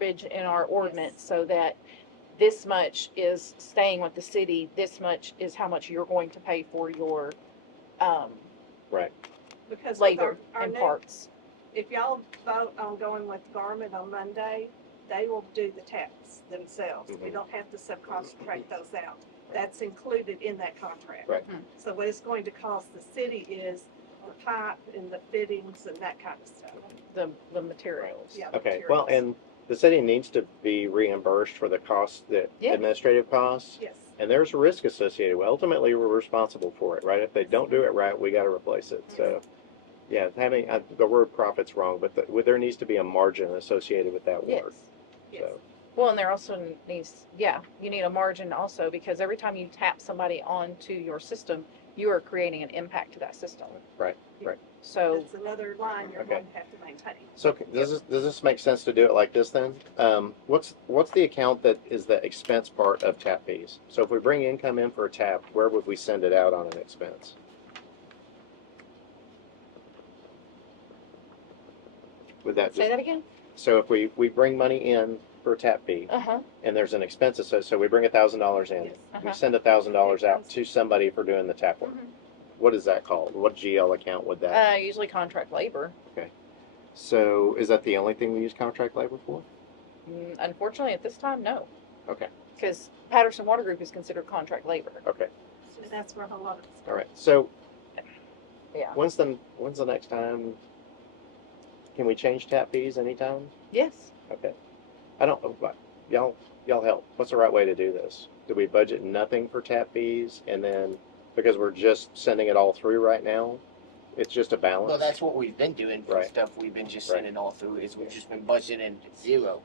verbiage in our ordinance so that this much is staying with the city, this much is how much you're going to pay for your, Right. Because with labor our and new, parts. if y'all vote on going with Garmin on Monday, they will do the taps themselves. We Mhm. don't have to subcontract those out. That's included in that contract. Right. So what it's going to cost the city is the pipe and the fittings and that kind of stuff. The materials. Yeah, Okay, well, materials. and the city needs to be reimbursed for the costs, the Yeah. administrative costs. Yes. And there's risk associated. Well, ultimately, we're responsible for it, right? If they don't do it right, we got to replace it. So, yeah, having the word profit's wrong, but there needs to be a margin associated with that Yes. word. Yes. So, Well, and there also needs, yeah, you need a margin also because every time you tap somebody onto your system, you are creating an impact to that system. right, right. So, That's another line you're Okay. going to have to maintain. So does this make sense to do it like this then? What's the account that is the expense part of tap fees? So if we bring income in for a tap, where would we send it out on an expense? Would that say just, that again? so if we bring money in for a tap fee Uh-huh. and there's an expense associated, so we bring $1,000 in, Yes. we Uh-huh. send $1,000 out to somebody for doing the tap work. Mhm. What is that called? What GL account would that? Usually contract labor. So is that the only thing we use contract labor for? Unfortunately, at this time, no. Okay. Because Patterson Water Group is considered contract labor. Okay. And that's where a whole lot of it's All right. So Yeah. when's the next time? Can we change tap fees anytime? Yes. Okay. I don't know, but y'all help. What's the right way to do this? Do we budget nothing for tap fees and then because we're just sending it all through right now, it's just a balance? Well, that's what we've been doing for Right. stuff. We've been just Right. sending all through. Is we've just been budgeting zero.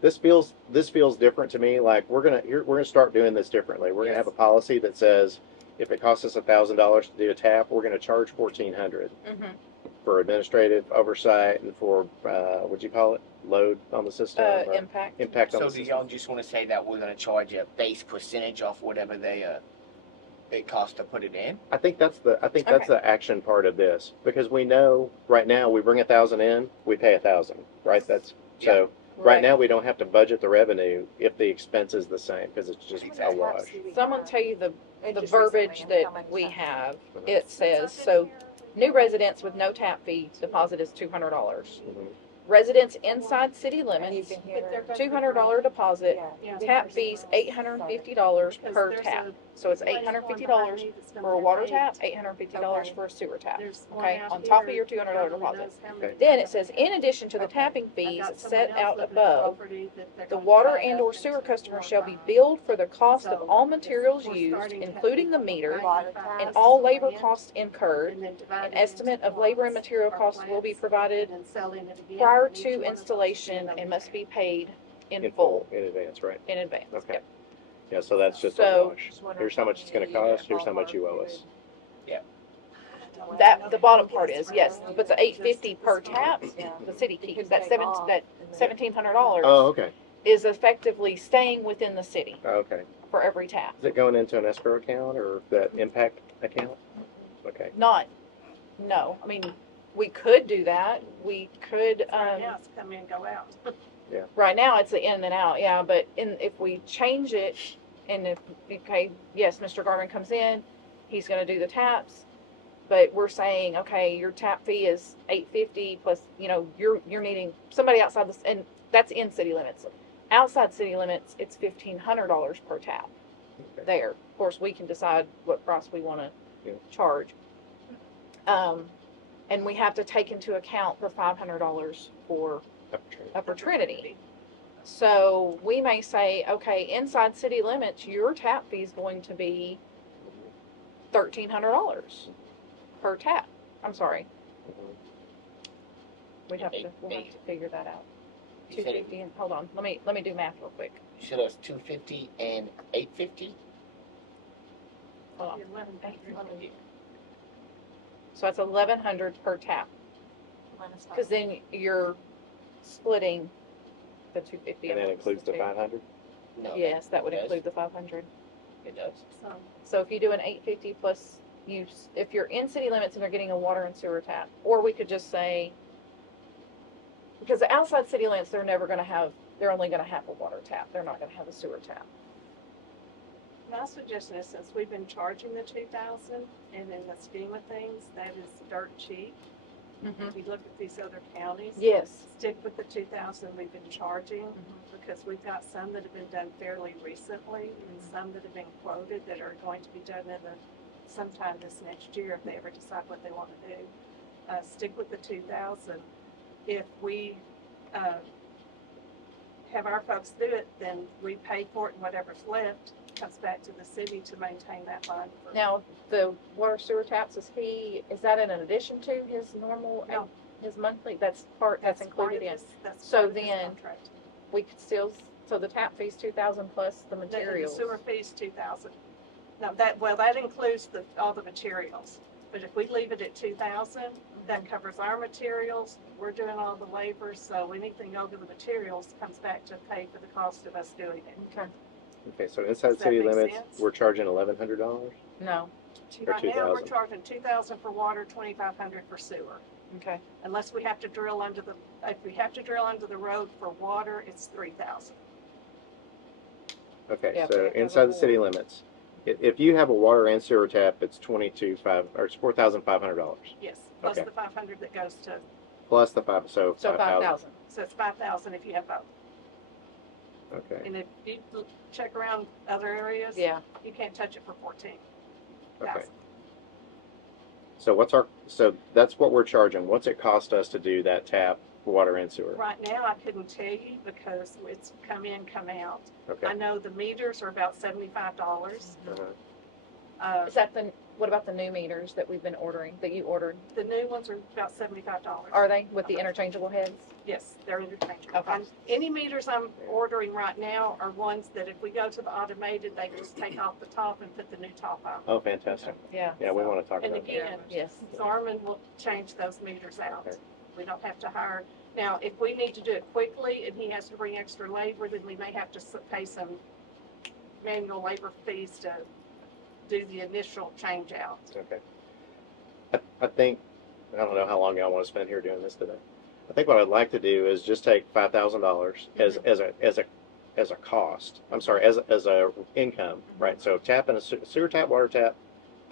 This feels different to me. Like we're gonna start doing this differently. We're gonna have a policy that says if it costs us $1,000 to do a tap, we're gonna charge $1,400 Mm-hmm. for administrative oversight and for what'd you call it? Load on the system. or Impact. impact on So the do system. y'all just want to say that we're going to charge a base percentage off whatever it costs to put it in? I think that's the action part of this because we know right now we bring 1,000 in, we pay 1,000, right? That's so. Right now, we don't have to budget the revenue if the expense is the same because it's just a wash. Someone tell you the Just verbiage recently, how that much we that- have. It says, so new residents with no tap fee deposit is $200. Mhm. Residents inside city And you limits, can hear her. $200 deposit. Yeah. Tap fees, $850 Because per there's tap. a So it's place $850 one that's gonna for a have water eight. tap, $850 Okay. for a sewer tap. There's one Okay, out on top of here your $200 that deposit. knows how many Okay. Then it they're says, gonna in addition to the Okay. tapping have. fees I got set someone else out looking at above, property that they're the gonna water divide and up or into sewer customer four shall be lots. billed for the cost of So, all if materials we're used, starting to have including the people meter, pay and 5 all labor grand, costs incurred. and then divide An it estimate into of labor and lots material or costs will be flats, provided and then selling it again, prior and each to one of those installation is and must be paid in In full, in advance, right? in advance. Okay. Yep. Yeah, so that's just So- a wash. Here's how much it's going to cost. Here's how much you owe us. That, the bottom part is, yes, but the $850 per tap, Yeah. the city You keeps, can that take seven, off that and then- $1,700 Oh, okay. is effectively staying within the city Oh, okay. for every tap. Is it going into an escrow account or that impact account? Okay. Not, no, I mean, we could do that, we could, Right now, it's come in, go out. right now it's the in and out, yeah, but if we change it, and okay, yes, Mr. Garvin comes in, he's gonna do the taps, but we're saying, okay, your tap fee is $850 plus, you're needing somebody outside this, and that's in city limits. Outside city limits, it's $1,500 per tap. Okay. There, of course, we can decide what price we wanna Yeah. charge. And we have to take into account the $500 for Upper Trinity. So we may say, okay, inside city limits, your tap fee is going to be $1,300 per tap. I'm sorry. We'll have to figure that out. You said it, 250 and hold on. Let me do math real quick. you said it was 250 and 850. Hold on. 11,800. So it's 1,100 per tap, Minus five. because then you're splitting the 250. And that amongst includes the two. 500? No. Yes, that would Yes. include the 500. It does. So, So if you do an 850 plus use, if you're in city limits and they're getting a water and sewer tap, or we could just say because the outside city limits, they're only gonna have a water tap, they're not gonna have a sewer tap. My suggestion is, since we've been charging the 2,000, and in the scheme of things, that is dirt cheap. If you look at these other counties, Yes. stick with the 2,000 we've been charging, because we've got some that have been done fairly recently, and some that have been quoted that are going to be done sometime this next year, if they ever decide what they want to do. Stick with the 2,000. If we, have our folks do it, then we pay for it, and whatever's left comes back to the city to maintain that line. Now, the water sewer taps, is that in addition to his normal, No. his monthly, that's included in? So then- Contract. We could still, so the tap fee's 2,000 plus the The materials. sewer fee's 2,000. No, that includes all the materials. But if we leave it at 2,000, that covers our materials. We're doing all the labor, so anything over the materials comes back to pay for the cost of us doing it. Okay, Okay, so inside Does that city make limits, sense? we're charging $1,100? no, Or Right now, we're 2,000. charging 2,000 for water, 2,500 for sewer. okay, Unless we have to drill if we have to drill under the road for water, it's 3,000. Okay, Yeah, so we have to have inside a the city limits, if you have a water and sewer tap, it's it's $4,500 Yes, plus Okay. the 500 that goes to, plus the so 5,000. 5,000. so it's 5,000 if you have both. Okay, And if you check around other areas, Yeah, you can't touch it for 14,000. okay. So that's what we're charging. What's it cost us to do that tap, water and sewer? Right now, I couldn't tell you because it's come in, come out. Okay. I know the meters are about $75. Uh-huh. is that what about the new meters that we've been ordering, that you ordered? The new ones are about $75. Are they with the interchangeable heads? Yes, they're interchangeable. Okay. Any meters I'm ordering right now are ones that if we go to the automated, they just take off the top and put the new top on. Oh, fantastic. Yeah, Yeah, we want to talk And about that. again, yes, Zarman will change those meters out. Okay. We don't have to hire. Now, if we need to do it quickly and he has to bring extra labor, then we may have to pay some manual labor fees to do the initial change out. Okay. I think, I don't know how long y'all want to spend here doing this today. I think what I'd like to do is just take $5,000 as a cost. I'm sorry, as a income, right? So tap and a sewer tap, water tap,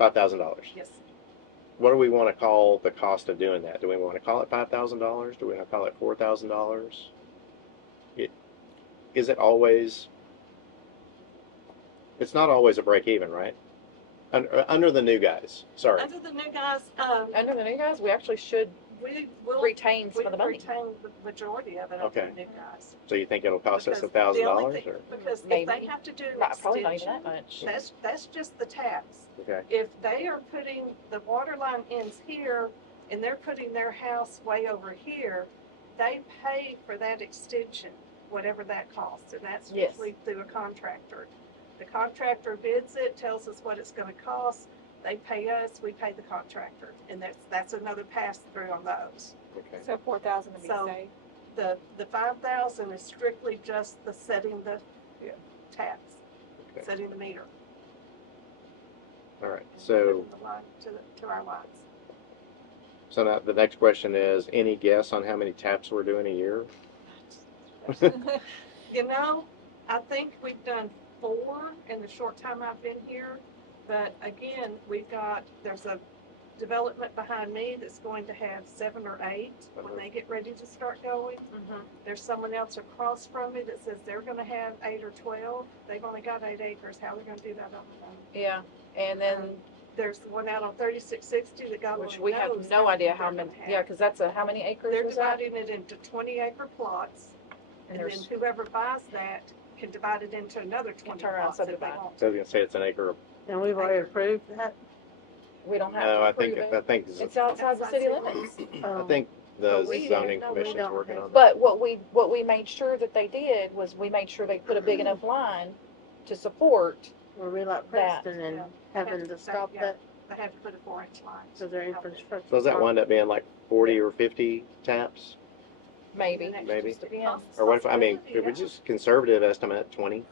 $5,000. Yes. What do we want to call the cost of doing that? Do we want to call it $5,000? Do we want to call it $4,000? Is it always? It's not always a break even, right? Under the new guys. Sorry. Under the new guys, under the new guys, we actually should we will retain some of the money. retain the majority of it under Okay. the new guys. So you think it'll cost us Because $1,000 the only thing- or? Because if Maybe. they have to do an Probably not even extension, that much. that's just the taps. Okay. If they are putting, the water line ends here, and they're putting their house way over here, they pay for that extension, whatever that costs, and that's Yes. usually through a contractor. The contractor bids it, tells us what it's gonna cost, they pay us, we pay the contractor, and that's another pass-through on those. Okay. So 4,000 to be So- safe. The 5,000 is strictly just the setting the Yeah. taps, Okay. setting the meter. All right. and So putting the line to our lines. now the next question is, any guess on how many taps we're doing a year? You know, I think we've done 4 in the short time I've been here, but again, there's a development behind me that's going to have 7 or 8 when they get ready to start going. There's someone else across from me that says they're gonna have 8 or 12. They've only got 8 acres. How are they gonna do that on their own? Yeah, and then, There's the one out on 3660 that God which only we have knows no idea many how they're many, gonna yeah, have. because that's how many acres They're was that? dividing it into 20-acre plots, And and then there's, whoever buys that can divide it into another 20 turn around plots if they subdivide. want. So I was gonna say it's an acre. And we've already approved that. we don't have No, to I approve think it. It's outside the Outside city city limits. I think the But we- zoning no, we commission's don't working have- on that. But what we made sure that they did was we made sure they put a big enough line to support. Were we like That, Princeton and yeah. having to stop Yeah. that They have to put a 4-inch line. because their infrastructure? So does that wind up being like 40 or 50 taps? Maybe. Maybe. Just depends. Or what if, I mean, Possibility, if we yeah. just conservative estimate, 20?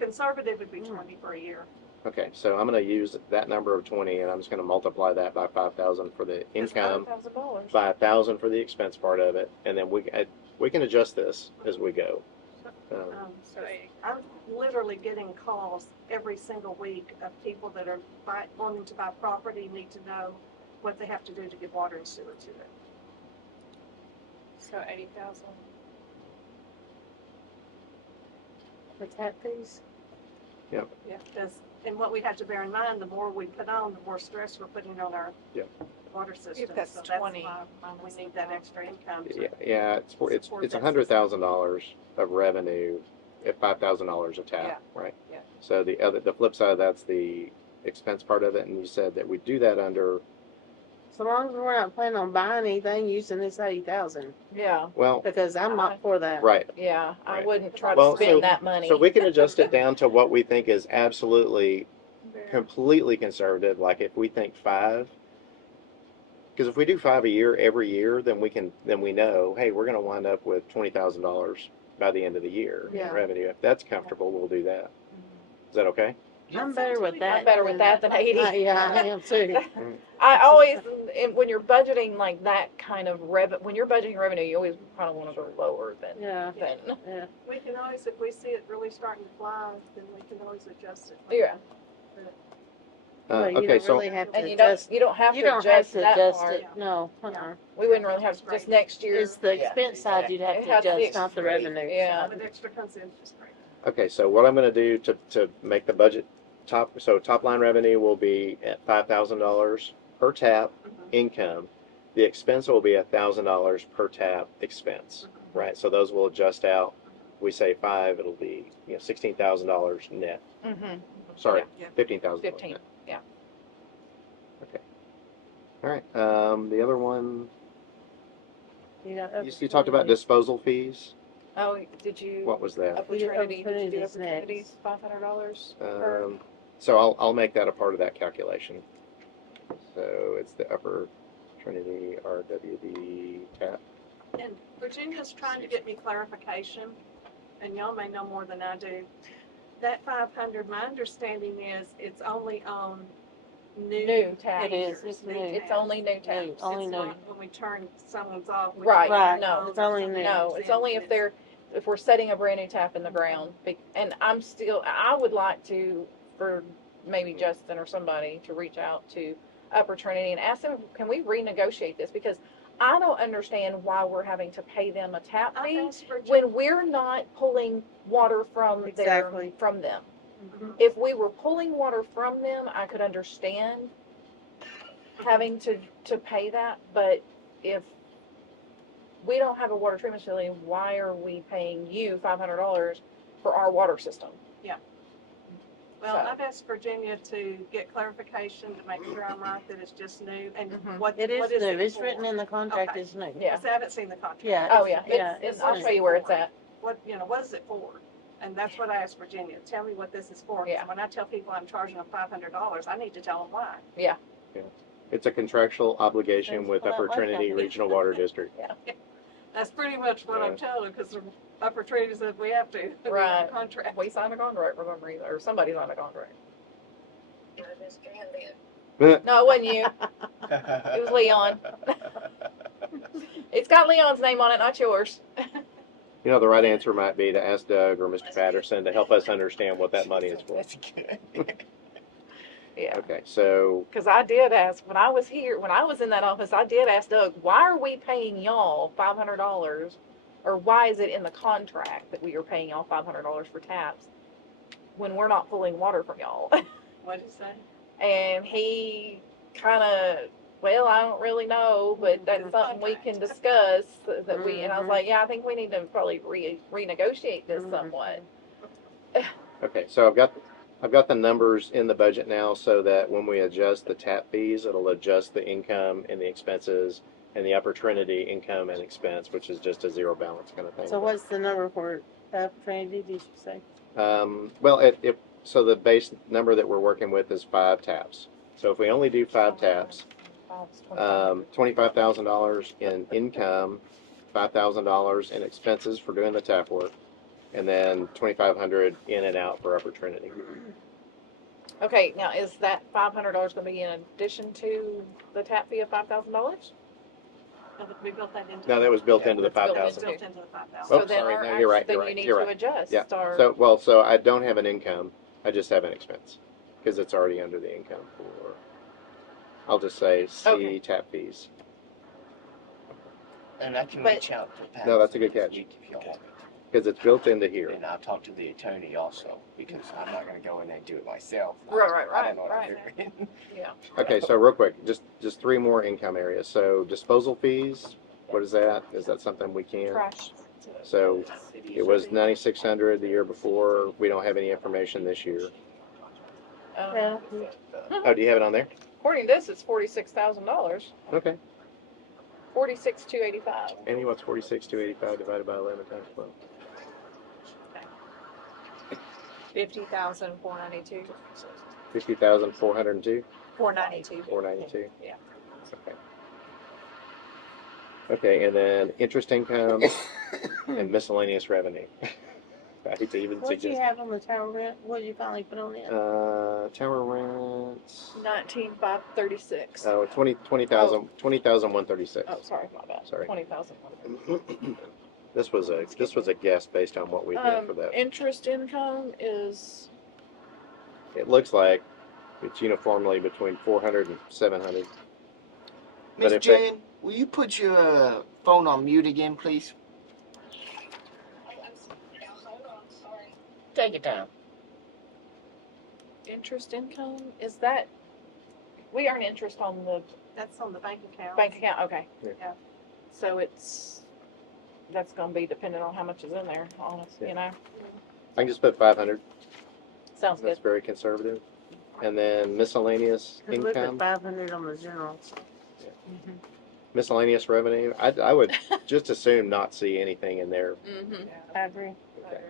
Conservative would be 20 for a year. Okay, so I'm gonna use that number of 20 and I'm just gonna multiply that by 5,000 for the income, $5,000. by 1,000 for the expense part of it, and then we can adjust this as we go. So I'm literally getting calls every single week of people that are wanting to buy property, need to know what they have to do to get water and sewer to it. So 80,000. The tap fees? Yeah, because, and what we have to bear in mind, the more we put on, the more stress we're putting on our Yeah. water system. that's So 20 why we need that extra income Yeah, to yeah, it's support that $100,000 of revenue at $5,000 a tap, right? Yeah. So the flip side of that's the expense part of it, and you said that we do that under, So long as we're not planning on buying anything using this 80,000, Yeah, well, because I'm not for that. right. yeah. I Right. wouldn't try Well, to spend that money. So we can adjust it down to what we think is absolutely completely conservative, like if we think 5, because if we do 5 a year every year, then we know, hey, we're going to wind up with $20,000 by the end of the year in Yeah. revenue. If that's comfortable, we'll do that. Is that okay? I'm better with that. I'm better with that than 80. Yeah, I am too. I always, when you're budgeting like that kind of when you're budgeting revenue, you always kind of want to go lower than. Yeah, than yeah. We can always, if we see it really starting to fly, then we can always adjust it. Yeah. Well, you Okay, don't so really have to And you adjust. don't have You to don't have adjust to that adjust part. it, no. Uh-uh. We wouldn't really have to just next year. It's the Yeah, expense side you'd have It to has to be adjust, not the straight. revenue. Yeah. With extra comes in, just great. okay, so what I'm going to do to make the budget top line revenue will be at $5,000 per tap income. The expense will be $1,000 per tap expense, right? So those will adjust out. We say 5, it'll be $16,000 net. Mm-hmm. Sorry, Yeah. $15,000. 15. net. Yeah. Okay. All right. The other one, You you talked about disposal fees. Oh, did you? What was that? Upper Trinity, did you do Opportunities Upper Trinity's $500? So I'll make that a part of that calculation. So it's the Upper Trinity RWD tap. And Virginia's trying to get me clarification, and y'all may know more than I do. That 500, my understanding is it's only on New taps. It is, it's new. It's only new taps. New, only It's new. not when we turn someone's off. we Right, turn Right, it no, on it's or only something new. No, comes it's in, only and if we're setting a brand new tap in the ground. And I would like to, for maybe Justin or somebody to reach out to Upper Trinity and ask them, can we renegotiate this? Because I don't understand why we're having to pay them a tap I've fee asked Virginia, when we're not pulling water from Exactly. from them. Mhm. If we were pulling water from them, I could understand having to pay that, but if we don't have a water treatment facility, why are we paying you $500 for our water system? well, So- I've asked Virginia to get clarification to make sure I'm right that it's just new, and Mhm. what It is what new, it it's for? written in the contract, Okay. it's new. Yeah. I haven't seen the contract. Yeah. Oh, yeah. Yeah, I'll show you where it's at. What is it for? And that's what I asked Virginia, tell me what this is for. 'Cause Yeah. when I tell people I'm charging them $500, I need to tell them why. It's a contractual obligation Thanks with for that Upper Trinity welcome. Regional Water District. That's pretty much what I'm telling them, because Upper Trinity said we have to. We have a Right. Contract. We signed a contract for some reason, or somebody signed a contract. You No, it wasn't you. It was Leon. It's got Leon's name on it, not yours. know, the right answer might be to ask Doug or Mr. Patterson to help us understand what that money is for. That's good. Yeah. Okay, so Because I did ask, when I was in that office, I did ask Doug, why are we paying y'all $500? Or why is it in the contract that we are paying y'all $500 for taps when we're not pulling water from y'all? What'd you say? And he kind of, well, I don't really know, but that's something we can discuss. And I was like, yeah, I think we need to probably renegotiate this somewhat. okay, so I've got the numbers in the budget now so that when we adjust the tap fees, it'll adjust the income and the expenses and the Upper Trinity income and expense, which is just a zero balance kind of thing. So what's the number for Trinity, did you say? Well, so the base number that we're working with is 5 taps. So if we only do 5 taps, $25,000 in income, $5,000 in expenses for doing the tap work, and then $2,500 in and out for Upper Trinity. Okay, now is that $500 gonna be in addition to the tap fee of $5,000? We built that into. No, that was built Yeah, into the that's built 5,000. Built into the 5,000. So Oh, then sorry. our No, you're right, then you're you right, need you're to right. adjust Yeah. our. So I don't have an income. I just have an expense because it's already under the income for. I'll just say C Okay. tap fees. And I can But- reach out to Pat. No, that's a good catch. If y'all want me Because it's built into here. to. And I'll talk to the attorney also, because I'm not gonna go in there and do it myself. Right, I don't know what right. I'm doing. Yeah. Okay, so real quick, just three more income areas. So disposal fees, what is that? Is that something we can? Trash. So it was 9,600 the year before. We don't have any information this year. Yeah. Oh, do you have it on there? According to this, it's $46,000. Okay. 46,285. Andy, what's 46,285 divided by 11 times 12? 50,492. 50,402? 492. 492? Yeah. Okay. Okay, and then interest income and miscellaneous revenue. I hate to even What'd you suggest. have on the tower rent? What'd you finally put on it? Tower rents. 19,536. Oh, 20,000, 20,136. Oh, sorry, my bad. Sorry. 20,000. This was a guess based on what we did for that. Interest income is It looks like it's uniformly between 400 and 700. But Miss if they- Jen, will you put your phone on mute again, please? Take your time. interest income. Is that we earn interest on the That's on the bank account. bank account? Okay. Yeah. So that's going to be dependent on how much is in there. Honest, Yeah. you know. I can just put 500. Sounds That's good. very conservative. And then miscellaneous 'Cause we put income, 500 on the general. miscellaneous revenue. I would just assume not see anything in there. Mm-hmm. I agree. Okay.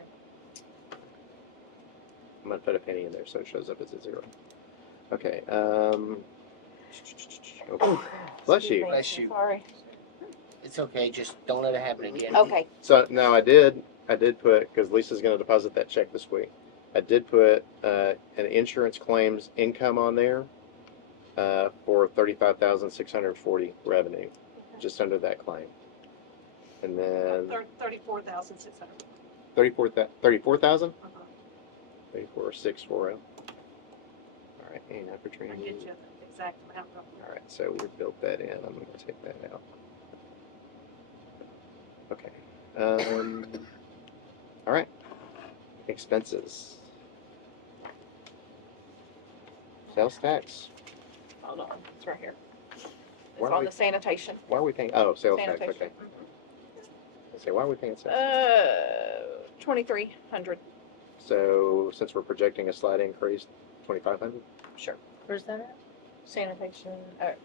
I'm gonna put a penny in there so it shows up as a zero. Okay. Oh, bless you. Bless you. Sorry. It's okay, just don't let it happen again. Okay. So now I did put, because Lisa's gonna deposit that check this week. I did put an insurance claims income on there for 35,640 revenue, just under that claim. And then 34,600. 34,000? Uh-huh. 34,640. All right, and I'll Katrina. get you the exact amount. All right, so we built that in. I'm going to take that out. Okay. All right. Expenses. Sales tax. Hold on. It's right here. It's Why are on we- the sanitation. Why are we paying? Oh, sales tax. Sanitation. Okay. Okay. Why are we paying sales? 2,300. So since we're projecting a slight increase, 2,500. Sure. Where's that at? Sanitation,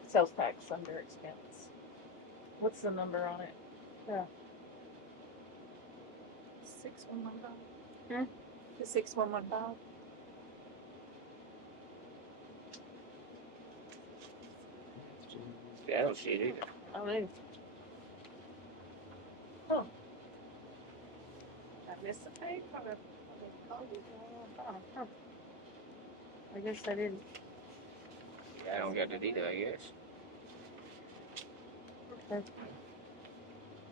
sales tax under expense. What's the number on it? 6115. The 6115. Yeah, I don't see it either. I don't know. I missed the page. I guess I didn't. I don't got it either, I guess.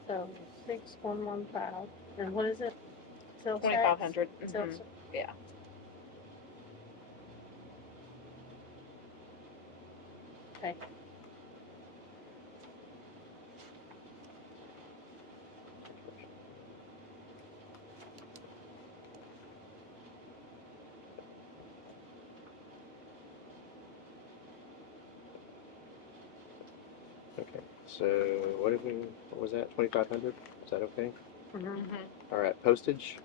So 6115. And what is it? Sales tax? 2,500. Sales- Yeah. Okay. Okay. So what was that? 2,500? Is that okay? Mhm. All right. Postage.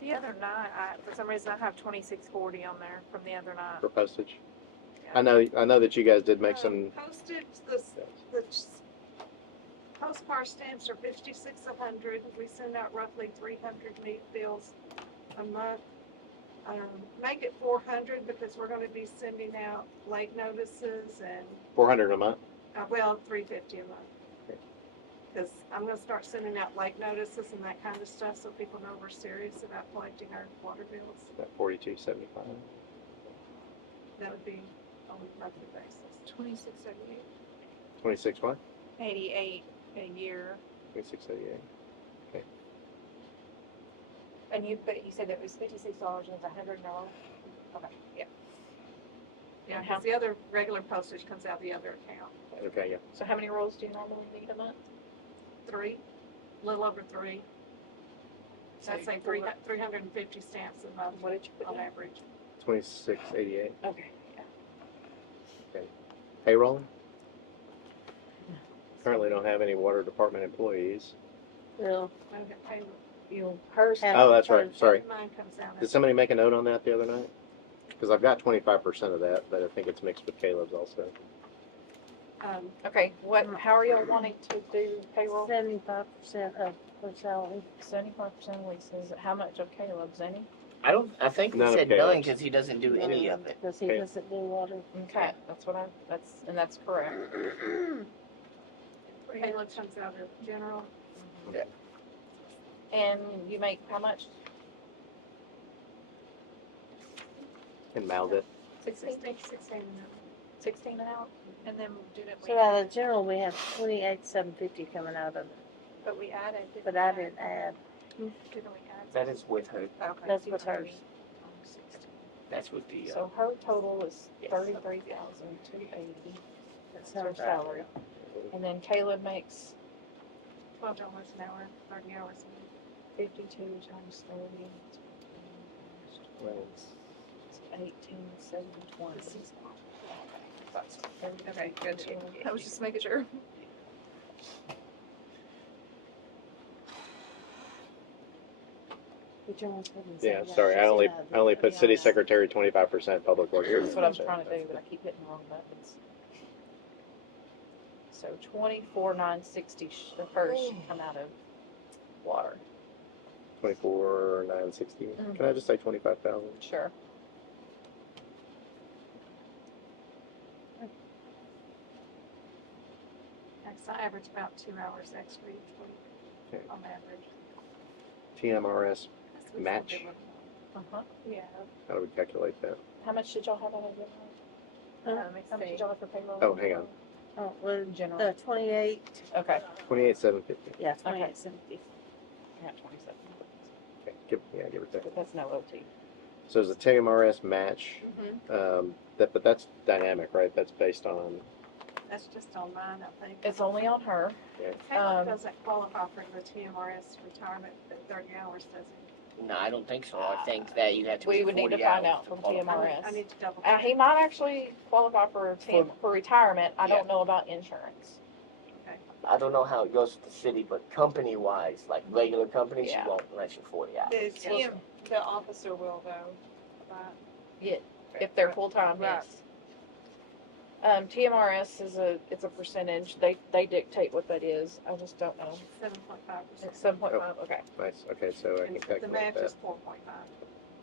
The other night, for some reason, I have 2640 on there from the other night. For postage. I know that you guys did make some. Postage, the postcard stamps are 56 100. We send out roughly 300 meat bills a month. Make it 400 because we're gonna be sending out late notices and, 400 a month. 350 a month. Okay. Cause I'm gonna start sending out late notices and that kind of stuff so people know we're serious about collecting our water bills. That 42.75. That would be on a monthly basis. 2688. 26 what? 88 a year. 2688. And but you said it was $56 and it's $100 now? Okay, yeah. Yeah, And how- because the other regular postage comes out the other account. Okay, yeah. So how many rolls do you normally need a month? 3, a little over 3. So I'd say four- 350 stamps a month What did you put on down? average. 2688. Okay, yeah. Payroll? Currently don't have any water department employees. Well, I don't get paid. Hers. Have- Oh, that's right, sorry. Mine comes out. Did somebody make a note on that the other night? Because I've got 25% of that, but I think it's mixed with Caleb's also. Okay, how are y'all wanting to do payroll? 75% of her salary. 75% of Lisa's. How much of Caleb's, any? I think we None of said none Caleb's. because he doesn't do any of it. Because he Okay. doesn't do water. Okay, that's correct. Caleb comes out of general. And you make how much? In Maldet. 16? 16. 16 an hour? And then didn't we So out of general, we have 28,750 coming out of it, but we added. but I didn't add. Didn't we add? That is with her. Okay. That's with hers. That's with the. So her total is Yes. 33,280. That's That's her her salary. And then Caleb makes $12 an hour, 30 hours a week. 52 times 30. Right. 18,720. Okay, good. I was just making sure. The general's putting Yeah, 79. sorry, I only put city Yeah. secretary 25%, public works. That's what I was trying to do, but I keep hitting the wrong buttons. So 24,960 the first should come out of water. 24,960. Mhm. Can I just say 25,000? Sure. Next, I average about 2 hours extra each week Okay. on average. TMRS, This week's Match. a good one. Uh-huh. Yeah. how do we calculate that? How much did y'all have out of general? Let me How much see. did y'all have for payroll? Oh, hang on. Oh, well, General. 28, Okay. 28,750. yeah, 28,750. I got 27. Okay, give or take. But that's no OT. So is the TMRS match, Mm-hmm. but that's dynamic, right? That's based on, That's just on mine, I think. It's only on her. Caleb doesn't qualify for the TMRS retirement at 30 hours, does he? No, I don't think so. I think that you have to. We be would need to 40 find hours out to from qualify. TMRS. I need to double He check. might actually qualify for retirement. I Yeah. don't know about insurance. I don't know how it goes with the city, but company wise, like regular companies, Yeah. you won't unless you're 40 hours. The officer will though, but. Yeah, if they're full-time, Right. yes. TMRS it's a percentage. They dictate what that is. I just don't know. 7.5%. It's 7.5, okay. nice, okay, so I can And the calculate match that. is 4.5.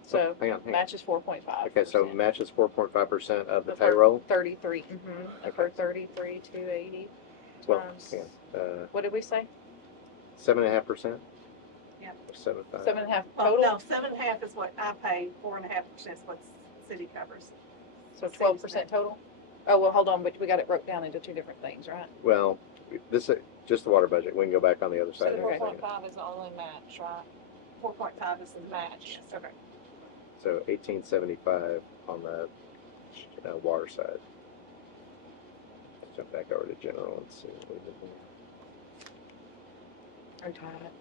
So Hang on. match is 4.5. Okay, so match is 4.5% of the But for payroll? 33, for 33,280 Well, times, hang on, what did we say? 7.5%? Yeah. Or 7.5? 7.5 Well, total? no, 7.5 is what I pay, 4.5% is what city covers. So 12% total? Oh, well, hold on, but we got it broke down into two different things, right? Well, this, just the water budget, we can go back on the other So side. the of it. 4.5 is the only match, right? 4.5 is the Match. match. Okay. So 1875 on the water side. Let's jump back over to general and see what we did there. Retirement.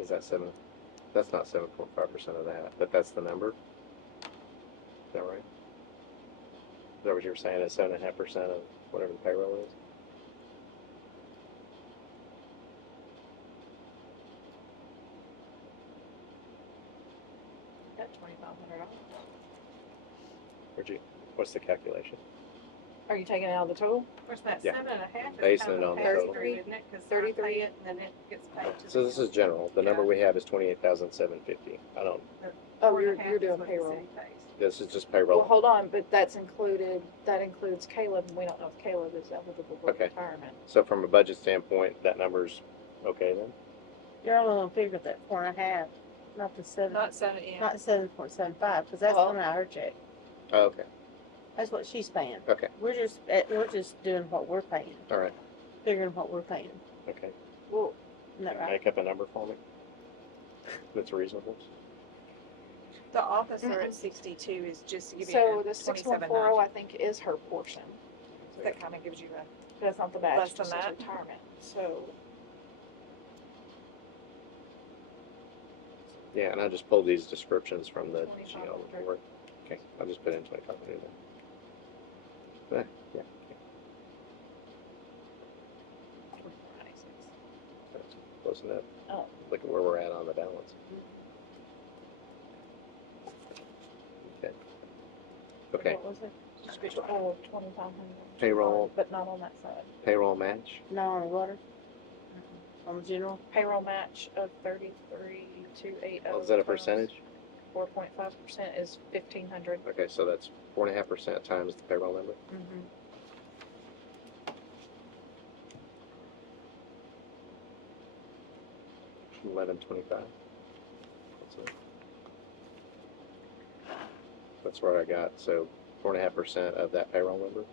Is that 7? That's not 7.5% of that, but that's the number? Is that right? Is that what you were saying, is 7.5% of whatever the payroll is? Got $2,500. What's the calculation? Are you taking it out of the total? Of course, that Yeah. 7.5 is Basing kind it of on a the total. pass-through, isn't it? Because I 33. pay it and then it gets paid to. So this is general, the number we have is 28,750. I don't, Oh, you're 4.5 is doing what the payroll. city pays. this is just Well, payroll. hold on, but that includes Caleb, and we don't know if Caleb is eligible for Okay. retirement. So from a budget standpoint, that number's okay then? You're only gonna figure that 4.5. Not the seven, Not 7, yeah. not 7.75, because that's Well- coming out of her check. Oh, okay, That's what she's paying. okay, We're just doing what we're paying, all right, figuring what we're paying. okay. Well, Isn't that right? Make up a number for me that's reasonable. The officer at 62 is just to give you so a the 6140, 27.9. I think, is her portion. That kind of gives you a, That's not the badge, Less than just as that? retirement. So, Yeah, and I just pulled these descriptions from the 2500. GL report. Okay, I'll just put in 2,500 then. Yeah, that's close enough. Oh. Look at where we're at on the balance. Okay. Okay, What was it? just be 2,500. Payroll. But not on that side. payroll match, No, on the water? On the general? Payroll match of 33,280. is that a percentage? 4.5% is 1,500. Okay, so that's 4.5% times the payroll number. Mm-hmm. 1125. That's where I got, so 4.5% of that payroll number.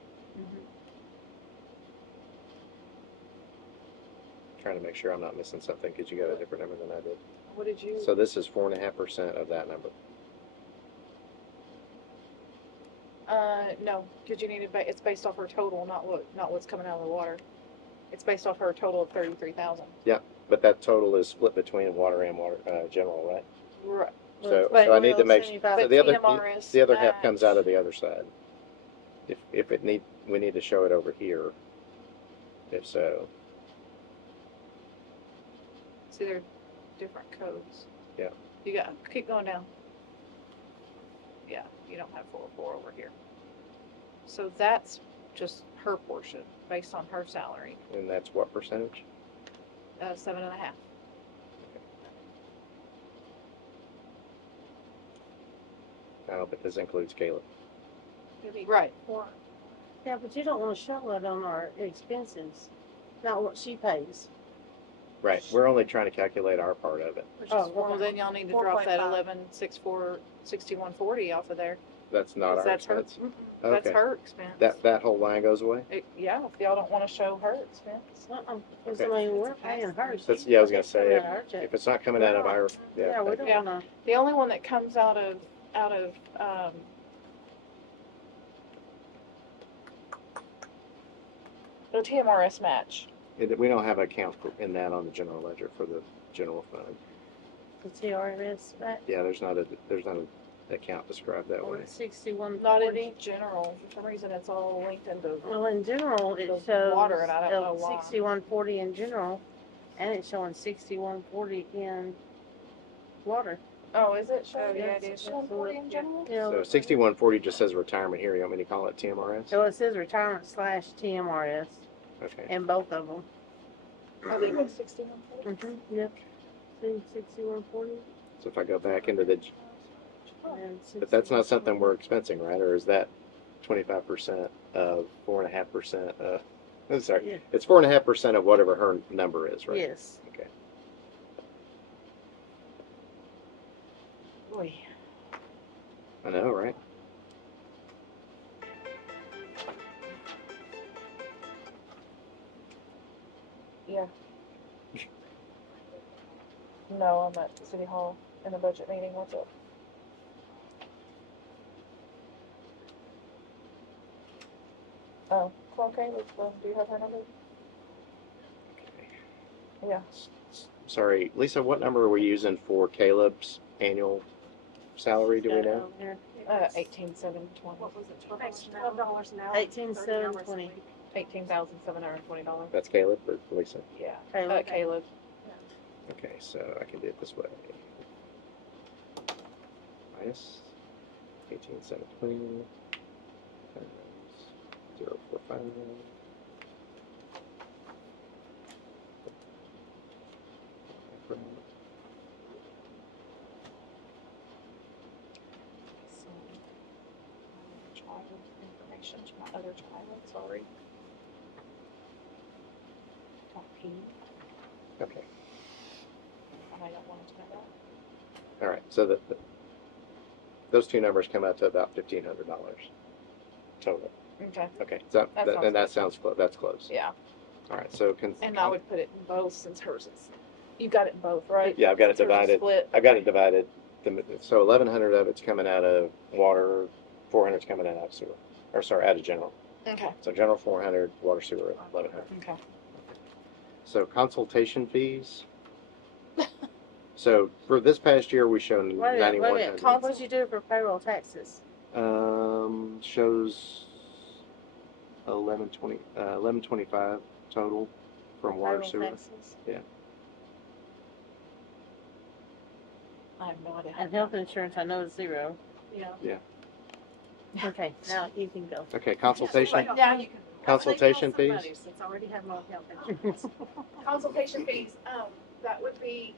Trying to make sure I'm not missing something, because you got a different number than I did. What did you? So this is 4.5% of that number. No, because you need to. It's based off her total, not what's coming out of the water. It's based off her total of 33,000. But that total is split between water and water, general, right? Right. So, But- so I need to make, so But the other, TMRS the other half comes out match- of the other side. If we need to show it over here. If so, See, they're different codes. Yeah. You got, keep going down. Yeah, you don't have 404 over here. So that's just her portion, based on her salary, and that's what percentage? 7.5. No, but this includes Caleb. Right. Yeah, but you don't wanna show it on our expenses, not what she pays. Right, we're only trying to calculate our part of it. Which Oh, is, well, okay. then y'all need to drop that 4.5. 6140 off of there. That's not 'cause our that's her. expense. That's Okay. her expense. That whole line goes away? Yeah, if y'all don't want to show her expense. Cause Okay. I mean, we're paying her. That's, yeah, I was gonna say, Coming out of our check. if it's not coming out of our, Yeah, yeah, we thank don't you. Yeah. wanna, The only one that comes out of the TMRS match. We don't have an account in that on the general ledger for the general fund. the TRS back, Yeah, there's not an account described that way. on 6140. Not in general. For some reason, it's all linked into. Well, in general, it The shows water, and I don't know why. 6140 in general, and it's showing 6140 in water. Oh, is it showing? Oh, yeah, it is. 6140 in general? Yeah. So 6140 just says retirement here. You want me to call it TMRS? So it says retirement / TMRS Okay. in both of them. I think it's 6140. Yep. See, 6140. So if I go back into the, and but that's not something 6140. we're expensing, right? Or is that 25% of 4.5% of, I'm sorry, Yeah. it's 4.5% of whatever her number is, right? Yes. Okay. Boy. I know, right? Yeah. No, I'm at City Hall in the budget meeting. What's up? Oh, call Caleb. Do you have her number? Yeah. Sorry, Lisa, what number are we using for Caleb's annual salary, do we Got it know? over here. 18,720. What was it, Makes $12 an hour? $12 an hour. 18,720. $18,720. That's Caleb or Lisa? Yeah. Caleb. Caleb. Okay, so I can do it this way. Minus 18,720 times 0.45. So, child information to my other child. Sorry. Top P. Okay, And I don't want to know that. All right, so those two numbers come out to about $1,500 total. Okay, Okay, so That sounds and that sounds close. That's close. yeah, All right, so and I would put it in both since hers is, you got it in both, right? Yeah, I've got it Since hers is divided. Split. I've got it divided. So 1,100 of it's coming out of water, 400 is coming out of sewer, or sorry, out of general. Okay, So general 400, water sewer 1,100. okay. So consultation fees. So for this past year, we showed Wait a minute, wait a minute. 9,100. What'd you do for payroll taxes? Shows 1125 total from water Payroll sewer. taxes? I have no idea. And health insurance, I know is 0. Yeah. Okay, now you can go. Okay, consultation. Now you can. Consultation fees. Since I already have my health insurance. Consultation fees, that would be,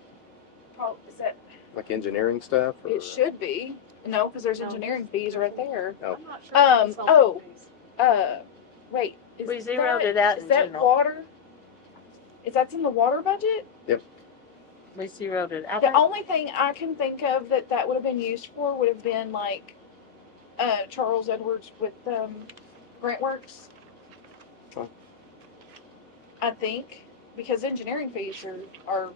is that, Like engineering stuff. Or? it should be, no, because there's engineering fees right there. Oh. I'm not sure. Um, consulting oh. fees. Wait. Is We zeroed that- it out Is in that general. water? Is that's in the water budget? We zeroed it. I The think, only thing I can think of that would have been used for would have been like, Charles Edwards with, Grant Works. Oh. I think, because engineering fees are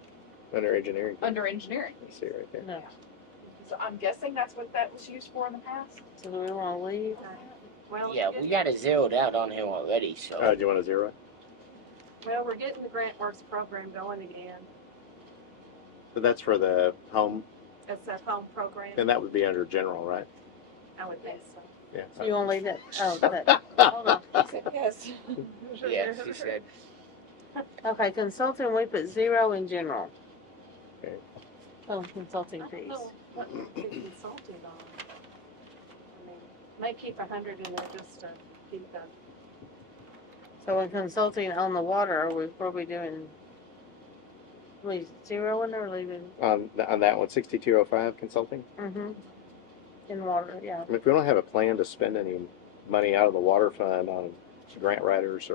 Under engineering. under engineering. You see right there. no. So I'm guessing that's what that was used for in the past. So do we want to leave? Well, Yeah, we're we getting- got it zeroed out on here already, so. Do you want to zero it? Well, we're getting the Grant Works program going again. But that's for the home, It's that home program. and that would be under general, right? I would think so. Yeah. So you want to leave that? Oh, that. Hold on. Yes. Yeah, she said. Okay, consulting, we put 0 in general. Okay. Oh, consulting I don't fees. know what we get consulted on. I mean, may keep 100 in there just to keep the, So in consulting on the water, are we probably doing, we 0 in there or leaving? On that one, 6205 consulting. Mm-hmm. In water, yeah. I mean, if we don't have a plan to spend any money out of the water fund on grant writers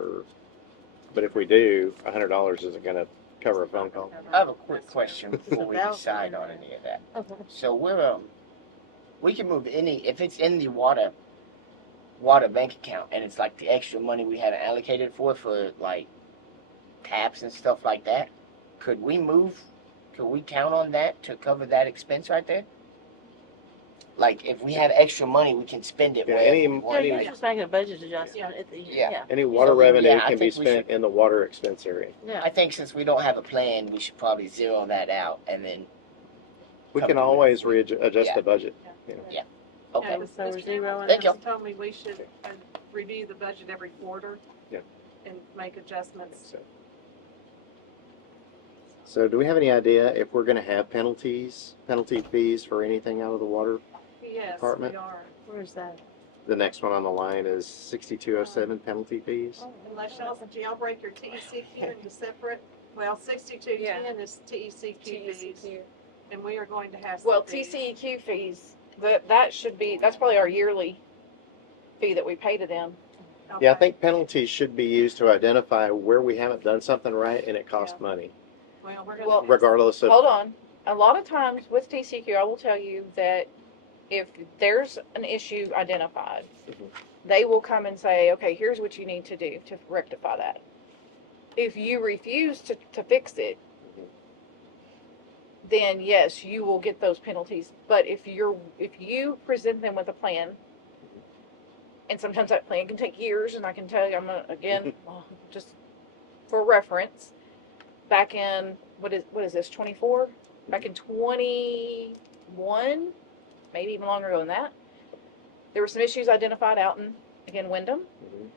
but if we do, $100 isn't going to cover a phone call. I have a quick question before we about- decide on any of that. Okay. So we can move if it's in the water bank account and it's like the extra money we had allocated for like taps and stuff like that, could we count on that to cover that expense right there? Like if we have extra money, we can spend it Yeah, wherever any- we Yeah, want. you're Any- just making a budget adjustment at the end. Yeah. Yeah. Any water So, revenue yeah, I can be think we spent should- in the water expense area. Yeah. I think since we don't have a plan, we should probably zero that out and then, We Cover can it. always adjust Yeah. the budget. okay. Yeah, So we're Mr. zeroing Thank you. Chairman told me we should review the budget every quarter. Yeah. And make adjustments. So do we have any idea if we're going to have penalty fees for anything out of the water? Yes, Department? we are. Where's that? The next one on the line is 6207 penalty fees. Unless y'all break your TECQ into separate, well, 6210 is TECQ fees, and we are going to have some Well, fees. TCEQ fees, that should be, that's probably our yearly fee that we pay to them. Yeah, I Okay. think penalties should be used to identify where we haven't done something right and it costs money, Well, we're Well, gonna. regardless of. Hold on. A lot of times with TCQ, I will tell you that if there's an issue identified, Mhm. they will come and say, okay, here's what you need to do to rectify that. If you refuse to fix it, Mhm. then yes, you will get those penalties. But if you present them with a plan, and sometimes that plan can take years, and I can tell you, just for reference, back in what is this 24? Back in 21, maybe even longer ago than that, there were some issues identified out in Wyndham. Mhm.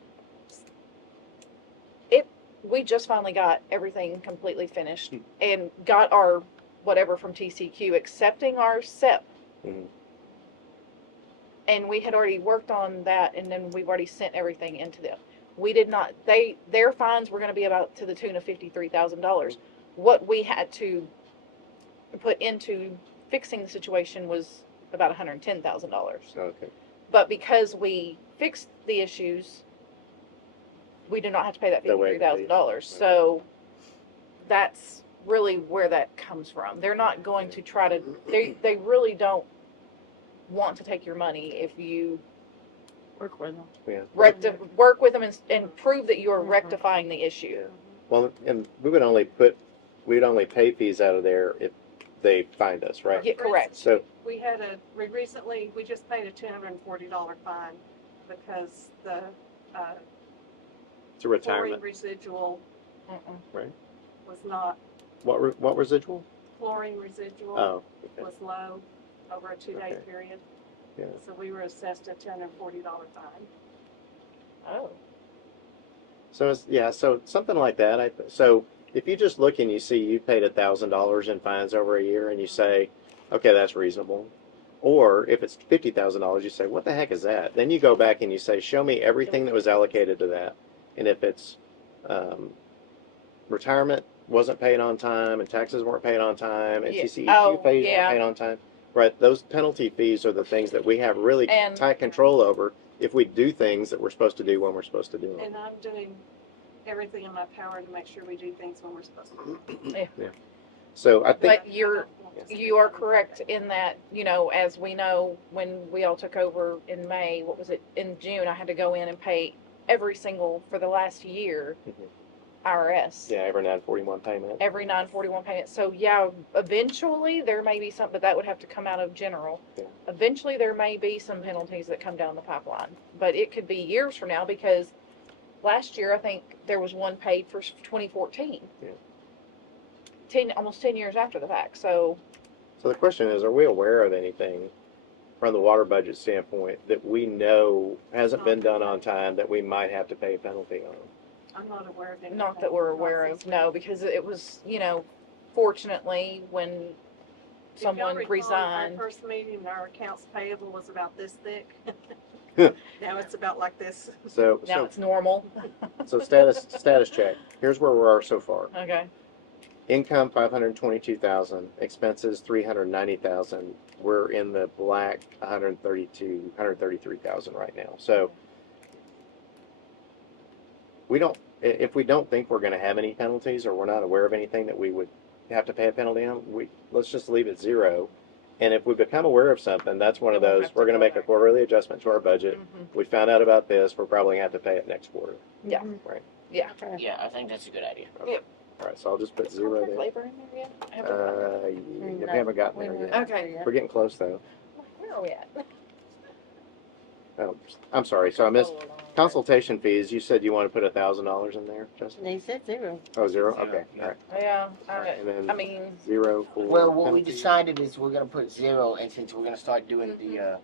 We just finally got everything completely finished Hmm. and got our whatever from TCQ, accepting our SEP. Mhm. And we had already worked on that, and then we've already sent everything into them. We did not, their fines were gonna be about to the tune of $53,000. What we had to put into fixing the situation was about $110,000. Okay. But because we fixed the issues, we do not have to pay that The way it $53,000. So that's really where that comes from. They're not going to try to, they really don't want to take your money if you Work with them. work with them and prove that you are Mhm. rectifying the issue. Well, and we'd only pay fees out of there if they find us, right? Yeah, correct. So, We recently, we just paid a $240 fine because the, it's a chlorine retirement. residual Mm-mm. was not, What residual? chlorine residual Oh, okay. was low over a 2-day Okay. period. Yeah. So we were assessed a $240 fine. Oh, So so something like that. So if you just look and you see you paid $1,000 in fines over a year, and you say, okay, that's reasonable. Or if it's $50,000, you say, what the heck is that? Then you go back and you say, show me everything that was allocated to that. And if it's retirement wasn't paid on time, and taxes weren't paid on time, and Yeah. TCEQ Oh, fees yeah. weren't paid on time, right? Those penalty fees are the things that we have really And- tight control over if we do things that we're supposed to do when we're supposed to do them. And I'm doing everything in my power to make sure we do things when we're supposed to. So I think, but you are correct in that, as we know, when we all took over in May, what was it, in June, I had to go in and pay every single, for the last year, Mhm. IRS. yeah, every 941 payment. Every 941 payment. So yeah, eventually there may be some, but that would have to come out of general. Yeah. Eventually there may be some penalties that come down the pipeline, but it could be years from now because last year I think there was one paid for 2014. Yeah. Almost 10 years after the fact. So So the question is, are we aware of anything from the water budget standpoint that we know hasn't been done on time that we might have to pay a penalty on? I'm not aware of anything. not that we're aware of, no, because it was, fortunately when someone If y'all recall, resigned. our first meeting, our accounts payable was about this thick. Yeah. Now it's about like this. So Now it's normal. so status check. Here's where we are so far. Okay. Income 522,000, expenses 390,000. We're in the black 133,000 right now. So if we don't think we're going to have any penalties, or we're not aware of anything that we would have to pay a penalty on, let's just leave it zero. And if we become aware of something, that's one of Then we'll those, have to we're going to go make a back. quarterly adjustment to our budget. Mhm. We found out about this, we're probably going to have to pay it next quarter. Yeah. Mhm. Right. Yeah. Okay. Yeah, I think that's a good idea. All right, so I'll just put Is zero contract there. labor in there yet? Have we- We haven't gotten there yet. Okay. We're getting close though. Where are we at? Oh, I'm sorry, so I missed consultation fees. You said you want to put $1,000 in there, Justin? They said zero. Oh, zero? Zero, Okay, yeah. all right. Yeah. All right, and then I mean, zero for Well, what we penalties. decided is we're gonna put zero, and since we're gonna start doing the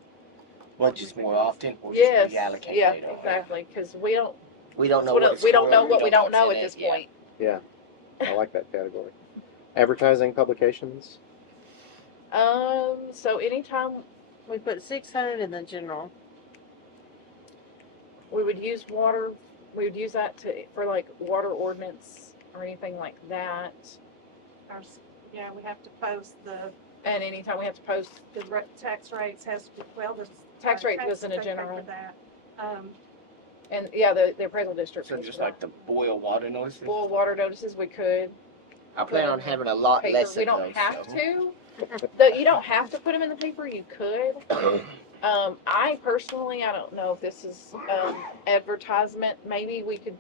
budgets more often, we'll just yes. reallocate Yeah, later on. exactly. Because we don't. We don't know we what don't, it's we don't for, know what we don't know what's at in this it, yeah. point. Yeah, I like that category. Advertising publications? So anytime We put 600 in the general. we would use water, we would use that for like water ordinance or anything like that. Yeah, we have to post And anytime we have to post, the tax rates has to be, well, the. Tax rate goes in a they pay for general. that. and yeah, the appraisal district. So pays just for like that. the boil water notices? Boil water notices, we could. I plan on having a lot Paper, less we of don't those, have so. to. You don't have to put them in the paper, you could. I personally, I don't know if this is advertisement. Maybe we could.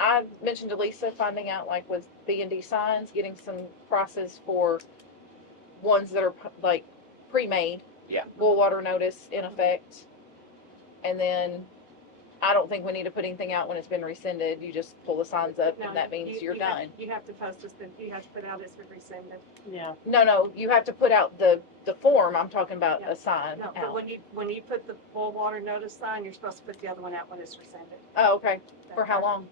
I mentioned to Lisa finding out like with B&D signs, getting some prices for ones that are like pre-made. Yeah. Boil water notice in effect, and then I don't think we need to put anything out when it's been rescinded. You just pull the signs up, No, and that means you're you have- done. You have to post this, then you have to put out it's been rescinded. Yeah. No, you have to put out the form. I'm talking about Yeah. a sign No, but out. when you put the boil water notice sign, you're supposed to put the other one out when it's rescinded. Oh, okay. For how long?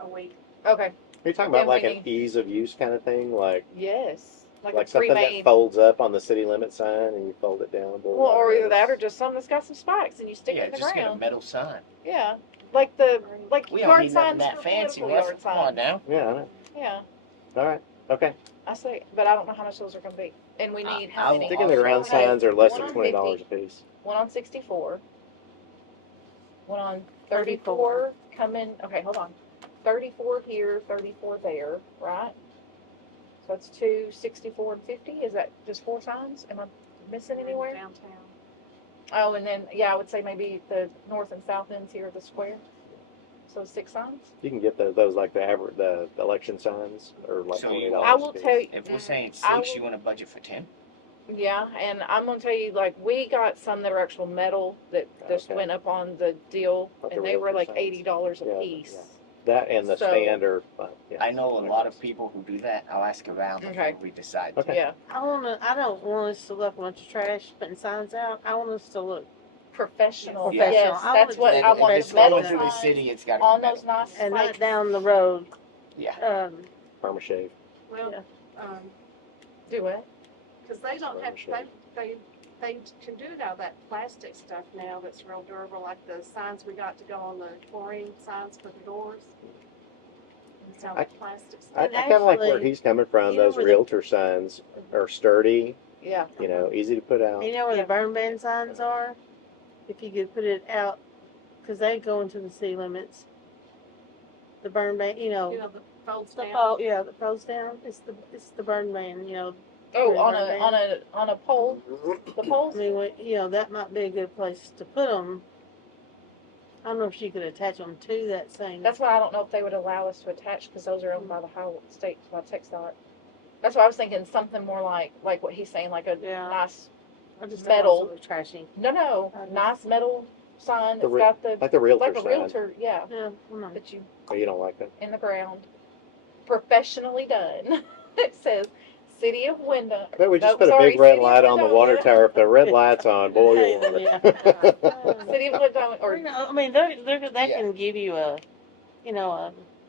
A week. Okay. Are you talking Then about like we an ease of use kind of thing? Like Yes. Like a something that pre-made. folds up on the city limit sign and you fold it down? Well, or either that or just something that's got some spikes and you stick Yeah, it in the just get a ground. metal sign. Yeah. Like the We don't yard need nothing signs that for fancy, political Russ. yard Come on signs. now. Yeah, I know. Yeah. All right. Okay. I say, but I don't know how much those are going to be. And we need how I many? will- Thinking the ground Okay, signs are less one than on $20 a 50, piece. One on 64. One on 34. Come in. Okay, hold on. 34 here, 34 there, right? So it's 2, 64, and 50. Is that just 4 signs? Am I missing anywhere? Downtown. Oh, and then, yeah, I would say maybe the north and south ends here of the square. So 6 signs? You can get those like the average, the election signs, or like So $20. I will a piece. tell you, If we're saying I six, will- you want a budget for 10? yeah, and I'm gonna tell you, like, we got some that are actual metal that just Okay. went up on the deal, Like the and they were realtor like signs. $80 a Yeah, piece. yeah. That and the So- stand are, yeah. I know a lot of people who do that. I'll ask around Okay. before we decide. Okay. Yeah, I don't want us to look a bunch of trash putting signs out. I want us to look professional. Yeah. Yes, Professional. I that's would what say I If want. it's The metal going through the signs city, it's got to on be those metal. nice, and like, not down the road. Yeah. Parma shave. Well, Yeah. do it. cause they don't have, Shade. they can do it out of that plastic stuff now that's real durable, like the signs we got to go on the chlorine signs for the doors. It's out I- of plastic I, stuff. I kind of like where actually, he's coming from. you know Those where the- realtor signs are sturdy, Yeah. you know, easy to put out. You know where Yeah. the burn ban signs are? If you could put it out, because they go into the city limits. The burn ban, You know, the folds the down. pole, yeah, the poles down. It's the burn ban. You know, Oh, Where on burn a ban? on a pole. The I poles. mean, that might be a good place to put them. I don't know if you could attach them to that same. That's why I don't know if they would allow us to attach because those are owned by the Ohio State by TxDOT. That's why I was thinking something more like what he's saying, like a Yeah. nice I just metal. don't want it trashy. no nice metal sign The that's re- got the Like the realtor like a sign. realtor, yeah, Yeah, no. that you Oh, you don't like that? in the ground, professionally done. It says City of Wyndham. I bet we just No, put a sorry, big red City of light on the Wyndham, water yeah. tower. If the red light's on, boy, you want Yeah. it. City of Wyndham, or I mean, they Yeah. can give you a,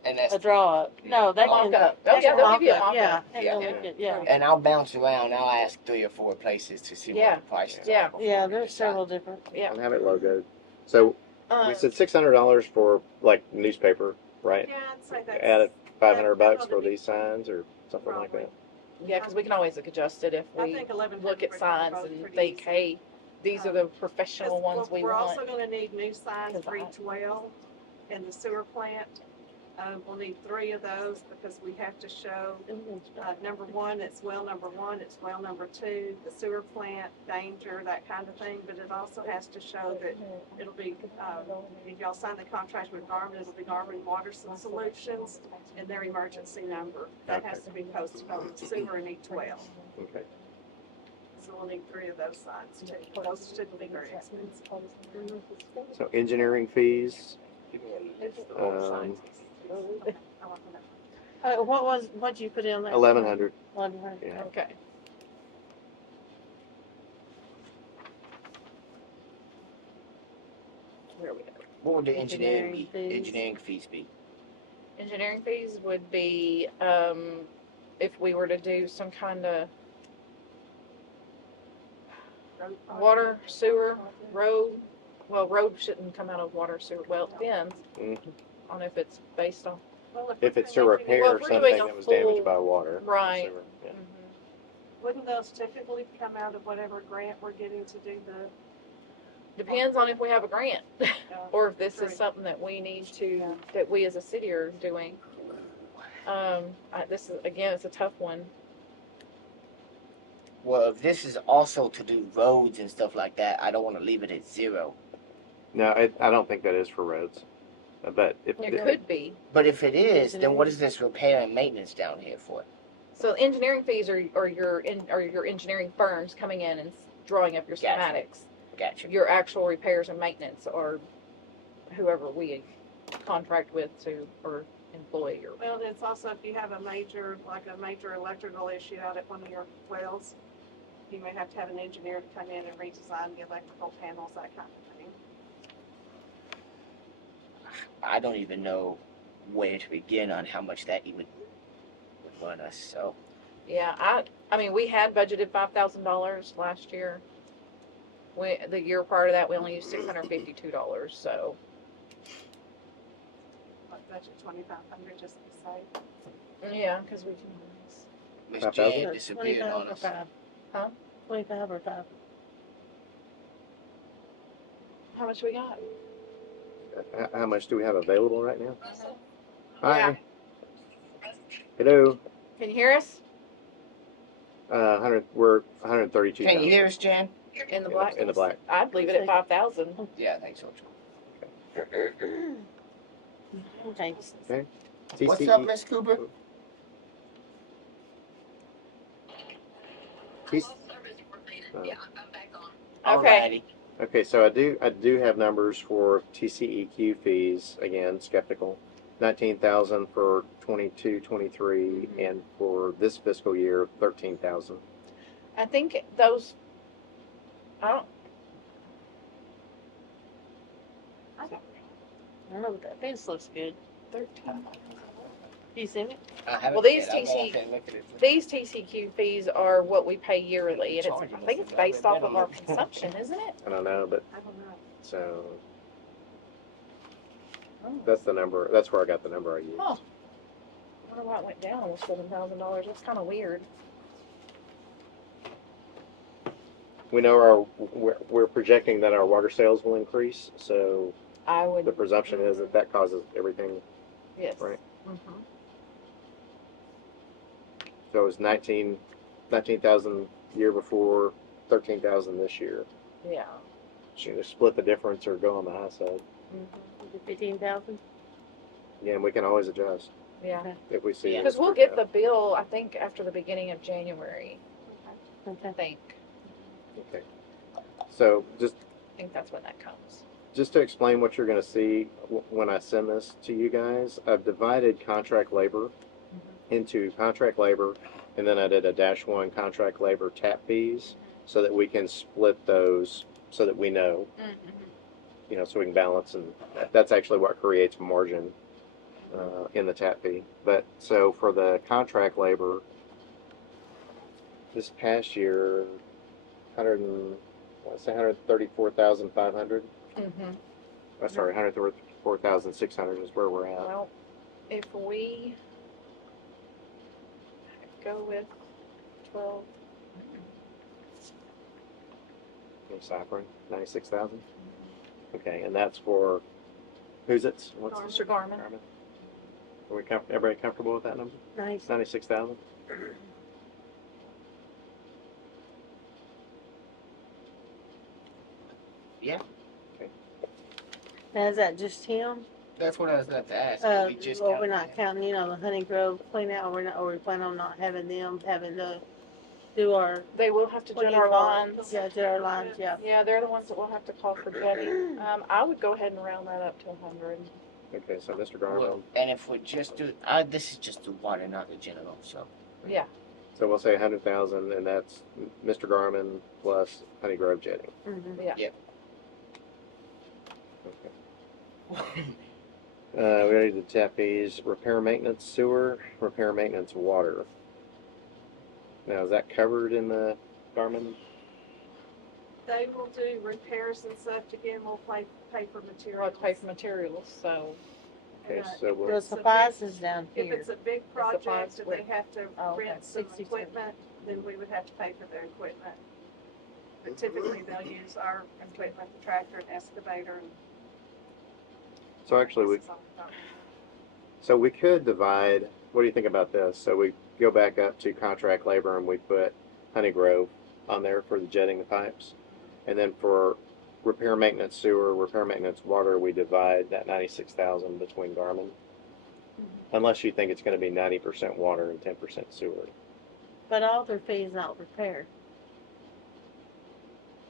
And that's a draw up. No, they mock can. up. they Oh yeah, can they'll give you a mock up, mock yeah, up. and Yeah. they'll look at- yeah. and I'll bounce around. I'll ask 3 or 4 places to see Yeah. what the prices Yeah. are. before Yeah, we there's decide. several different. Yeah. And have it logoed. So we said $600 for like newspaper, right? Yeah, I'd say that's. Add $500 that for ought to be these signs or something like probably- that. Yeah, because we can always adjust it if I we think 1100 look at would signs both and pretty think, easy. hey, these are the professional ones we We're want. also gonna need new signs 'Cause for I- each well in the sewer plant. We'll need 3 of those because we have to show, number 1, it's well number 1, it's well number 2, the sewer plant, danger, that kind of thing, but it also has to show that it'll be, if y'all sign the contract with Garmin, it'll be Garmin Water Solutions and their emergency number. That has to be posted on the sewer in each well. Okay. So we'll need 3 of those signs too. Those shouldn't be very expensive. So engineering fees, It's the old Um, signs. I want to know. What'd you put in there? 1,100. 1100. Yeah. Okay. Where are we at? What would the engineering Engineering fees. engineering fees be? Engineering fees would be, if we were to do some kind of water, sewer, road. Well, road shouldn't come out of water, sewer. Well, it depends Mhm. on if it's based on. Well, If it's to we're repair Well, if we're doing something a that was damaged full- by water. Right. Sewer, yeah. Wouldn't those typically come out of whatever grant we're getting to do the, Depends on if we have a grant or if this is Right. something that we need to, Yeah. that we as a city are doing. This is, again, it's a tough one. Well, if this is also to do roads and stuff like that, I don't want to leave it at 0. No, I don't think that is for roads. But if It could be. But if it is, then what is this repair and maintenance down here for? So engineering fees are your engineering firms coming in and drawing up your Gotcha. schematics. Gotcha. Your actual repairs and maintenance or whoever we contract with to, or employ or. well, it's also if you have a major electrical issue out at one of your wells, you may have to have an engineer to come in and redesign the electrical panels, that kind of thing. I don't even know where to begin on how much that even would run us. So Yeah, I mean, we had budgeted $5,000 last year. The year prior to that, we only used $652, so. Like budget 2,500 just to say. Yeah, because we can. Miss 5,000? Jan disappeared 25 on or us. 5. Huh? 25 or 5. How much we got? How much do we have available right now? Yeah. Hi. Hello. Can you hear us? We're 132. Can you hear us, Jan? In the black. In the black. I'd leave it at 5,000. Yeah, I think so too. Okay. What's TCE up, Miss Cooper? Okay. Alrighty. Okay, so I do have numbers for TCEQ fees. Again, skeptical. 19,000 for 22-23, and for this fiscal year, 13,000. I think those, I don't, I don't know, but that fence looks good. 13. You seen it? I haven't Well, these yet. I'll go TC up and look at it. These TCQ fees are what we pay yearly, and Charging I us think it's for based that. off of our consumption, isn't it? I don't know, but I don't know. so that's the number. That's where I got the number I used. Huh. I wonder why it went down almost $7,000. That's kind of weird. We know we're projecting that our water sales will increase, so I would, the presumption is that causes everything. yes. Right. Mhm. So it was 19,000 year before, 13,000 this year. Yeah. Should either split the difference or go on the high side. Mhm. 15,000? Again, we can always adjust Yeah. if we see. Yeah. it. Because we'll get the bill, I think, after the beginning of January, I Okay. think. Okay. So just I think that's when that comes. to explain what you're going to see when I send this to you guys, I've divided contract labor into contract labor, and then I did a -1 contract labor tap fees so that we can split those so that we know, so we can balance, and that's actually what creates margin in the tap fee. But so for the contract labor, this past year, 134,500. Mhm. Sorry, 134,600 is where we're at. Well, if we go with 12, Cypher, 96,000. Okay, and that's for who's it? What's Mr. Garmin. Garmin? Are we everybody comfortable with that number? Nice. 96,000. Yeah, Now, is that just him? that's what I was about to ask. We just Well, we're counted not that. counting, the Honey Grove clean out, or we plan on not having them having to do our, They will have to what do jet you our call it? lines. Yeah, do our lines, yeah. Yeah, they're the ones that will have to call for jetting. I would go ahead and round that up to 100. Okay, so Mr. Garmin. Well, and if we just do, this is just the water, not the general, so. Yeah. So we'll say 100,000, and that's Mr. Garmin plus Honey Grove jetting. Mhm. Okay. We already did tap fees, repair maintenance sewer, repair maintenance water. Now, is that covered in the Garmin? They will do repairs and stuff. Again, we'll pay for We'll materials. have to pay for materials, so. Okay, And, so we'll. The supplies is down If here. it's a big supplies project and they with- have to Oh, okay. rent some 62. equipment, then we would have to pay for their equipment. But typically, they'll use our equipment, the tractor and excavator. And So actually, so we could divide. What do you think about this? So we go back up to contract labor and we put Honey Grove on there for the jetting the pipes, and then for repair maintenance sewer, repair maintenance water, we divide that 96,000 between Garmin. Unless you think it's going to be 90% water and 10% sewer. But all their fees not repaired.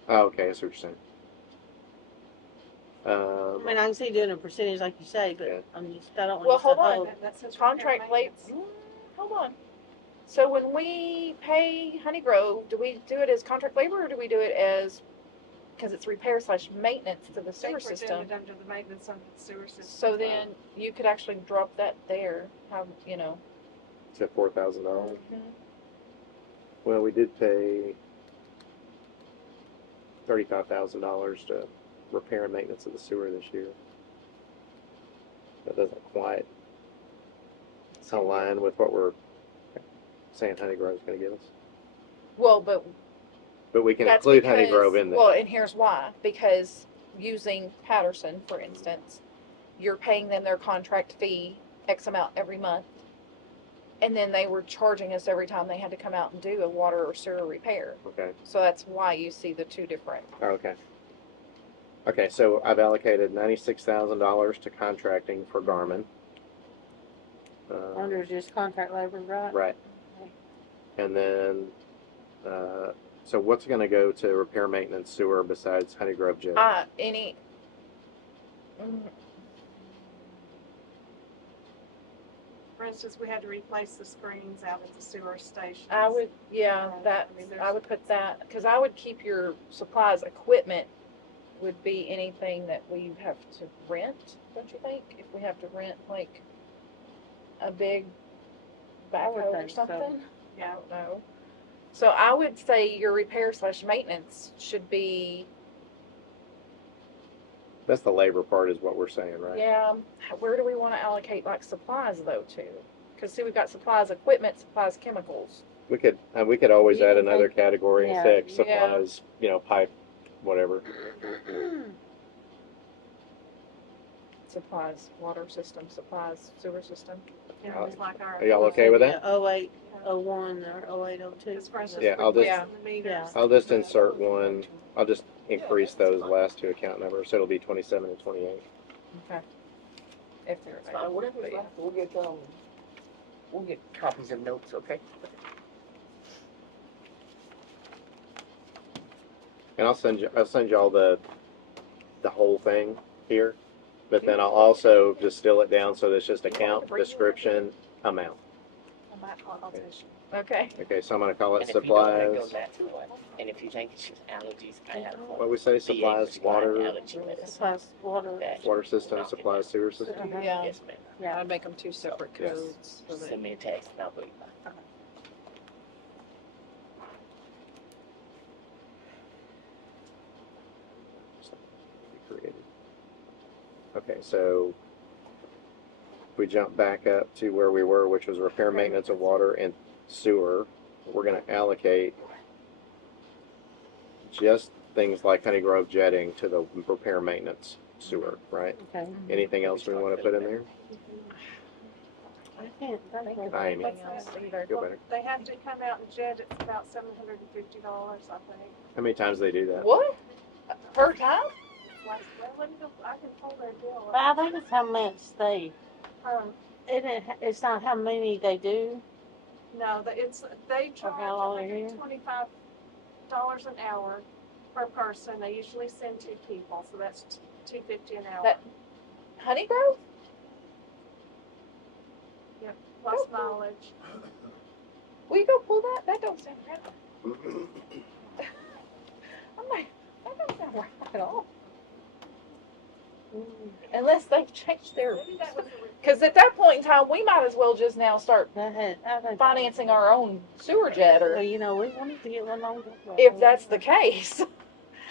Oh, okay, I see what you're saying. I mean, I can see doing a percentage like you say, but Yeah. I don't Well, want hold to on. hold. that says Contract repair late. maintenance. Hold on. So when we pay Honey Grove, do we do it as contract labor or do we do it as, because it's repair / maintenance to the I sewer think we're doing system? it under the maintenance under the sewer system. So then you could actually drop that there, It's at $4,000. Mhm. Well, we did pay $35,000 to repair and maintenance of the sewer this year. That doesn't quite align with what we're saying Honey Grove's going to give us. Well, but But we can that's include because, Honey Grove in there. well, and here's why. Because using Patterson, for instance, you're paying them their contract fee X amount every month. and then they were charging us every time they had to come out and do a water or sewer repair. Okay, So that's why you see the two different. okay. Okay, so I've allocated $96,000 to contracting for Garmin. Under just contract labor, right? Right. And then, so what's gonna go to repair, maintenance, sewer besides Honey Grove Gym? Any. For instance, we had to replace the screens out at the sewer station. I would, yeah, Right. that, I mean, I there's- would put that, because I would keep your supplies, equipment would be anything that we have to rent, don't you think? If we have to rent like a big I would backhoe or think so. something? I Yeah, don't know. So I would say your repair slash maintenance should be, That's the labor part is what we're saying, right? yeah, where do we want to allocate like supplies though to? Because see, we've got supplies, equipment, supplies, chemicals. We could always You add can another take- category and yeah. say Yeah. supplies, pipe, whatever. Supplies, water system, supplies, sewer system. yeah, it was like our. Are y'all okay with that? 08, 01, or 08, 02. Just for instance, Yeah, I'll just- replacing the meters. Yeah. I'll just insert one, I'll just increase those last two account numbers, so it'll be 27 and 28. Okay. If they're It's fine, available. whatever's left, we'll get copies of notes, okay? And I'll send y'all the whole thing here, but then I'll also distill it down so there's just account, description, amount. Okay. Okay, so I'm gonna call it And if you don't, then supplies, go back to it. And if you think it's just allergies, I have one. what we say, supplies, prescribed water, allergy medicine. Supplies, water. That- water system, supplies, sewer system. Uh-huh. Yeah. Yes, ma'am. Yeah. I'd make them two separate Yes. codes. So that- Send me a text and I'll put it back. Created. Okay, so if we jump back up to where we were, which was repair, maintenance of water and sewer, we're gonna allocate just things like Honey Grove jetting to the repair, maintenance, sewer, right? Okay. Anything else we wanna put in there? I can't think of Amy. Anything else either. Go back. They have to come out and jet, it's about $750, I think. How many times do they do that? What? Per time? Well, let me go, I can pull their bill But up. I think it's how much it's not how many they do. No, they charge, how long they're here? $125 an hour per person. They usually send 2 people, so that's $250 an hour. That- Honey Grove? Plus mileage. Will you go pull that? That don't sound right. I'm like, that don't sound right at all. Unless they've changed their, Maybe that was a because at that point in time, we might as well just now start I think financing our own sewer jet, Well, or we wanted to get one on. if that's the case.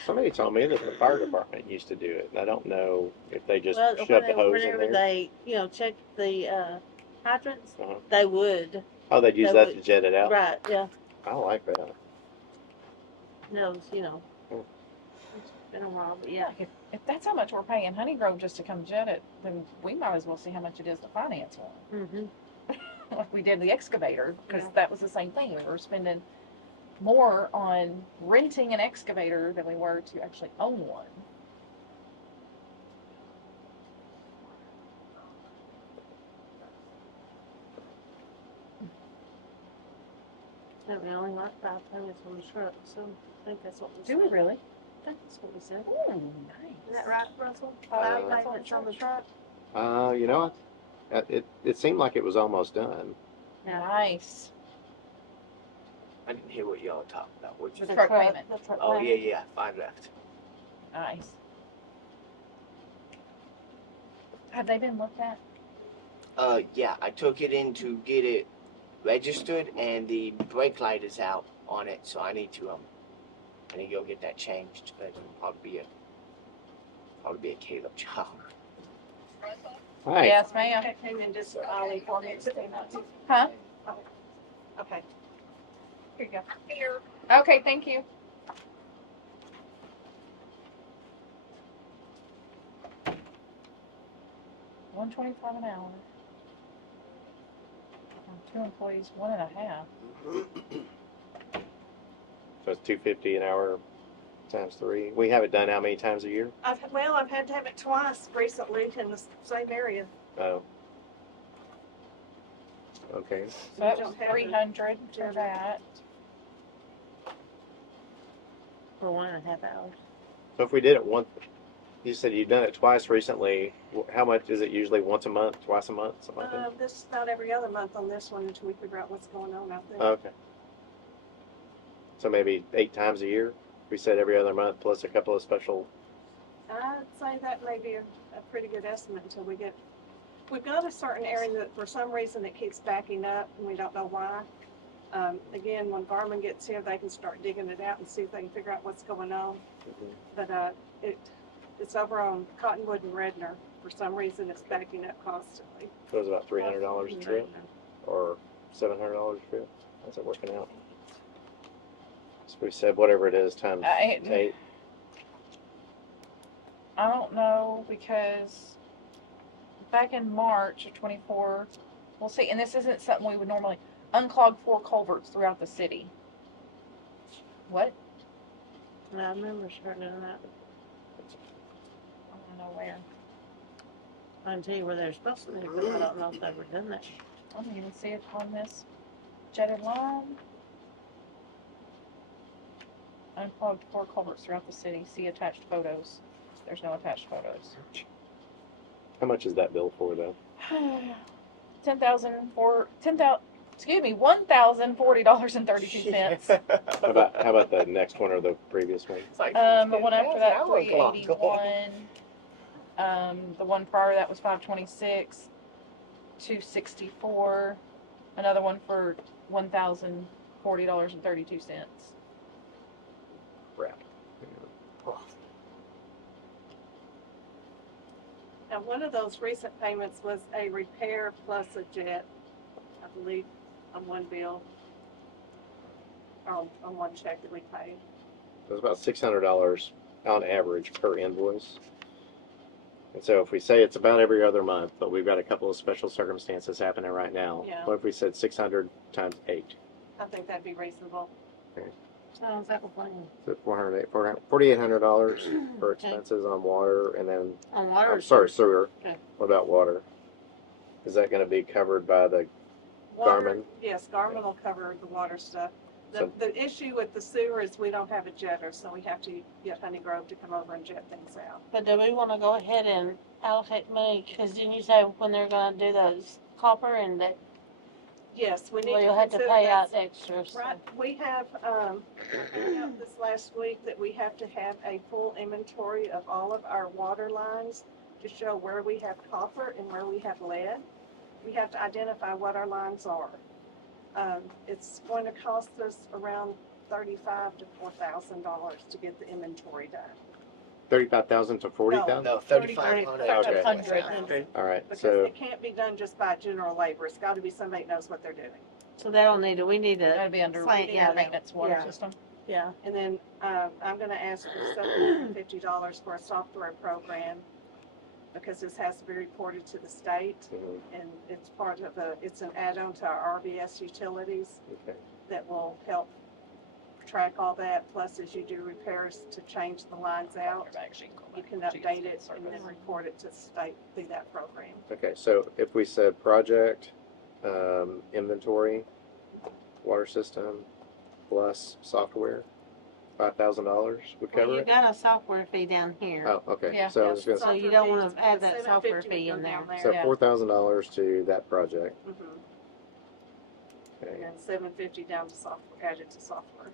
Somebody told me that the fire department used to do it, and I don't know if they just Well, shove the hose in whenever there. they, check the hydrants, Uh-huh. they would. Oh, they'd use they that would- to jet it out? Right, yeah. I like that. Knows, Hmm. It's been a while, but yeah. If that's how much we're paying Honey Grove just to come jet it, then we might as well see how much it is to finance one. Mm-hmm. Like we did the excavator, because Yeah. that was the same thing. We were spending more on renting an excavator than we were to actually own one. We only like 5 payments on the truck, so I think that's what we said. Do we really? That's what we said. Ooh, nice. Is that right, Russell? Uh, 5 payments on the truck? You know, it seemed like it was almost done. Yeah. Nice. I didn't hear what y'all talking about. What you The truck payment. The truck Oh, payment. yeah, 5 left. Nice. Have they been looked at? Yeah, I took it in to get it registered and the brake light is out on it, so I need to go get that changed. But it'll probably be a Caleb job. Hi. Yes, ma'am. Okay, came in just for Ollie for me. Huh? Okay. Here you go. Okay, thank you. $125 an hour. 2 employees, 1.5. So it's $250 an hour times 3. We have it done how many times a year? I've had to have it twice recently in the same area. Oh. Okay. So that We was don't have 300 for Yeah. that. For 1.5 hours. So if we did it once, you said you've done it twice recently. How much is it usually? Once a month, twice a month, something like that? This is about every other month on this one until we figure out what's going on out there. Okay. So maybe 8 times a year. We said every other month plus a couple of special. I'd say that may be a pretty good estimate until we've got a certain area that for some reason it keeps backing up and we don't know why. Again, when Garmin gets here, they can start digging it out and see if they can figure out what's going on. But it's over on Cottonwood and Redner. For some reason, it's backing up constantly. It was about $300 a trip or $700 a trip. How's it working out? So we said whatever it is times 8. I don't know because back in March of 24, we'll see, and this isn't something we would normally unclog 4 culverts throughout the city. What? I remember starting doing that. I don't know where. I can tell you where they're supposed to be, but I don't know if they've ever done that. I don't even see it on this jetted line. Unclogged 4 culverts throughout the city. See attached photos. There's no attached photos. How much is that bill for though? $1,040.32. How about the next one or the previous one? It's like The one after that, 10,000 hours 381. The one prior to that was 526. 264. Another one for $1,040.32. Crap. Now, one of those recent payments was a repair plus a jet, I believe, on one bill, on one check that we paid. It was about $600 on average per invoice. And so if we say it's about every other month, but we've got a couple of special circumstances happening right now, Yeah. what if we said 600 times 8? I think that'd be reasonable. Sounds like a plan. So $4,800 for expenses on water, and then On water. I'm sorry, sewer. Okay. What about water? Is that going to be covered by the Water, Garmin? yes, Garmin will cover the water stuff. So- The issue with the sewer is we don't have a jetter, so we have to get Honey Grove to come over and jet things out. But do we wanna go ahead and allocate money, cause didn't you say when they're gonna do those copper and that Yes, we need to we'll have to consider pay that. out extras? Right, we have, found out this last week that we have to have a full inventory of all of our water lines to show where we have copper and where we have lead. We have to identify what our lines are. It's going to cost us around $35,000 to $4,000 to get the inventory done. 35,000 to 40,000? No, 3,500. Okay. 500. All right. Because So it can't be done just by general labor. It's got to be somebody that knows what they're doing. So that'll need to, we need to, That'd be under Site, yeah, maintenance water yeah. system. yeah, And then I'm going to ask for $750 for a software program because this has to be reported to the state. mhm, And it's part of it's an add-on to our RBS utilities okay. that will help track all that. Plus, as you do repairs to change the lines out, you can update it and then report it to the state through that program. Okay, so if we said project, inventory, water system, plus software, $5,000 would well, cover you it? got a software fee down here. Oh, okay. Yeah. So I was gonna So say, you don't wanna Software add fees, that the software 750 fee would in go down there. so Yeah. $4,000 to that project. Mhm. Okay. And $750 down to software, added to software.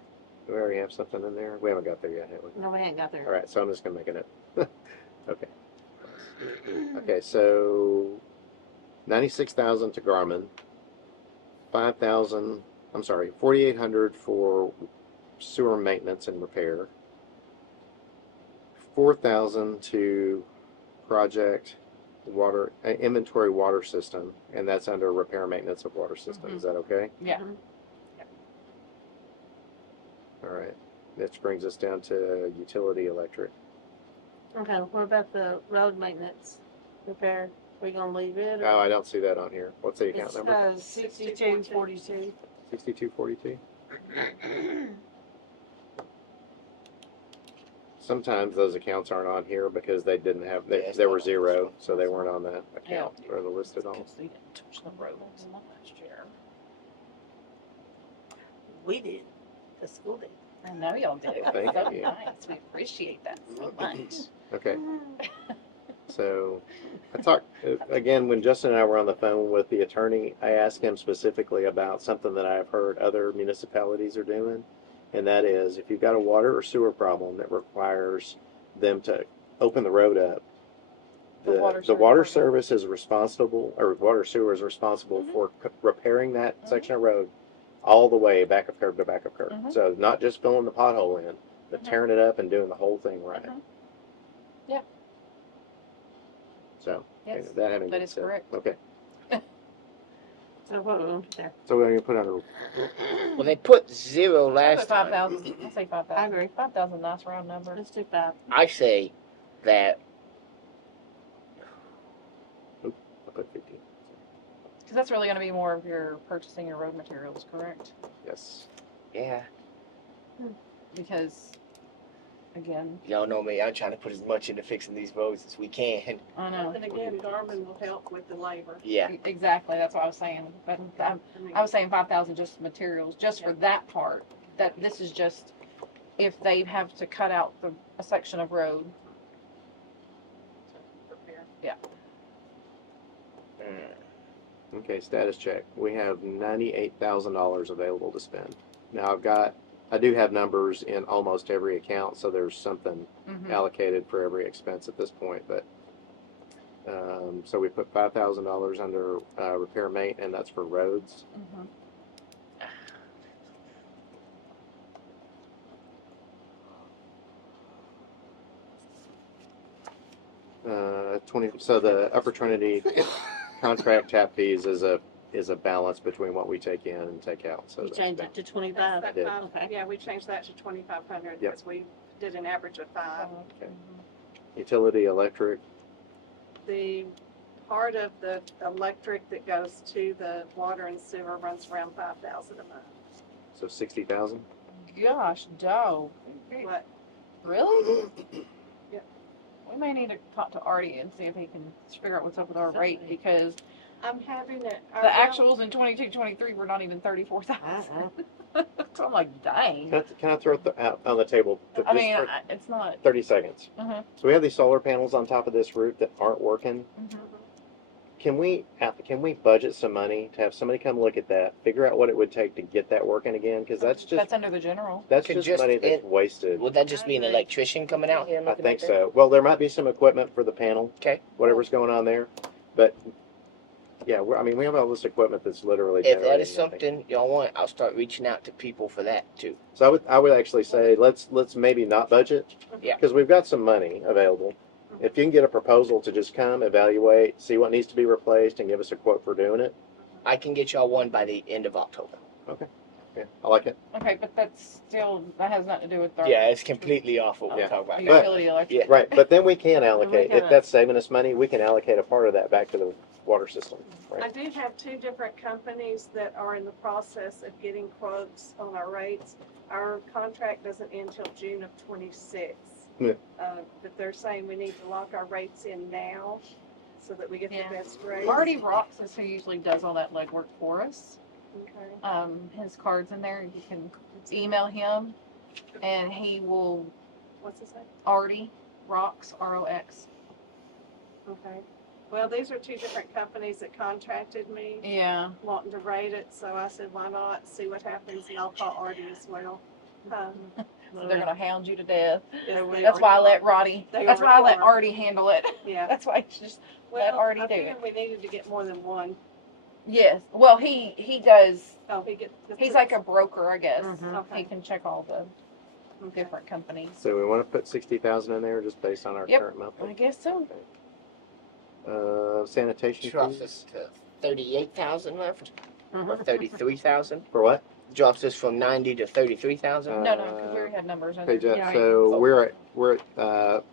Do we already have something in there? We haven't got there yet, have we? No, we ain't got there. All right, so I'm just gonna make it up. Okay. Okay, so 96,000 to Garmin, 5,000. I'm sorry, 4,800 for sewer maintenance and repair, 4,000 to project water inventory water system, and that's under repair maintenance of water system. Is that okay? Yeah. Mhm. All right. This brings us down to utility electric. Okay, what about the road maintenance repair? We gonna leave it? Oh, I don't see that on here. What's the account It number? says 6242. 6242? Sometimes those accounts aren't on here because they didn't have, Yeah, they, it's they not were on zero, so they weren't on that account or the listed on. Because we didn't touch the roads last year. We did. The school did. I know y'all do. Thank So you. nice. We appreciate that so much. Okay, so I talked, again, when Justin and I were on the phone with the attorney, I asked him specifically about something that I've heard other municipalities are doing. And that is, if you've got a water or sewer problem that requires them to open the road up, The water the water service. service is responsible, or water sewer is responsible for repairing that section of road all the way back of curb to back of curb. Mhm. So not just filling the pothole in, but tearing it up and doing the whole thing right. Mhm. Yeah. So, Yes, that having that been is said, correct. okay. So what we gonna put there? So we're gonna put under, Well, they put 0 I'll last put time. 5,000. I'll say 5,000. I agree. 5,000, nice round number. Let's do 5. I say that I'll put 15. Because that's really going to be more of your purchasing your road materials, correct? Yes. yeah, Because, again, y'all know me. I'm trying to put as much into fixing these roads as we can. I know. And again, Garmin will help with the labor. Yeah, Exactly, that's what I was saying. But I was saying 5,000 just materials, just for that part. That this is just if they have to cut out a section of road. Okay, status check. We have $98,000 available to spend. Now I do have numbers in almost every account, so there's something Mhm. allocated for every expense at this point, but, so we put $5,000 under, repair maintenance, and that's for roads. Mhm. So the Upper Trinity contract tap fees is a balance between what we take in and take out, so You that's changed down. it to 25. That did. five- Okay. Yeah, we changed that to 2,500 Yep. because we did an average of 5. Okay. Utility, electric, The part of the electric that goes to the water and sewer runs around 5,000 a month. so 60,000. Gosh, dough. But Really? Yep. We may need to talk to Artie and see if he can figure out what's up with our rate because I'm having it. the actuals in 22, 23 were not even 34,000. So I'm like, dang. Can I throw it out on the table? I mean, Just for it's not. 30 seconds. Mhm. So we have these solar panels on top of this roof that aren't working. Mhm. Can we budget some money to have somebody come look at that, figure out what it would take to get that working again? Because that's under the general. just Could just money that's wasted. would that just be an electrician coming out here and I looking think at that? so. Well, there might be some equipment for the panel. Okay. Whatever's going on there, but yeah, we have all this equipment that's literally. If that is generating nothing. something y'all want, I'll start reaching out to people for that too. So I would actually say let's maybe not budget. Yeah. Because we've got some money available. If you can get a proposal to just come, evaluate, see what needs to be replaced, and give us a quote for doing it. I can get y'all one by the end of October. Yeah, I like it. Okay, but that has nothing to do with our Yeah, it's completely off what we're Yeah. talking about. the utility electric. Yeah. Right, but then we can allocate, if gotta- that's saving us money, we can allocate a part of that back to the water system, I right? do have 2 different companies that are in the process of getting quotes on our rates. Our contract doesn't end till June of 26. Yeah. But they're saying we need to lock our rates in now so that we get the Yeah. best rates. Artie Rocks is who usually does all that legwork for us. Okay. His card's in there. You can email him, and he will. What's his name? Artie Rocks, ROX. Okay. Well, these are 2 different companies that contacted me Yeah. wanting to rate it, so I said, why not, see what happens, and I'll call Artie as well. So they're gonna hound you to death. Yes, they That's why I already let are. Roddy. They That's why I let already are. Artie handle it. Yeah. That's why I just let Artie I do figured it. we needed to get more than one. Yes. Well, he does. Oh, he gets. He's like a broker, I guess. Mhm. Okay. He can check all the Okay. different companies. So we want to put 60,000 in there just based on our Yep. current I monthly. guess so. Sanitation Drops fees, us to 38,000 left, or Mhm. 33,000. for what? Drops us from 90 to 33,000. No, because we already had numbers in Okay, there. Jeff, Yeah, so we're at,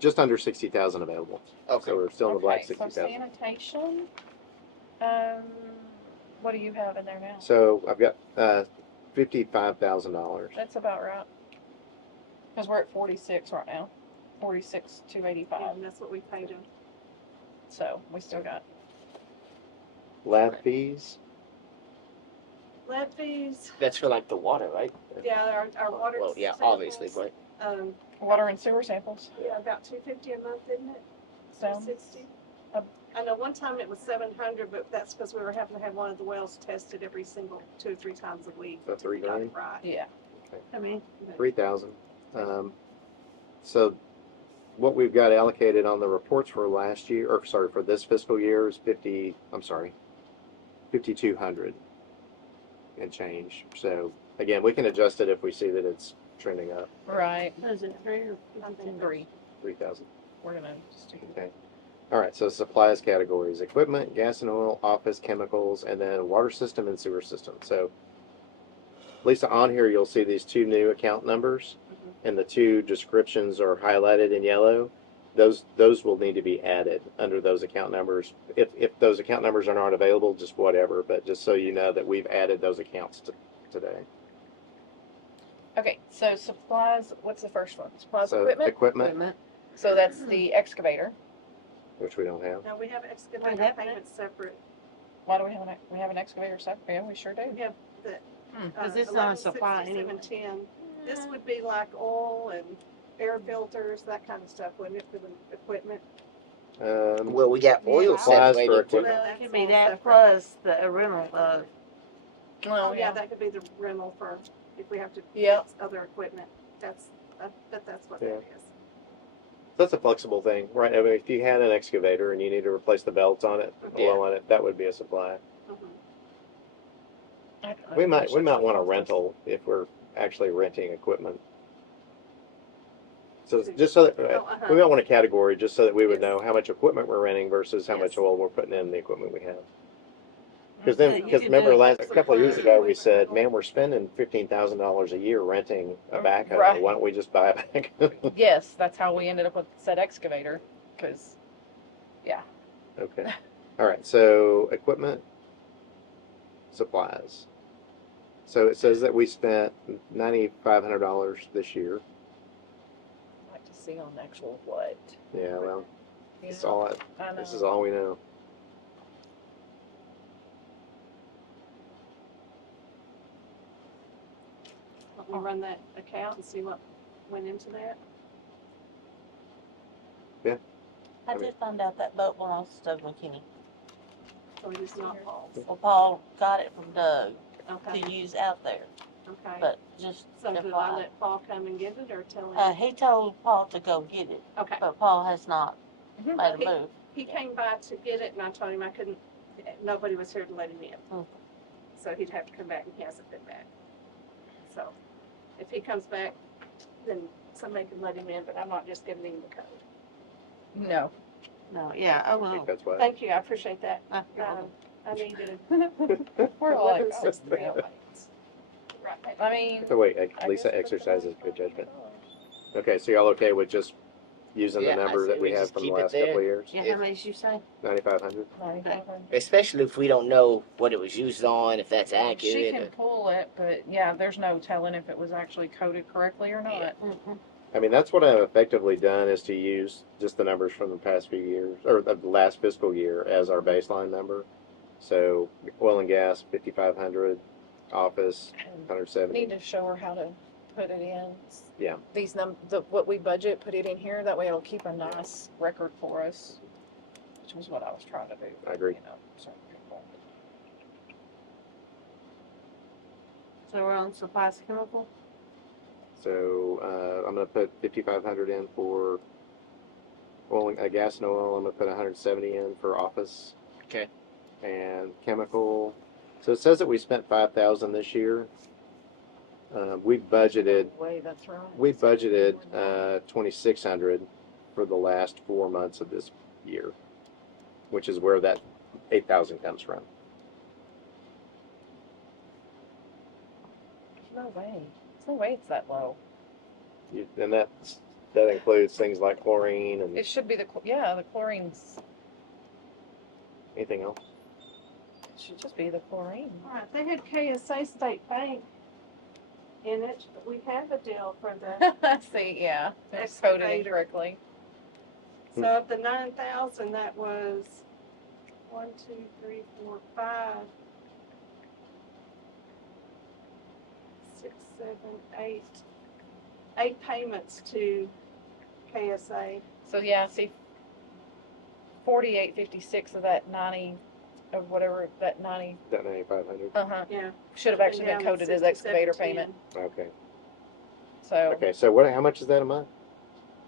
just under 60,000 available. Okay. So we're still in the black Okay, so 60,000. sanitation, what do you have in there now? So I've got $55,000. That's about right. Cause we're at 46 right now, 46,285, And that's what we paid them. so we still got, Lab fees. Lab fees, That's for like the water, right? yeah, our water. Well, yeah, samples, obviously, but water and sewer samples, Yeah, about $250 a month, isn't it? so. 260. Um, I know one time it was 700, but that's because we were having to have one of the wells tested every single 2 or 3 times a week. So to be done 3 grand? right. Yeah, I mean, 3,000. So what we've got allocated on the reports for last year, or sorry, for this fiscal year is 5,200 and change. So again, we can adjust it if we see that it's trending up. right, what is it, 3 or I think 3, 3,000. we're gonna just do Okay. All right. So supplies categories: equipment, gas and oil, office, chemicals, and then water system and sewer system. So Lisa, on here you'll see these 2 new account numbers, and the 2 descriptions are highlighted in yellow. Those will need to be added under those account numbers. If those account numbers are not available, just whatever. But just so you know that we've added those accounts today. Okay, so supplies, what's the first one? Supplies, So equipment? equipment? So that's the excavator. which we don't have. No, we have excavator have that? payments separate. Why do we have an excavator separate? Yeah, we sure do. We have the. Because it's not a supply anyway. 116710. This would be like oil and air filters, that kind of stuff, wouldn't it, for the equipment? Well, we got oil Supplies for separated too. equipment. Well, it That's could be all that separate. plus the rental of, Oh, yeah, that could be the rental for, if we have to. Yep. get other equipment, that's what Yeah. that is. That's a flexible thing, right? I mean, if you had an excavator and you need to replace the belts on it, oil on it, that would be a supply. Mhm. We might want a rental if we're actually renting equipment. So just so that, we might want a category just so that we would Yes. know how much equipment we're renting versus how much Yes. oil we're putting in the equipment we have. Because Yeah, then, you because could remember do a couple of years ago, we said, man, we're spending $15,000 a year renting a backhoe. Right. Why don't we just buy a backhoe? Yes, that's how we ended up with said excavator, because, Okay. All right. So equipment, supplies. So it says that we spent $9,500 this year. I'd like to see on actual what. Yeah. Well, you it's know? all. I This know. is all we know. Let me run that account and see what went into that. I did find out that boat belongs to Doug McKinney. So it is not Paul's. Well, Paul got it from Doug Okay, to use out there, okay. but just So did I FYI. let Paul come and get it or tell him? He told Paul to go get it, Okay. but Paul has not Mhm. made a move. He came by to get it and I told him I couldn't, nobody was here to let him in. Mhm. So he'd have to come back and he hasn't been back. So if he comes back, then somebody can let him in, but I'm not just giving him the code. No. No, yeah, I I will. think that's why. Thank you, I appreciate that. You're welcome. I needed We're all like, oh, 11:63. yeah. I mean. The way I Lisa guess exercises good judgment. Okay, so y'all okay with just using Yeah, the I number say that we we have just from the keep it last there. couple of years? Yeah, If- how many did you say? 9,500. 9,500. Especially if we don't know what it was used on, if that's She accurate. can pull it, but yeah, there's no telling if it was actually coded correctly or not. Mhm. I mean, that's what I've effectively done is to use just the numbers from the past few years, or the last fiscal year as our baseline number. So oil and gas, 5,500, office, Need 170. to show her how to put it in. Yeah. These what we budget, put it in here, that way it'll keep a nice record for us, which was what I was trying to do. I agree. You know, certain people. So we're on supplies chemical? So I'm going to put 5,500 in for oil and gas and oil. I'm going to put 170 in for office. Okay. And chemical. So it says that we spent 5,000 this year. We budgeted Way, that's right. We budgeted 2,600 for the last 4 months of this year, which is where that 8,000 comes from. No way. There's no way it's that low. And that's That includes things like chlorine It and should be the chlorine's. anything else. It should just be the chlorine. All right, they had KSA State Bank in it, but we have a deal for the, See, yeah, it's coded Excavator. incorrectly. so of the 9,000, that was 1, 2, 3, 4, 5, 6, 7, 8, 8 payments to KSA. So yeah, see, 4856 of that 90, of whatever that 90. That 9,500. Yeah. Should have actually been Down coded as 67, excavator 10. payment. Okay. So Okay. So what? How much is that a month?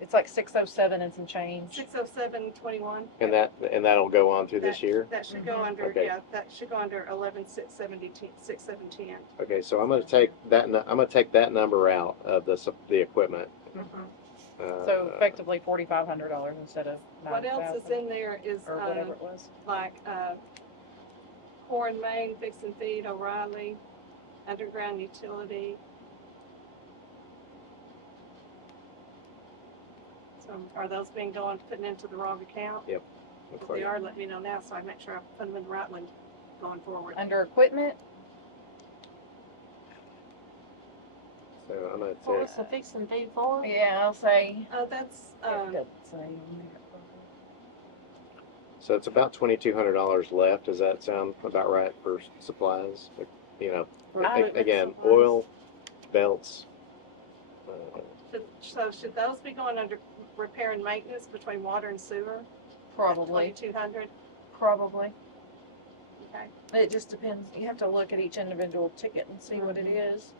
it's like 607 and some change. 607.21. And that'll go on through this year. That should go Mhm. under, Okay. yeah, that should go under 11,670, Okay. So I'm gonna take that. I'm gonna take that number out of the equipment. So effectively $4,500 instead of What else is 9,000 in there is, or whatever it was. like, core and main, fix and feed, O'Reilly, underground utility. So are those being putting into the wrong account? Looks If like they it. are, let me know now, so I make sure I put them in the right one going forward. Under equipment, So I'm gonna What take. was the fix and feed for? yeah, I'll say. That's, It doesn't say on there. So it's about $2,200 left. Does that sound about right for supplies? You know, again, oil, belts. So should those be going under repair and maintenance between water and sewer? Probably, 2,200, probably. okay. It just depends. You have to look at each individual ticket and see what it is.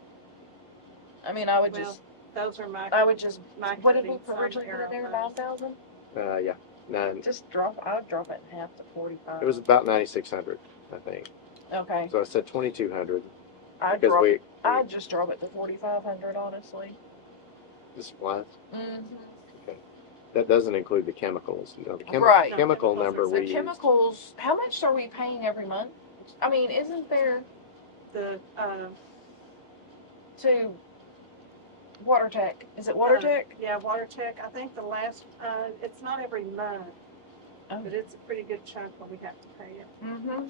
I mean, I would Well, just, Those are my. I would just, my what did we codings on originally put in there, Arrow. 9,000? Yeah, 9. Just I would drop it in half to 45. It was about 9,600, I think. Okay, So I said 2,200 I'd because I'd just drop it to 4,500, honestly. the supplies. Mm-hmm. That doesn't include the chemicals. You know, the Right. chemical No, number chemicals we The used. chemicals, how much are we paying every month? I mean, isn't there The, to Water Tech? Is it Water Tech? yeah, Water Tech, I think the last, it's not every month, Oh. but it's a pretty good chunk when we have to pay it. Mm-hmm.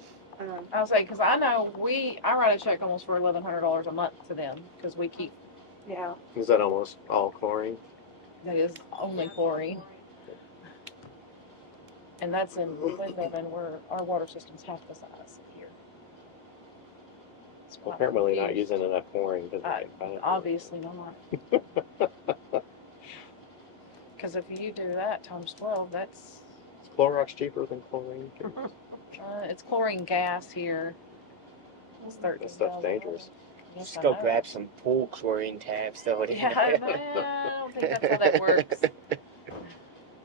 Um, I'll say, because I know I write a check almost for $1,100 a month to them, because we keep, yeah. Is that almost all chlorine? that is only chlorine. And that's in Lindhaven, where our water system's half the size of here. It's Well, quite apparently not confused. using enough chlorine because Obviously not. Because if you do that times 12, that's, Is Clorox cheaper than chlorine? it's chlorine gas here. It's That $13,000. stuff's dangerous. Yes, Just I go know. grab some pool chlorine tabs, throw it in Yeah, there. I don't think that's how that works. I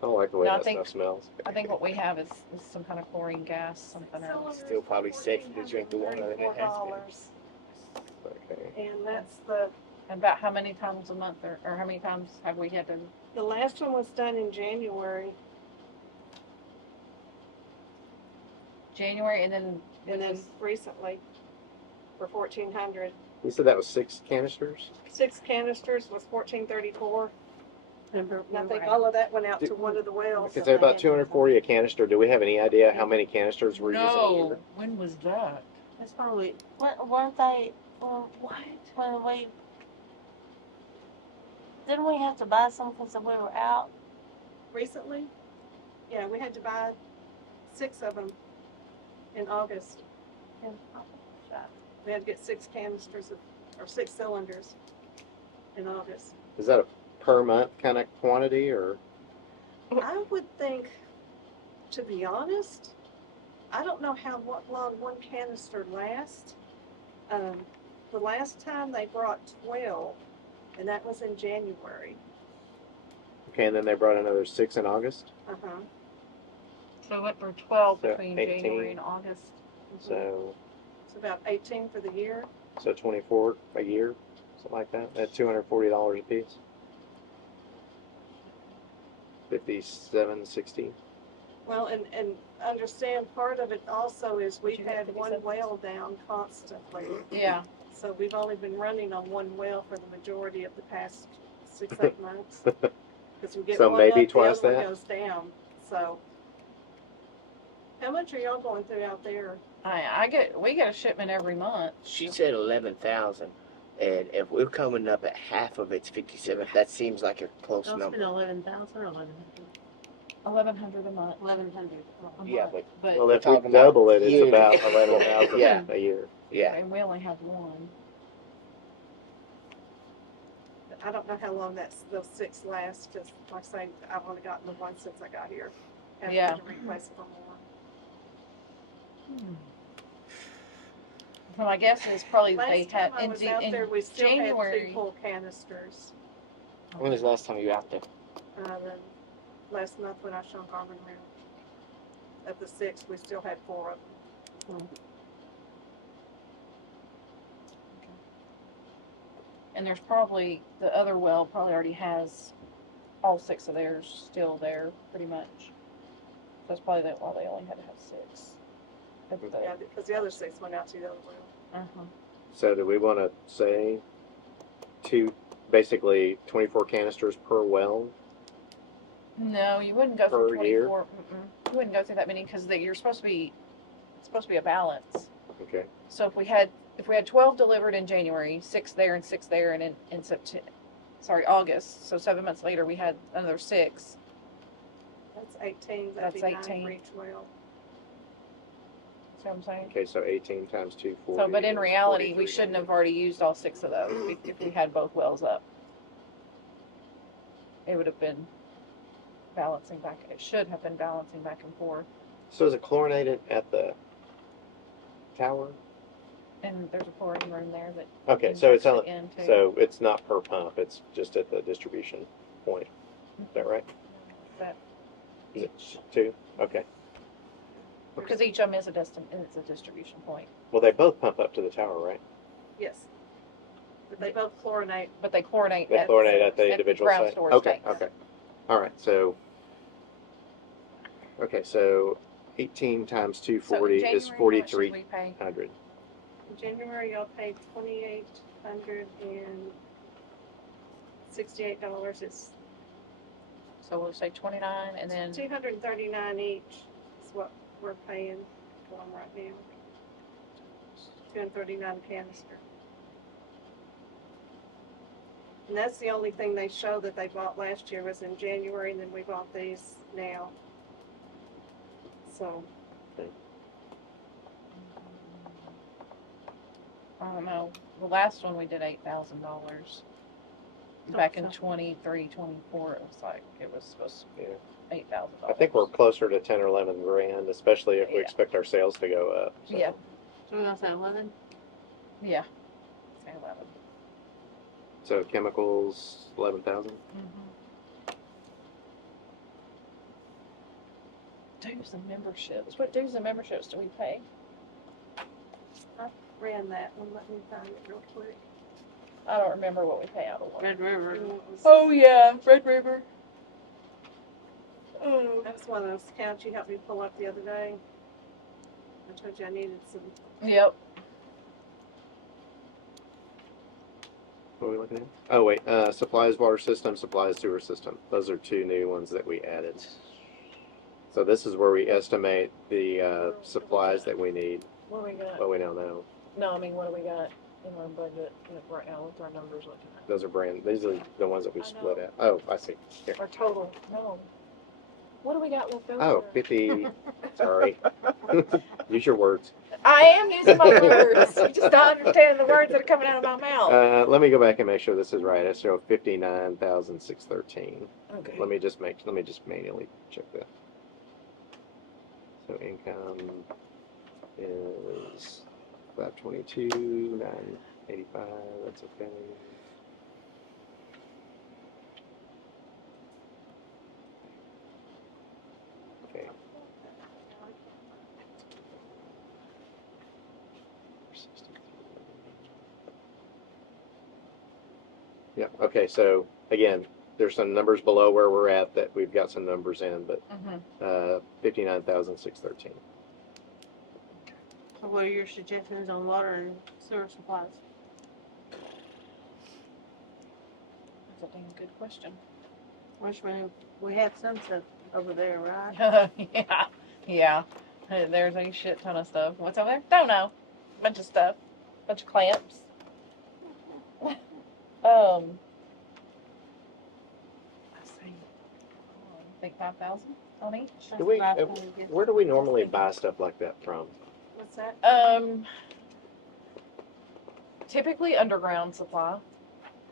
don't like the way No, I that think- stuff smells. I think what we have is some kind of chlorine gas, something else. Still probably safe to drink the water that it has been. $1,434, Okay. and that's the, About how many times a month, or how many times have we had to? the last one was done in January, January, and then and then recently for 1,400. You said that was 6 canisters? 6 canisters was 1,434, Remember, and I we think were all of that went out to one of the wells. Because they're about 240 a canister. Do we have any idea how many canisters we're using a year? When was that? It's probably, weren't they, well, What? when didn't we have to buy some because we were out? Recently, yeah, we had to buy 6 of them in August. We had to get 6 canisters or 6 cylinders in August. Is that a per month kind of quantity or? I would think, to be honest, I don't know what long one canister lasts. The last time they brought 12, and that was in January. Okay, and then they brought another 6 in August. Uh-huh. So it went for 12 So between 18. January and August. So It's about 18 for the year. 24 a year, something like that. At $240 a piece. 57.60. Well, and understand part of it also is we've you got had one 57? well down constantly. Yeah. So we've only been running on one well for the majority of the past 6-8 months. Cause we get So one maybe up, the twice other one that? goes down, so. How much are y'all going through out there? We get a shipment every month. She said 11,000, and if we're coming up at half of its 57, that seems like a close It's been number. 11,000 or 1,100? 1,100 a month. 1,100. a Yeah, month, but but Well, We're if we talking about double it, it's yearly. about 11,000 Yeah. a year. Yeah. and we only have one. I don't know how long those 6 last, cause like I say, I've only gotten the one since I got here. Haven't Yeah. had to request for more. Well, my guess is probably they Last had time I in, was J- out in there, we still had 2 January. full canisters. When was the last time you were out there? Then last month when I shone Garmin around. Of the 6, we still had 4 of them. And there's probably, the other well probably already has all 6 of theirs still there, pretty much. That's probably why they only had to have 6. But the- Yeah, because the other 6 went out to the other well. uh-huh. So do we want to say basically 24 canisters per well? No, you wouldn't go Per through year? 24. You wouldn't go through that many because you're supposed to be, it's supposed to be a balance. Okay. So if we had 12 delivered in January, 6 there and 6 there, and in August, so 7 months later we had another 6. That's 18, that'd be That's 9 18. for each well. See what I'm saying? Okay, so 18 times 240. So, but in is reality, we 4,300. shouldn't have already used all 6 of those if we had both wells up. It would have been balancing back. It should have been balancing back and forth. So is it chlorinated at the tower? And there's a pouring room there that. Okay, so it's on, into. so it's not per pump, it's just at the distribution point. Is that right? That Is it 2? Okay. because each of them is it's a distribution point. Well, they both pump up to the tower, right? Yes. But they both chlorinate. But they chlorinate. They chlorinate at the individual ground site? storage Okay, tanks. okay. All right, so, okay, so 18 times So in 240 is January, how much did 4,300. we pay? In January, y'all paid $2,868. It's So we'll say 29, and then $239 each is what we're paying for them right now. $239 canister. And that's the only thing they show that they bought last year was in January, and then we bought these now. So, I don't know. The last one we did $8,000. Back in 23, 24, it was like it was supposed to be $8,000. I think we're closer to 10 or 11 grand, especially if we Yeah. expect our sales to go up. So. Yeah. So we're gonna say 11? Yeah. Say 11. So chemicals, 11,000. Dues and memberships. What dues and memberships do we pay? ran that one. Let me find it real quick. I don't remember what we pay out of water. Red River. And it was- Oh yeah, Red River. Oh. That's one of those accounts you helped me pull up the other day. I told you I needed some. Yep. What are we looking at? Oh, wait, supplies water system, supplies sewer system. Those are 2 new ones that we added. So this is where we estimate the supplies that we need, What do we got? but we don't know. No, I mean, what do we got in our budget right now with our numbers looking at? These are the ones that we I split know. out. Oh, I see. Here. Our total, no. What do we got left over? Oh, 50, sorry. Use your words. I am using my words. You just don't understand the words that are coming out of my mouth. Let me go back and make sure this is right. I show 59,613. Okay. Let me just manually check that. So income is 522, 985. That's okay. Okay. Yeah. Okay. So again, there's some numbers below where we're at that we've got some numbers in, but 59,613. So what are your suggestions on water and sewer supplies? That's a damn good question. Which we have some stuff over there, right? Yeah. There's a shit ton of stuff. What's over there? Don't know. Bunch of stuff. Bunch of clamps. Let's see. I think 5,000 on each. Do we, That's uh, about what we get. where do we normally buy stuff like that from? What's that? Typically underground supply,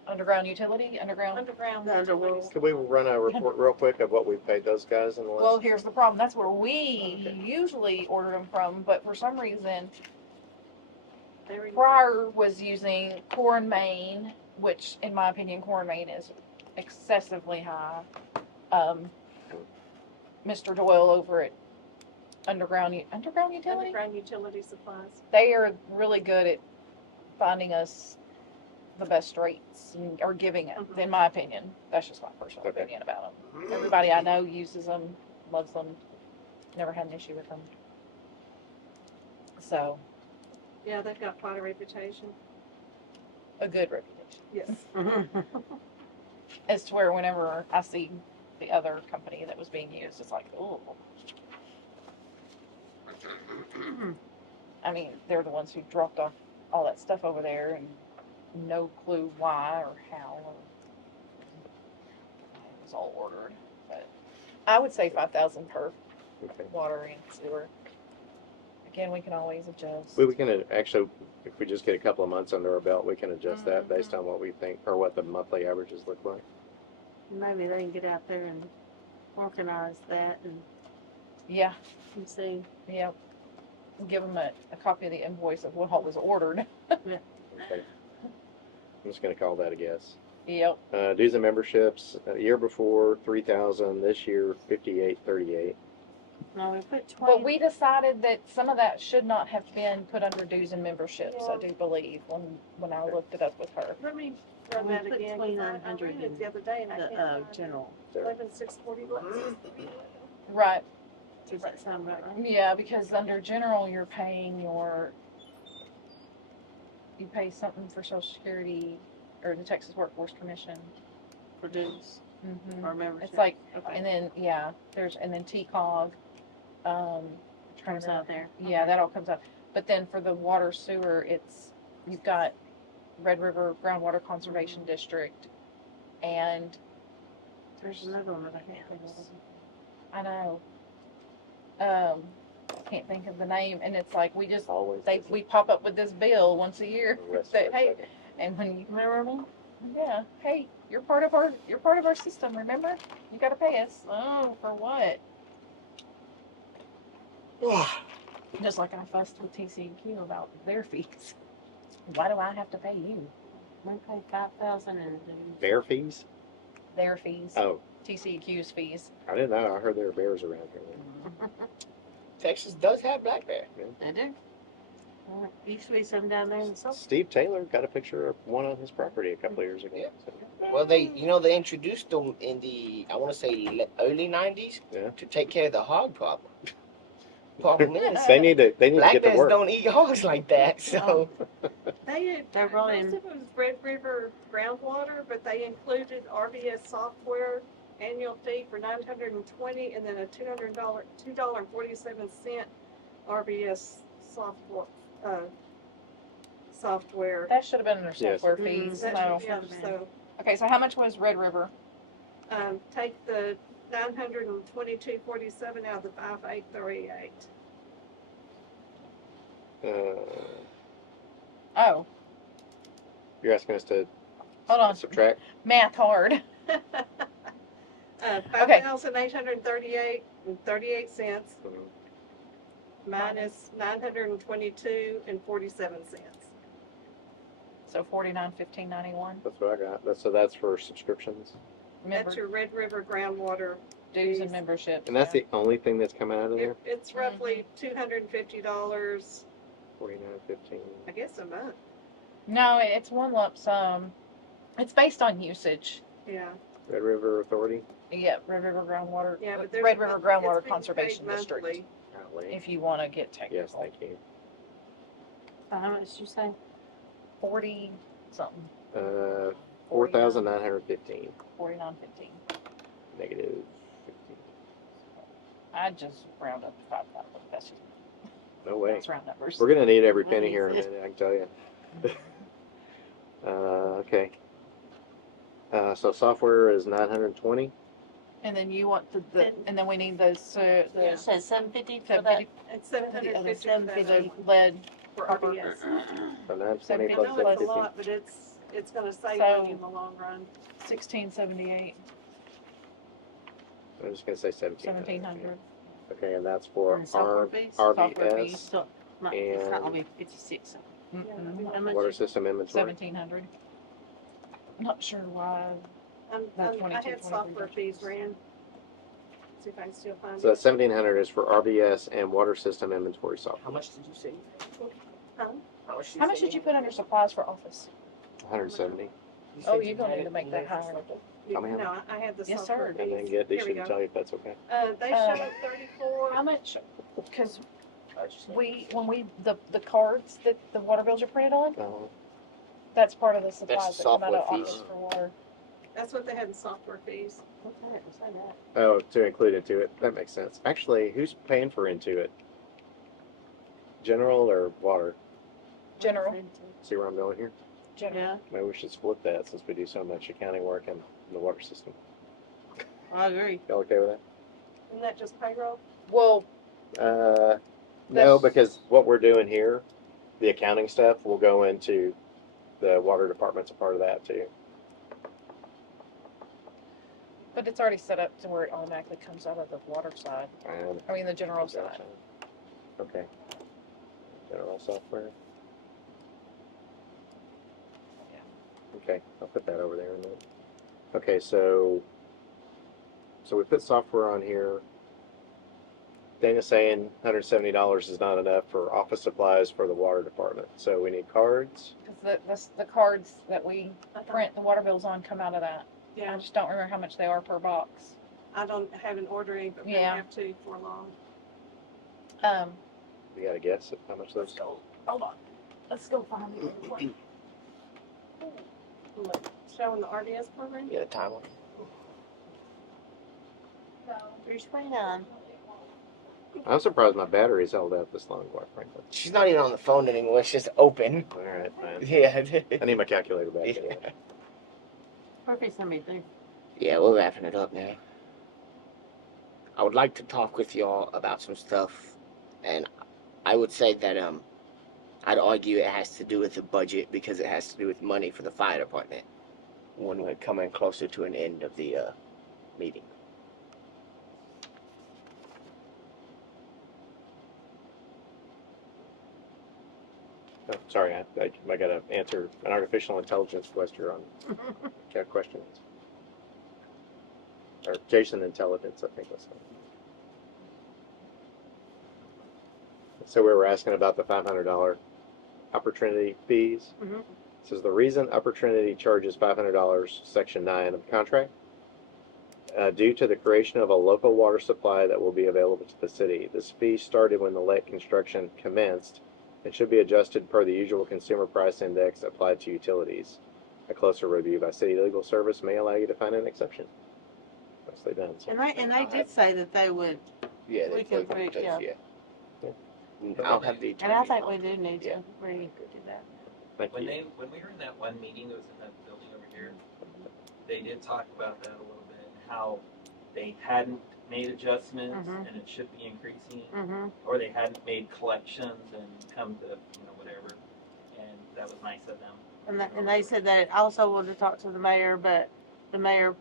underground utility, underground. Underground. The underworld. utilities. Could we run a report real quick of what we've paid those guys in the Well, last? here's the problem. That's where we Okay. usually order them from, but for some reason, They were- Pryor was using Core and Main, which, in my opinion, Core and Main is excessively high. Mr. Doyle over at Underground Utility, Underground utility supplies. they are really good at finding us the best rates or giving it. Mhm. In my opinion, that's just my personal Okay. opinion about them. Everybody I know uses them, loves them, never had an issue with them. So, Yeah, they've got quite a reputation. a good reputation. Yes. As to where whenever I see the other company that was being used, it's like, oh. I mean, they're the ones who dropped off all that stuff over there and no clue why or how. Or it was all ordered. But I would say 5,000 per Okay. water and sewer. Again, we can always adjust. We can actually, if we just get a couple of months under our belt, we can adjust that based on what we think, or what the monthly averages look like. Maybe they can get out there and organize that and Yeah, see. yeah. Give them a copy of the invoice of what all was ordered. Okay. I'm just gonna call that a guess. Yep. Dues and memberships, year before, 3,000, this year, 5838. No, we put 20. But we decided that some of that should not have been put under dues and memberships, I do believe, when I looked it up with her. Let me run We that put again. 'Cause I 2,900 ran it in the other day and I the can't find it. general. 11,640. Right. Does that sound about right? Yeah, because under general, you pay something for Social Security or the Texas Workforce Commission. For dues Mm-hmm. or membership? It's like, Okay. and then, yeah, and then TCOG, trying Comes to out there. Yeah, that all comes out. But then for the water sewer, you've got Red River Groundwater Conservation District, and There's another one that I can't think of. I know, can't think of the name, and it's like we just Always. we pop up with this bill once a year. Rest Say, of hey, it. and when you remember, yeah, hey, you're part of our system. Remember, you got to pay us. Oh, for what? Just like I fussed with TCEQ about their fees. Why do I have to pay you We pay 5,000 in dues. Bear fees? their fees? Oh, TCEQ's fees. I didn't know. I heard there were bears around here. Texas does have black bear. They do. Used to be some down there in the south. Steve Taylor got a picture of one on his property a couple of years ago. Yeah. So, Well, they introduced them in the, I want to say, early 90s Yeah. to take care of the hog problem. Problem is, they need to black get to bears work. don't eat hogs like that, so. They're running- Most of it was Red River groundwater, but they included RVS software, annual fee for $920, and then a $2.47 RVS software. That should have been under Yes. software Mhm. fees. That- So, yeah, so, okay, so how much was Red River? take the $922.47 out of the 5,838. Oh, You're asking us to hold on. subtract? Math hard. 5,838.38 minus 922.47. So 49.15.91. That's what I got. That's for subscriptions. Remember, That's your Red River groundwater. dues and memberships. And that's the only thing that's coming out of there? It's roughly $250, 49.15. I guess, a month. No, it's one lump sum. It's based on usage. Yeah, Red River Authority? Yeah, Red River Groundwater. yeah, but there's. Red a River month- Groundwater it's being Conservation paid District. monthly. Golly. If you want to get technical. Yes, thank you. So how much did you say? 40 something. 4,915. 49.15. negative 15. I just round up to 5,000. That's just, No way. that's round numbers. We're gonna need every penny here in a minute, I can tell you. Okay. So software is 920. And then you want and then we need those, the It says 750 for 750 that. It's 750 for the that lead. for RBS. So 920 750 I plus know it's a 750. lot, but it's gonna save So- money in the long run. 1678, I'm just gonna say 1700. 1700. Okay, and that's for And software fees? Software RBS, fees. So, not, it's not And- gonna be 56. Mm-mm. How much water is- system inventory. 1700. I'm not sure why. I 22, had 23 software fees budgets. ran. See if I can still find So it. that's 1700 is for RBS and water system inventory How software. much did you say? Huh? How much did you put under supplies for office? 170. Oh, you're gonna need to make that higher. Tell me how No, I had the Yes, software sir. And fees. then get, they Here we should go. tell you if that's okay. They show 34. How much, because the cards that the water bills are printed on, that's part of the supplies that come out of software office fees. for water. That's what they had in software fees. What's that? What's that? Oh, to include Intuit. That makes sense. Actually, who's paying for Intuit? General or water? General. See where I'm going here? General. Yeah, Maybe we should split that since we do so much accounting work in the water system. I agree. Y'all okay with Isn't that just payroll? Well, that? No, That's- because what we're doing here, the accounting stuff, will go into the water department's a part of that too. but it's already set up to where it automatically comes out of the water side. And I mean, the general side. Okay. General software. Okay, I'll put that over there in a minute. Okay, so we put software on here. Dana's saying $170 is not enough for office supplies for the water department. So we need cards. Because the cards that we print the water bills on come out of that. I Yeah, just don't remember how much they are per box. I don't have an ordering, but we Yeah. have to for long. You got to guess at how much those? Go. Hold on. Let's go find it real quick. Showing the RDS program? Yeah, the timer. 329. I'm surprised my battery's held out this long, quite frankly. She's not even on the phone anymore. It's just open. All right, man. Yeah. I need my calculator back. Yeah. Anyway. Perfect, somebody think. Yeah, we're wrapping it up now. I would like to talk with y'all about some stuff, and I would say that I'd argue it has to do with the budget because it has to do with money for the fire department when we're coming closer to an end of the meeting. Oh, sorry, I got to answer an artificial intelligence question on questions. Or Jason Intelligence, I think that's it. So we were asking about the $500 Upper Trinity fees. Mhm. Says the reason Upper Trinity charges $500, Section 9 of the contract, due to the creation of a local water supply that will be available to the city. This fee started when the lake construction commenced. It should be adjusted per the usual consumer price index applied to utilities. A closer review by City Legal Service may allow you to find an exception. Nicely done. So, And they did say that they would, Yeah, We can break, yeah. I'll have the and I attorney. think we do need Yeah. to really do that. thank When you. we were in that one meeting that was in that building over here, they did talk about that a little bit, and how they hadn't made adjustments Mhm. and it should be increasing, Mm-hmm. or they hadn't made collections and come to, whatever, and that was nice of them. And they said that also wanted to talk to the mayor, but the mayor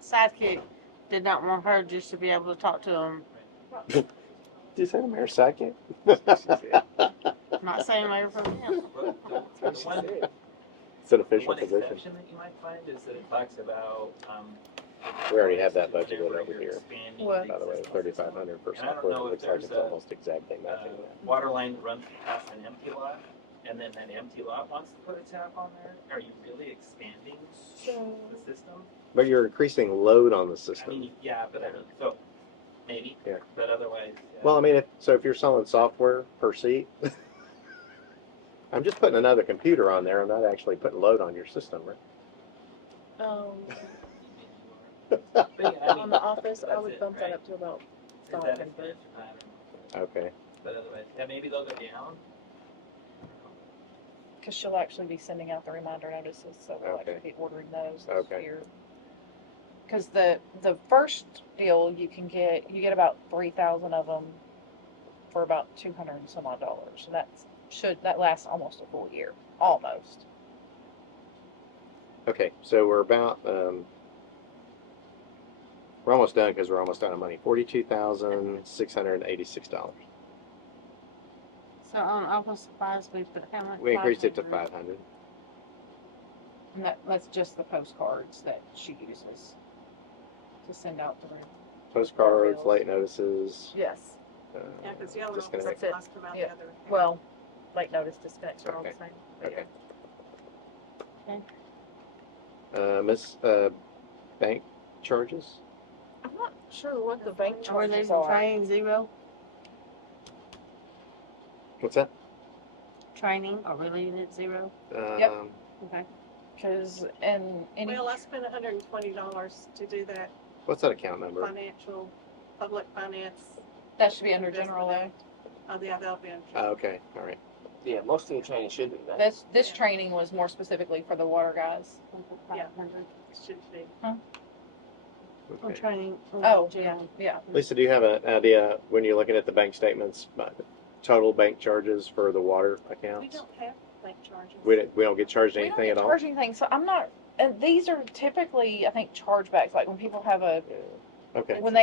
sidekick did not want her just to be able to talk to him. Did you say the mayor's sidekick? I'm not saying mayor pro tem. But the one, It's an the official one position. exception that you might find is that it talks about, We already have that budgeted whenever over you're here. expanding What? By the way, existing 3,500 for And I don't software. It know if looks like there's it's a- almost exactly matching that. water line that runs past an empty lot, and then that empty lot wants to put a tap on there, are you really expanding the system? But you're increasing load on the I system. mean, yeah, but I mean, so, maybe, Yeah. but otherwise, yeah. Well, I mean, if you're selling software per seat, I'm just putting another computer on there. I'm not actually putting load on your system, right? But yeah, I On mean, the office, I that's would it, bump that right? up to about Is that 500. expense or not? I don't know. Okay, But otherwise, yeah, maybe they'll go down. Because she'll actually be sending out the reminder notices, so we'll Okay. actually be ordering those this Okay. year. Because the first deal you get about 3,000 of them for about 200 and some odd dollars, and that lasts almost a full year, almost. okay, so we're about, we're almost done because we're almost out of money. $42,686. So on office supplies, we put how much? We increased it to 500. 500. And that's just the postcards that she uses to send out through. Postcards, bills. late notices. Yes. Yeah, because the other disconnect. office That's it. must come out Yeah. the other. Well, late notice disconnects are all the Okay. same. But Okay. yeah. Miss, bank charges? I'm not sure what the bank Are we charges leaving are. training zero? What's that? Training, are we leaving it zero? Yep. Okay. Because in any Well, I spent $120 to do that What's that account number? financial, public finance. that should be under general though. Yeah, that'll be in. Oh, okay, all right. Yeah, most of the training should be that. This Yeah. training was more specifically for the water guys. Yeah. 500. Should be. On Okay. training. Oh, general. yeah. Lisa, do you have an idea when you're looking at the bank statements, total bank charges for the water We accounts? don't have bank charges. We don't get charged We don't anything get at all? charged anything, so I'm not. And these are typically, I think, chargebacks. Like when people have Yeah. Okay, when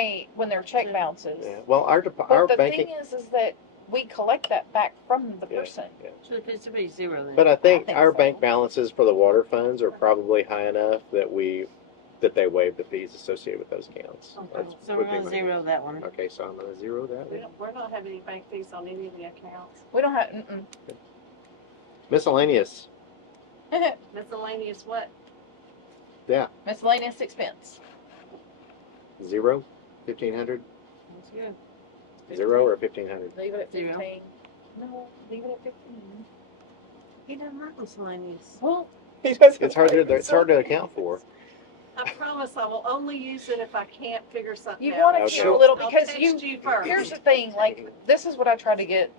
their check bounces. yeah, well, our But the banking, thing is that we collect that back from the Yeah. person. So it should be zero then. but I think think our so. bank balances for the water funds are probably high enough that they waive the fees associated with those accounts. Okay, That's- so would we're be gonna my zero guess. that one. Okay, so I'm gonna zero that one. We're not having any bank fees on any of the accounts. We don't have Miscellaneous, Miscellaneous what? miscellaneous expense. 0, 1,500, That's good. 0 or 1,500? Leave it at Zero. 15. No, leave it at 15. He doesn't like miscellaneous. Well, It's hard to account for. I promise I will only use it if I can't figure something you out. want to Okay. keep a little I'll because text you first. here's the thing, like this is what I try to get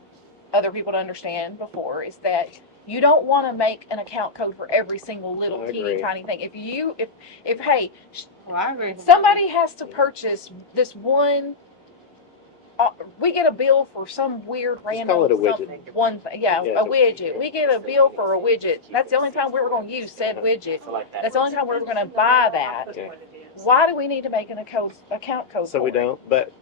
other people to understand before is that you don't want to make an account code for every single little I teeny agree. tiny thing. If hey, Well, I agree. somebody has to purchase this one. We get a bill for some weird random call it a widget. something, one thing. Yeah, Yeah, a widget. We get a bill for a widget. That's the only time we were going to use said widget. So like that. That's the only time we were going to buy that. That's what it is. Why do we need to make an account code? So we for it? don't, but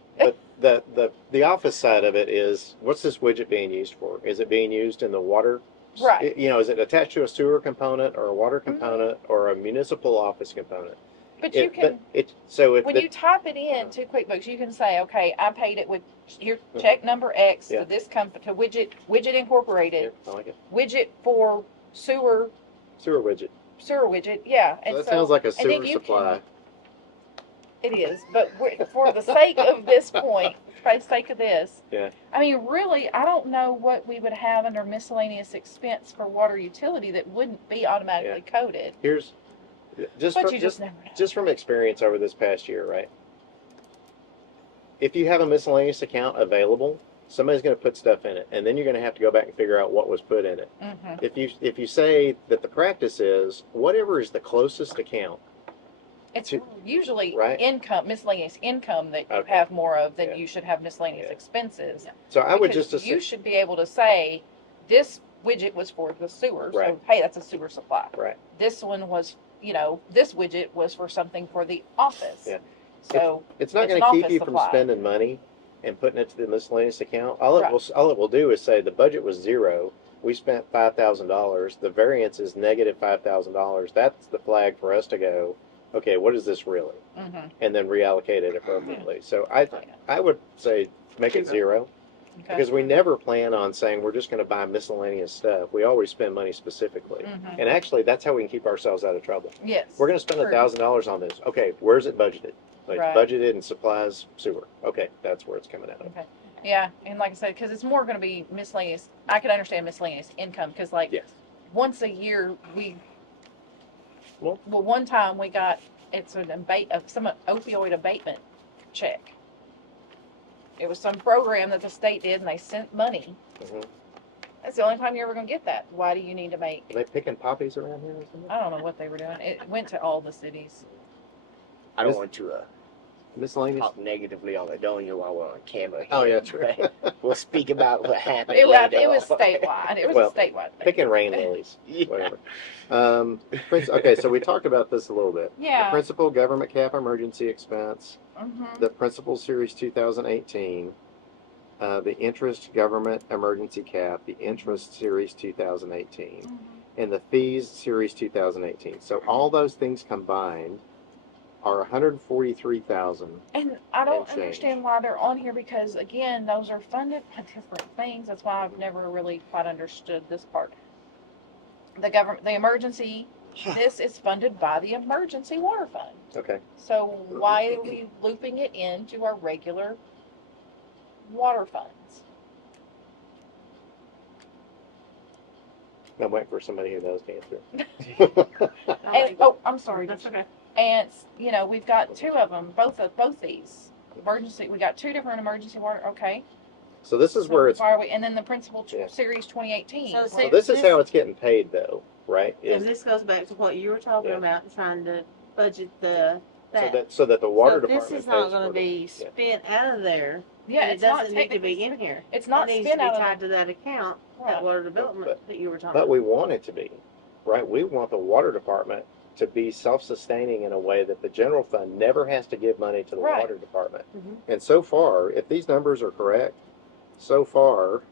the office side of it is, what's this widget being used for? Is it being used in the water? Right. You know, is it attached to a sewer component or a water Mm-hmm. component or a municipal office component? But you can. So if When the, you type it in to QuickBooks, you can say, okay, I paid it with your check number X Yeah. to this company, to Widget Incorporated, I like it, widget for sewer widget. widget, yeah. So that sounds like a and then sewer you supply. It is, but for the sake of this point, for the sake of this, Yeah. I mean, really, I don't know what we would have under miscellaneous expense for water utility that wouldn't be automatically coded. Here's just But from, you just never know. just from experience over this past year, right? If you have a miscellaneous account available, somebody's going to put stuff in it, and then you're going to have to go back and figure out what was put in it. Mhm. If you say that the practice is whatever is the closest account, It's to- usually right? miscellaneous income that you Okay. have more of than Yeah. you should have miscellaneous Yeah. expenses. so I would Because just you assume, should be able to say, this widget was for the sewer, so Right. hey, that's a sewer supply. right? This one was, this widget was for something for the office. Yeah. So, It's not It's going an to keep office you from supply. spending money and putting it to the miscellaneous account. All Right. it will do is say the budget was 0. We spent $5,000. The variance is negative $5,000. That's the flag for us to go, okay, what is this really? mhm, And then reallocate it appropriately. So I would say make it 0 okay. because we never plan on saying we're just going to buy miscellaneous stuff. We always spend money specifically. Mhm. And actually, that's how we can keep ourselves out of trouble. Yes. We're going to spend True. $1,000 on this. Okay, where's it budgeted? Like, Right. budgeted in supplies, sewer. Okay, that's where it's coming out of. Okay. Yeah, and like I said, because it's more going to be miscellaneous. I can understand miscellaneous income because, like, Yes. once a year Well- one time we got it's an some opioid abatement check. It was some program that the state did, and they sent money. Mhm. That's the only time you're ever gonna get that. Why do you need to make? Are they picking poppies around here or something? I don't know what they were doing. It went to all the cities. I don't Is- want to Miscellaneous? talk negatively on Ladonia while we're on camera. Oh, here, yeah, true. but we'll speak about what happened It was later. statewide. It was Well, a statewide thing. Picking rain lilies, Yeah. whatever. Okay, so we talked about this a little bit. Yeah. The principal government cap emergency expense, Mhm. the principal series 2018, the interest government emergency cap, the interest series 2018, Mhm. and the fees series 2018. So all those things combined are 143,000. And I don't And change. understand why they're on here because, again, those are funded by different things. That's why I've never really quite understood this part. The government, the emergency, this is funded by the emergency water fund. Okay. So why are we looping it into our regular water funds? I'm waiting for somebody who knows the answer. And, oh, I'm sorry. That's okay. And, you know, we've got two of them, both these. Emergency, we got two different emergency water, okay. So this is So where it's. why are we, and then the principal Yeah. series 2018. So So this is how it's getting paid, though, right? And Is this goes back to what you were talking Yeah. about, trying to budget the, so that the water So department. this is not pays gonna for be yeah. spent out of there. Yeah, It it's not doesn't need to technically, be in here. it's not It needs to spent be out of tied to that account, that Right. water development that you were talking But about. we want it to be, right? We want the water department to be self-sustaining in a way that the general fund never has to give money to the Right. water department. Mhm. And so far, if these numbers are correct, so far,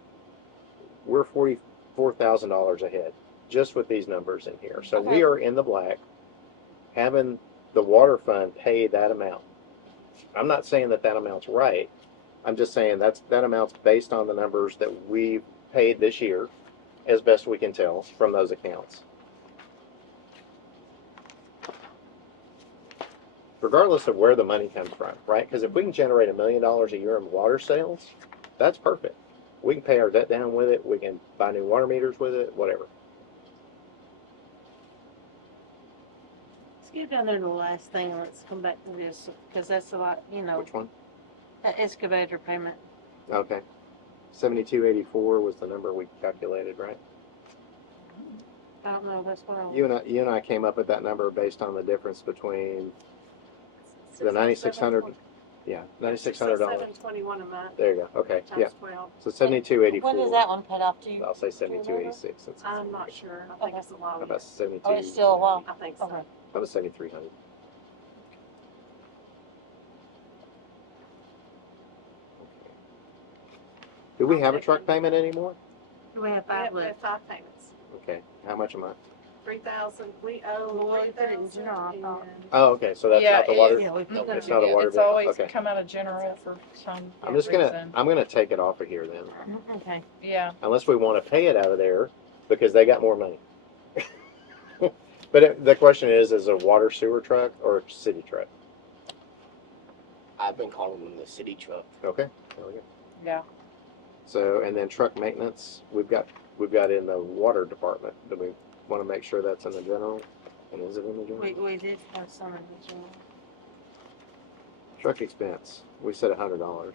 we're $44,000 ahead just with these numbers in here. So we Okay. are in the black, having the water fund pay that amount. I'm not saying that that amount's right. I'm just saying that amount's based on the numbers that we paid this year, as best we can tell from those accounts. Regardless of where the money comes from, right? Because if we can generate $1 million a year in water sales, that's perfect. We can pay our debt down with it. We can buy new water meters with it, whatever. Let's get down there to the last thing, and let's come back to this, because that's a lot, you know, Which one? that excavator payment. Okay. 7284 was the number we calculated, right? I don't know, that's what I. You and I came up with that number based on the difference between the 9,600. Yeah, $9,600. $721 a month, There you go. Okay. Yeah. times 12. So 7284. When is that one paid off to you? I'll say 7286. I'm not sure, I think it's a How lot, about 72? Oh, it's still a while. I think so. Okay. How about 7300? Do we have a truck payment anymore? Do we have We 5 have left? 5 payments, Okay. How much a month? 3,000, we owe Well, we put it in 3,000 general, I thought. and Oh, okay. So that's Yeah, not the water. Yeah, we put It's that not a in. water It's bill? always Okay. come out of general for some I'm just gonna reason. I'm gonna take it off of here then, Okay. Yeah. unless we want to pay it out of there because they got more money. But the question is a water sewer truck or a city truck? I've been calling them the city truck. Okay. There we go. Yeah. So and then truck maintenance we've got in the water department. Do we want to make sure that's in the general? And is it in the general? We did have some in the general. Truck expense. We said $100.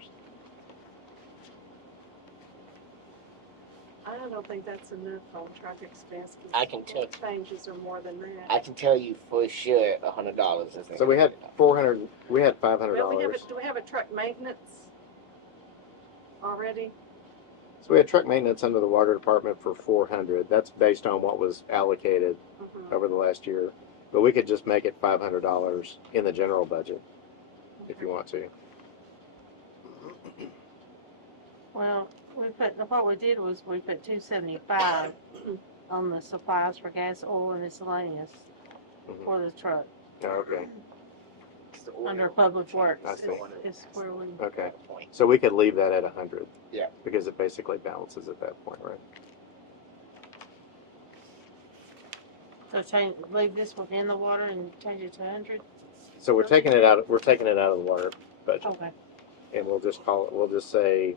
I don't think that's enough on truck expense. 'cause I can tell. Changes are more than that. I can tell you for sure $100 isn't. So we had 400. We had Well, $500. do we have a truck maintenance already? So we had truck maintenance under the water department for 400. That's based on what was allocated Mhm. over the last year. But we could just make it $500 in the general budget if you want to. Well, what we did was we put 275 on the supplies for gas, oil, and miscellaneous Mhm. for the truck, Oh, okay. It's the oil. under public works. I see. Is where we, Okay. Point. So we could leave that at 100. Yeah. Because it basically balances at that point, right? so leave this one in the water and change it to 100? So we're taking it out. We're taking it out of the water budget, Okay. and we'll just call it. We'll just say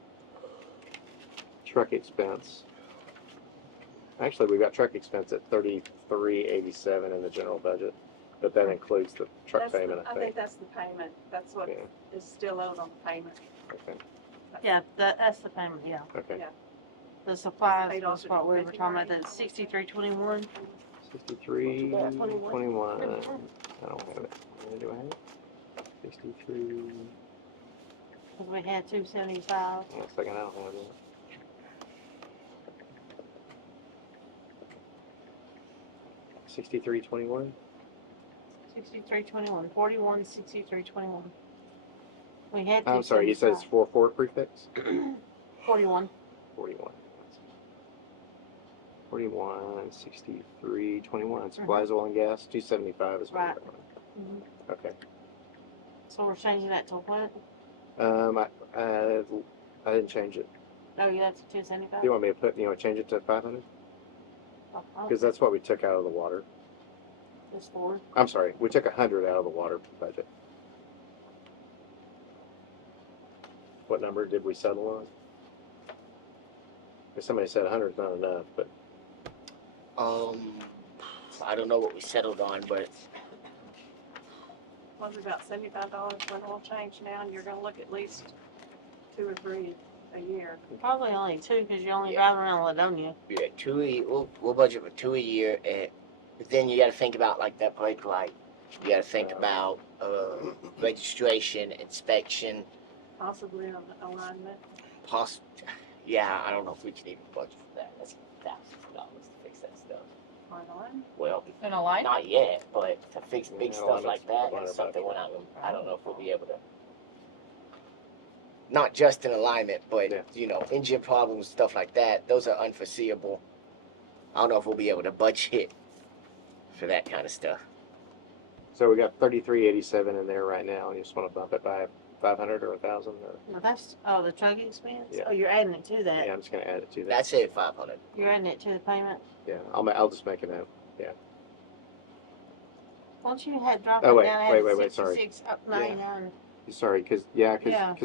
truck expense. Actually, we've got truck expense at 3387 in the general budget. But that includes the truck That's the- payment, I think that's the payment, that's what Yeah. is still owed on the payment. Okay, Yeah, that's the payment, yeah. okay. Yeah. The supplies Paid was off what we were in talking about, February. the 6321. 63, Yeah, 21. 21. I don't have it. Do I have it? 63. Cause we had 275. One second, I don't have it. 6321. 6321, 41, 6321. We had I'm sorry, you said it's 4 prefix? 41. 41. 41, 63, 21. Supplies, oil and gas, 275 is what Right. we're Mhm. on. Okay. So we're changing that to what? I didn't change it. Oh, yeah, that's 275. Do you want me to change it to 500? Oh, Because that's what we took out of the water. just 4. I'm sorry, we took 100 out of the water budget. What number did we settle on? If somebody said 100 is not enough, but I don't know what we settled on, but Was about $75 for an oil change now, and you're gonna look at least 2 or 3 a year. Probably only 2 because you only Yeah. drive around Ladonia. yeah, we'll budget for 2 a year. But then you got to think about like that break light. You got to think about registration, inspection, Possibly on the alignment. Yeah, I don't know if we can even budget for that. That's thousands of dollars to fix that stuff. On alignment. Well, In a line? not yet, but to fix big Yeah, stuff like that alignment's is something about we're not. I don't know if we'll be able to. Not just in alignment, but Yeah. engine problems, stuff like that. Those are unforeseeable. I don't know if we'll be able to budget for that kind of stuff. so we got 3387 in there right now. You just want to bump it by 500 or 1,000 or Well, that's, the truck expense? Yeah. Oh, you're adding it to that. yeah, I'm just gonna add it to that. That's it, 500. You're adding it to the payment? Yeah, I'll just make a note. Don't you had dropped Oh, it wait, down wait, at sorry. 66, 99? Sorry, because Yeah.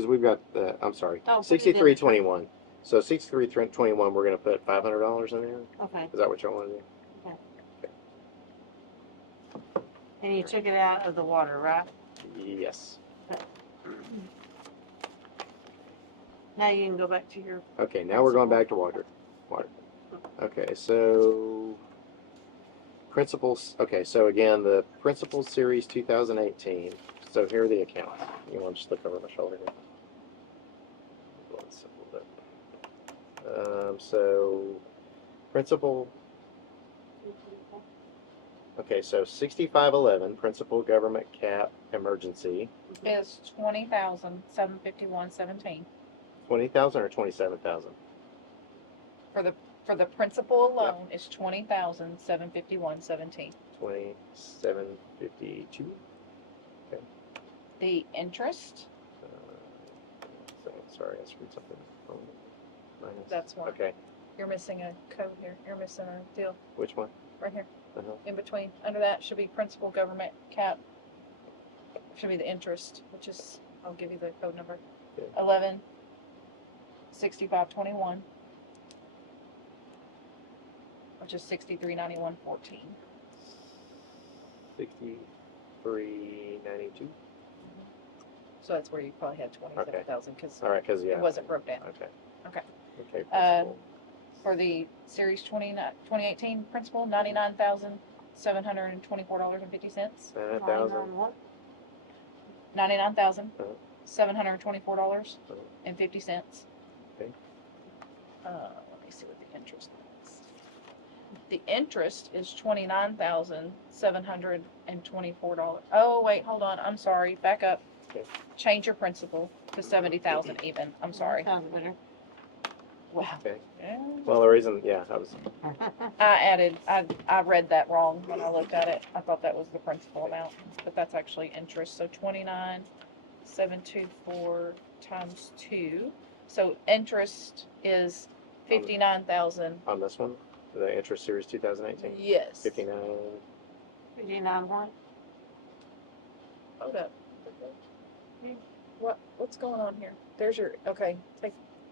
we've got the I'm sorry, Don't put it in the 6321. So 6321, we're gonna put $500 in there. Okay, Is that what y'all want to do? and you took it out of the water, right? Yes. Now you can go back to your, Okay, now we're going back to water. Okay, so principals. Okay, so again, the principal series 2018. So here are the accounts. You want to just look over my shoulder here? Let's look. So principal. Okay, so 6511 principal government cap emergency. Is 20,751.17 20,000 or 27,000? for the principal alone is 20,751.17. 2752. The interest, Sorry, I screwed something. Minus. that's one. Okay, You're missing a code here. You're missing a deal which one? right here. Uh-huh. In between, under that should be principal government cap. Should be the interest, which is, I'll give you the code number. Yeah. 116521, which is 6391.14. 6392. So that's where you probably had 27,000 because All right, because yeah. it wasn't broke down. Okay. Okay. Okay. Uh, Principal. For the series 2018 principal, $99,724.50. 9,000. on what? $99,724.50. Okay. Let me see what the interest is. The interest is $29,724. Oh, wait, hold on. I'm sorry. Back up. Okay. Change your principal to 70,000 even. I'm sorry. Sounds better. Wow. Okay. Yeah. Well, the reason, yeah, I was. I read that wrong when I looked at it. I thought that was the principal amount, but that's actually interest. So 29,724 times 2. So interest is 59,000. On this one, the interest series 2018. Yes. 59. 59 what? Hold up. What's going on here? There's your, okay,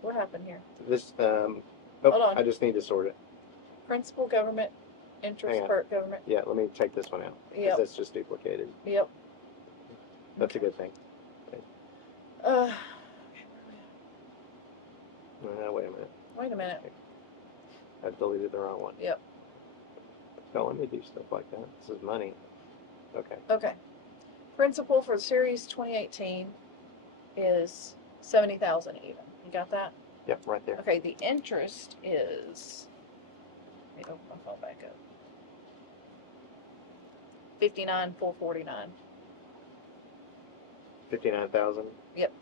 what happened here? This, Hold on. I just need to sort it. Principal government Interest on. per government, Yeah, let me take this one out, because yep, that's just duplicated. yep. That's a good thing. Uh, Wait a minute, wait a minute, I deleted the wrong one. Yep. Don't let me do stuff like that, this is money. Okay, okay. Principal for series 2018 is 70,000 even, you got that? yep, right there. Okay, the interest is, let me open my phone back up. 59,449. 59,000? Yep.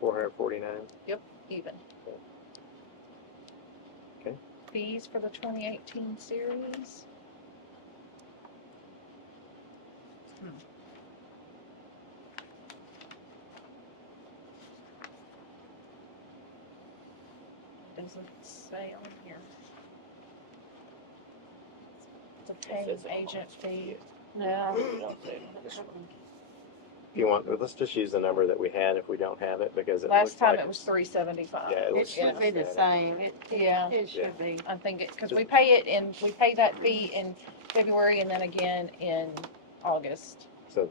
449? Even. Okay. Fees for the 2018 series. Doesn't say on here. It's a paying says it on agent fee. Yeah. If you want, let's just use the number that we had if we don't have it, because it looks Last time like it was it's- 375. Yeah, it It looks should like be the it's- same. Yeah. It should be. I think it, because we pay it in, we pay that fee in February and then again in August. So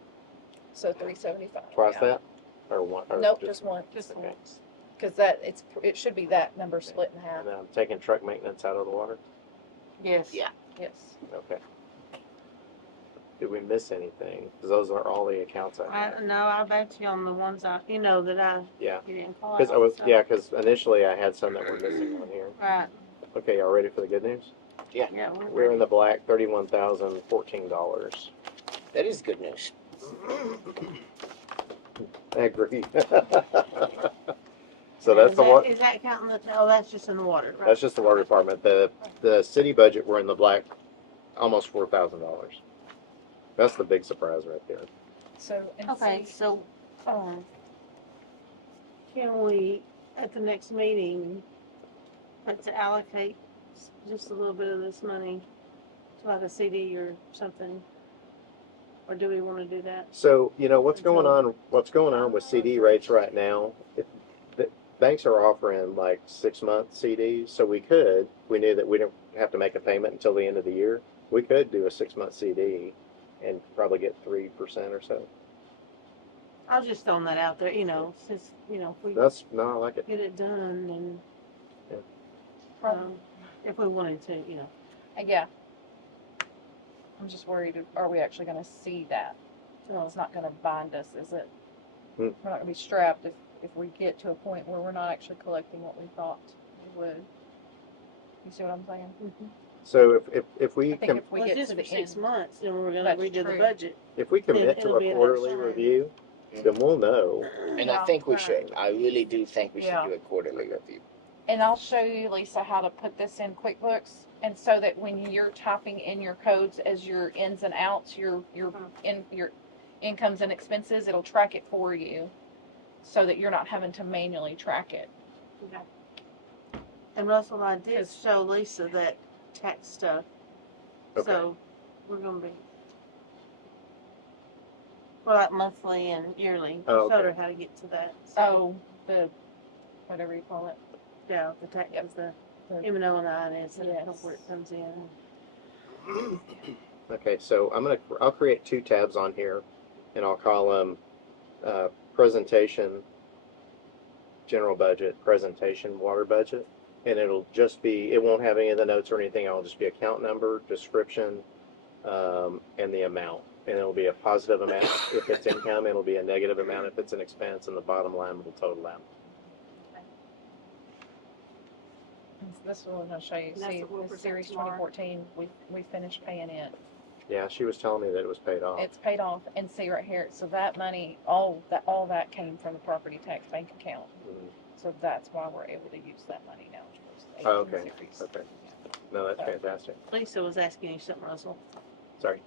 So 375. twice yeah. that? Or one? Or Nope, just one. Just Okay. once. Because that, it should be that number split in half. And then I'm taking truck maintenance out of the water? Yes. Yeah. Yes. Okay. Did we miss anything? Because those are all the accounts I have. No, I bet you on the ones that I Yeah. you didn't call Because out, so. because initially I had some that were missing on here. Right, Okay, y'all ready for the good news? yeah, We're in the black, $31,014. That is good news. I agree. So that's the one. Is that counting the, oh, that's just in the water, right? That's just the water department. The city budget, we're in the black, almost $4,000. That's the big surprise right there. So, and Okay, see, so, can we, at the next meeting, to allocate just a little bit of this money to like a CD or something? Or do we wanna do that? So, what's going on with CD rates right now? The banks are offering like 6-month CDs, so we knew that we don't have to make a payment until the end of the year. We could do a 6-month CD and probably get 3% or so. I was just throwing that out there, since, if we I like it. get it done, then, from, if we wanted to, yeah. I'm just worried, are we actually gonna see that? so. It's not gonna bind us, is it? Hmm. We're not gonna be strapped if we get to a point where we're not actually collecting what we thought we would. You see what I'm saying? So if we I think if we Well, get just to for the 6 end. months, then we're gonna That's redo the true. budget. if we commit to it'll a be at that quarterly time. review, then we'll know. And I Yeah, think we right. should. I really do think we should Yeah. do a quarterly review. And I'll show you, Lisa, how to put this in QuickBooks, and so that when you're typing in your codes as your ins and outs, your incomes and expenses, it'll track it for you, so that you're not having to manually track it. And Russell, I did 'Cause- show Lisa that tax stuff. Okay. So, we're gonna be. For like monthly and yearly. Oh, Showed her okay. how to get to that. So, Oh, the, whatever you call it. yeah, the taxes, Yep. the The- M&O and INS, and Yes. where it comes in. Okay, so I'll create 2 tabs on here, and I'll call them presentation, general budget, presentation, water budget, and it won't have any of the notes or anything. It'll just be account number, description, and the amount. And it'll be a positive amount if it's income. It'll be a negative amount if it's an expense, and the bottom line will total out. And this one I'll show you. And that's See, what we'll the present series tomorrow. 2014, we finished paying it. Yeah, she was telling me that it was paid off. It's paid off, and see right here, so that money, all that came from the property tax bank account. Mhm. So that's why we're able to use that money now. towards the Oh, 18 okay. series. Okay. No, that's fantastic. Lisa was asking you something, Russell. Sorry.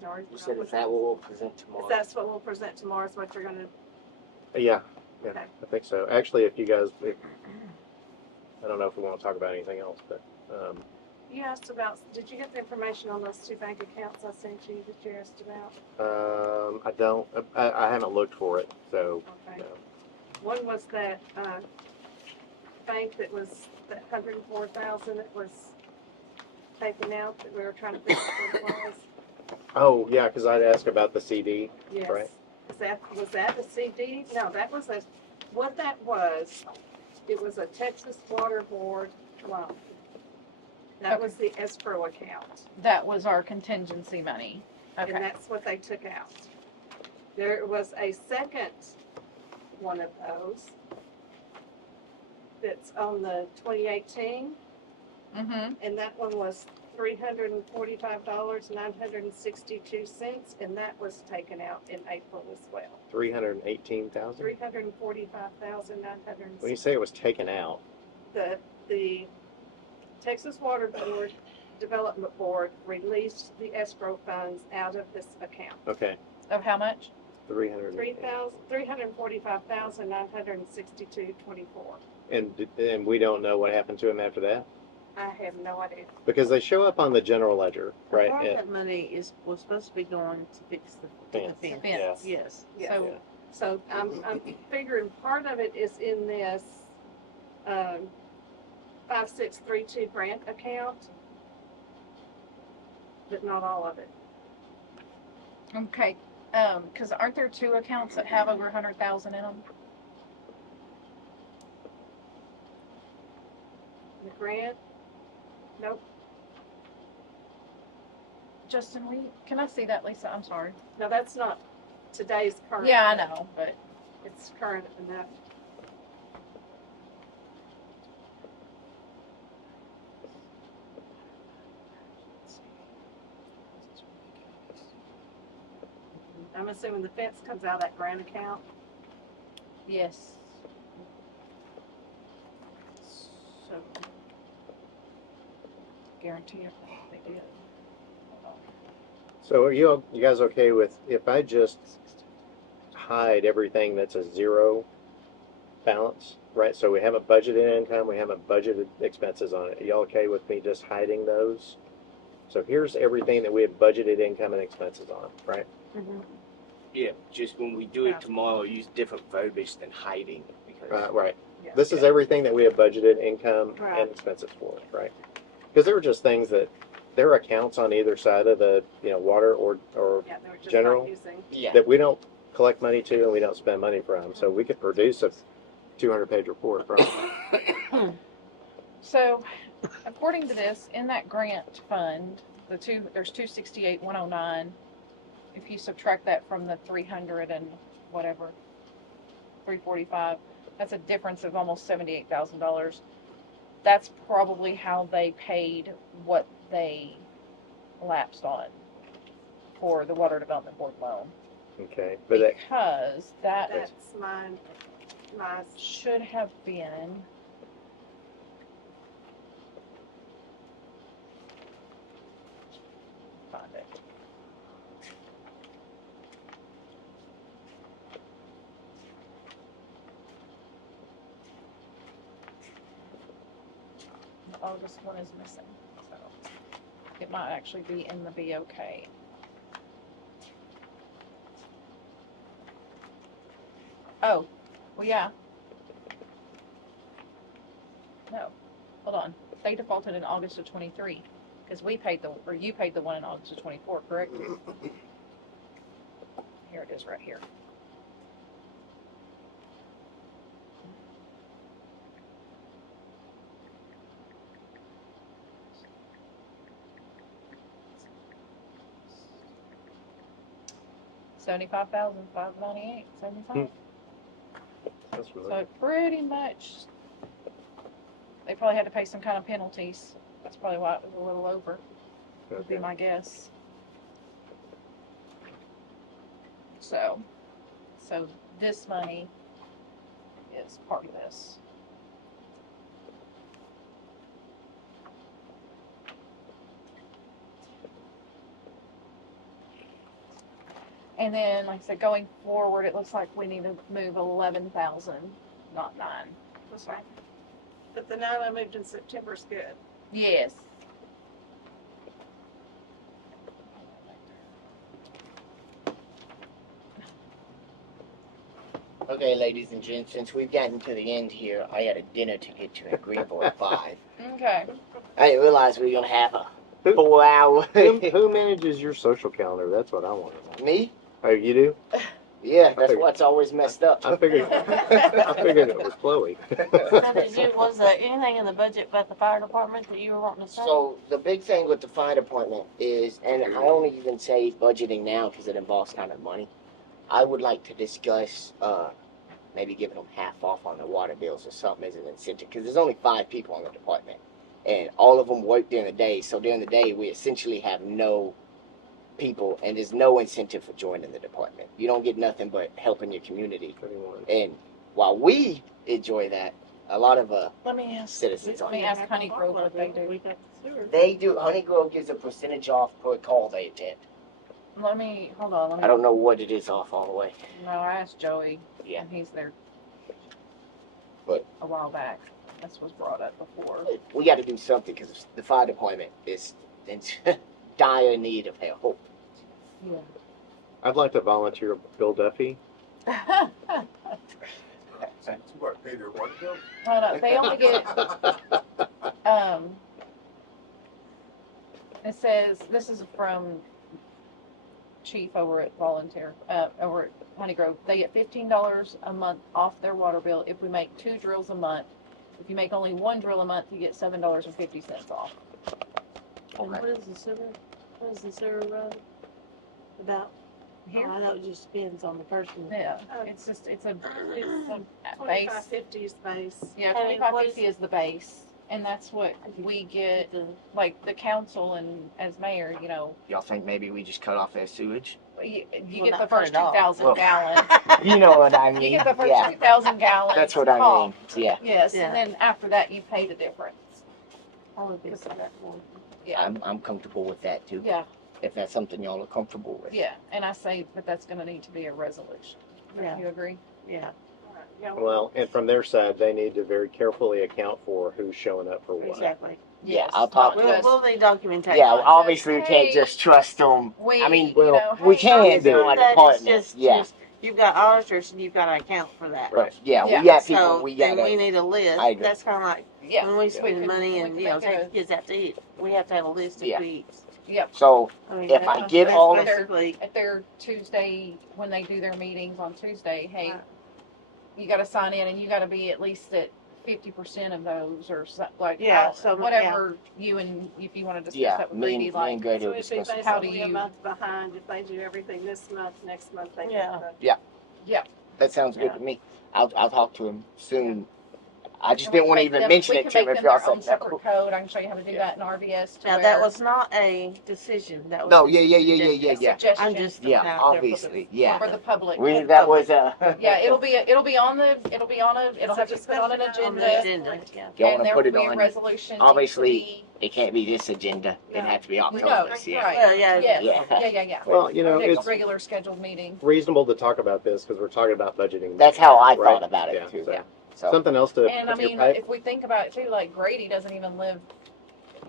George, You said, is that what we'll present tomorrow? If that's what we'll present tomorrow, is what you're gonna, Yeah, Okay. I think so. Actually, if you guys, I don't know if we want to talk about anything else, but you asked about, did you get the information on those 2 bank accounts I sent you that you asked about? I don't. I haven't looked for it, so Okay. no. One was that, bank that was, that 104,000, it was taken out that we were trying to figure out what it was? Oh, yeah, because I'd ask about the CD. Yes. Right. Was that a CD? No, that was what that was, it was a Texas Water Board loan. That was the escrow account, That was our contingency money. and Okay. that's what they took out. There was a second one of those that's on the 2018, Mm-hmm. and that one was $345.962, and that was taken out in April as well. 318,000. $345,960. When you say it was taken out, The Texas Water Board Development Board released the escrow funds out of this account. okay, Of how much? 300. $345,962.24. And we don't know what happened to them after that I have no idea. because they show up on the general ledger, right? Part of And- that money was supposed to be going to fix the Fence. fence. Fence. Yes. Yeah. So, So I'm figuring part of it is in this 5632 grant account, but not all of it. okay, because aren't there two accounts that have over 100,000 in them? The grant, nope, Justin, can I see that, Lisa? I'm sorry. no, that's not today's current. Yeah, I know, but It's current enough. I'm assuming the fence comes out of that grant account. yes. So Guarantee it. They did. So are you guys okay with if I just hide everything that's a zero balance, right? So we haven't budgeted income, we haven't budgeted expenses on it. Are y'all okay with me just hiding those? So here's everything that we have budgeted income and expenses on, right? Yeah, just when we do it tomorrow, use different verbiage than hiding because Right. yeah. This is everything that we have budgeted income Right. and expenses for, right? Because there were just things that there are accounts on either side of the water or Yeah, they were just General? not using. yeah, that we don't collect money to and we don't spend money from. So we could produce a 200-page report from. So, according to this, in that grant fund, there's 268,109. If you subtract that from the 300 and whatever, 345, that's a difference of almost $78,000. That's probably how they paid what they lapsed on for the Water Development Board loan. Okay, but that, Because that That's my should have been, find it. The August one is missing, so it might actually be in the BOK. Oh, well, yeah. No, hold on. They defaulted in August of 23, because you paid the one in August of 24, correct? Here it is, right here. $75,598.75. 75. that's really So pretty much, they probably had to pay some kind of penalties. That's probably why it was a little over, would be okay. my guess. So this money is part of this. And then, like I said, going forward, it looks like we need to move 11,000, not 9. That's right. But the 9 I moved in September is good. Yes. okay, ladies and gents, since we've gotten to the end here, I got a dinner to get to at Greenville at 5. Okay. I didn't realize we were gonna have a 4 hours. Who manages your social calendar? That's what I want to know. Me? Oh, you do? Yeah, that's what's always messed up. I figured it was Chloe. Now, was there anything in the budget about the fire department that you were wanting to say? So the big thing with the fire department is, and I only even say budgeting now because it involves kind of money. I would like to discuss maybe giving them half off on their water bills or something as an incentive because there's only 5 people on the department, and all of them work during the day. So during the day, we essentially have no people, and there's no incentive for joining the department. You don't get nothing but helping your community. And while we enjoy that, a lot of Let me ask. citizens Let on me ask Honey Grove what they do. We got the sewer. they do. Honey Grove gives a percentage off per call they attend. Hold on, let me. I don't know what it is off all the way. No, I asked Joey. Yeah. And he's there. But- A while back. This was brought up before. We got to do something because the fire department is in dire need of help. Yeah. I'd like to volunteer Bill Duffy. What, pay their water bill? No, they only get, it says, this is from Chief over at over at Honey Grove. They get $15 a month off their water bill if we make 2 drills a month. If you make only 1 drill a month, you get $7.50 off. And what is the sewer? What is the sewer run about? Here? I know it just depends on the person. Yeah, Oh. it's just, it's a base. 2550 is base. Yeah, And 2550 is the base, and that's what we get, The- like, the council and as mayor, you know, Y'all think maybe we just cut off their sewage? you Well, get not the cut first it off. 2,000 Well- gallons. You know what I You mean? get the first Yeah, 2,000 gallons. that's what I off. mean. Yeah, Yes, Yeah. and then after that, you pay the difference. I would be that one. Yeah, I'm comfortable with that too. yeah, If that's something y'all are comfortable with. yeah, and I say, but that's gonna need to be a resolution. Yeah. You agree? Yeah, Yeah, Well, and from their side, they need to very carefully account for who's showing up for what. exactly. Yeah, Yes, I'll talk not to We'll, just- we'll need documentation. Yeah, Not obviously we just, can't hey, just trust them. We, I mean, you well, know, we hey, can It's do not our that, it's department. just- Yeah, just- You've got auditors and you've got to account for that. right. Yeah, Yeah, we got So, people. We then we gotta. need a list. I agree. That's kind of like Yeah, when we spend can- money we and, can you know, make take kids out to eat. We have to have a list of Yeah. fees. yep. So I mean, if I that's- get that's all of- basically, At their Tuesday, when they do their meetings on Tuesday, hey, Right. you gotta sign in and you gotta be at least at 50% of those or something like, Yeah, I don't know, so, whatever you and, if you wanna discuss yeah, that with me Brady, and like, Grady So will it'd be discuss it. How do basically a you- month behind if they do everything this month, next month they do Yeah. the. That sounds good Yeah. to me. I'll talk to him soon. I just and we didn't want to make even them- mention we it can to him make if them y'all their own said no. separate code. I can show you how to do Yeah. that in RVS. To now where that was not a decision. That was No, just yeah, a yeah. suggestion I'm just Yeah, throwing out there for the- obviously, yeah. for the public. We that was Yeah, it'll be on it'll have to be put on an on the agenda. agenda. Yeah. You And want to there put will it be a on? resolution. needs to Obviously, be- It can't be this agenda. It No. had to be No, October's. Yeah. right. Well, yeah. Yes, Yeah. yeah. Well, you know, Next it's regular scheduled meeting. reasonable to talk about this because we're talking about budgeting. That's how I Right. thought about it Yeah, too. so- Yeah. So Something else to And I put to your mean, pipe. if we think about it too, like Grady doesn't even live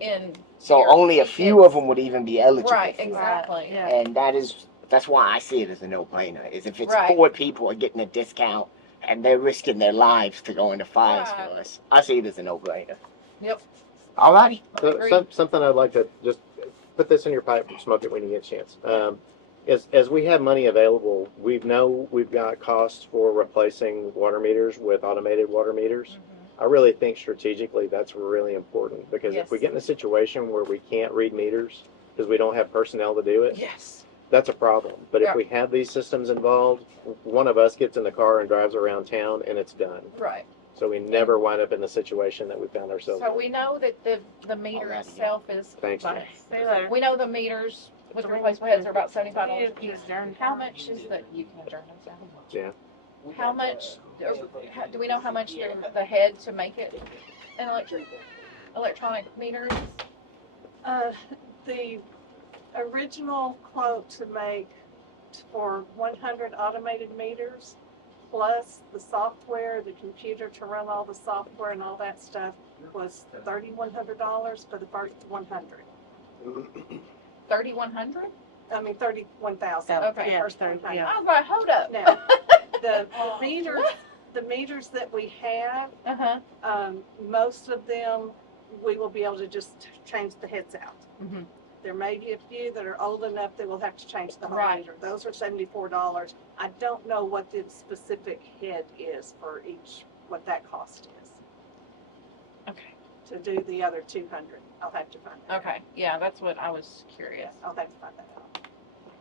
in. so here. only a He few gets- of them would even be eligible. Right, for it. exactly. Yeah. And that's why I see it as a no-brainer. Is if it's Right. 4 people are getting a discount and they're risking their lives to go into fines Right. for us, I see it as a no-brainer. Yep. Alrighty. I So, agree. something I'd like to just put this in your pipe and smoke it when you get a chance. As we have money available, we've got costs for replacing water meters with automated water meters. I really think strategically that's really important because if we Yes. get in a situation where we can't read meters because we don't have personnel to do it, Yes. that's a problem. But Yeah. if we have these systems involved, one of us gets in the car and drives around town and it's done. Right. So we never wind up in the situation that we found ourselves So in. we know that the meter Alrighty. itself is. Thanks, Bye. Jen. See you later. We know the meters with replacement heads are about $75 You a can piece. adjourn. How much is the, you can adjourn those down. Yeah. How much, do we know how much the head to make it an electronic meter is? The original quote to make for 100 automated meters, plus the software, the computer to run all the software and all that stuff, was $3,100 for the first 100. 3,100? I mean, 31,000. Okay. for the Yeah, first 100. yeah. I was like, hold up. Now, the meters, the meters that we have, Uh-huh. most of them we will be able to just change the heads out. Mhm. There may be a few that are old enough that will have to change the whole Right. meter. Those are $74. I don't know what the specific head is for each, what that cost is Okay, to do the other 200. I'll have to find that. okay, yeah, that's what I was curious. I'll have to find that out.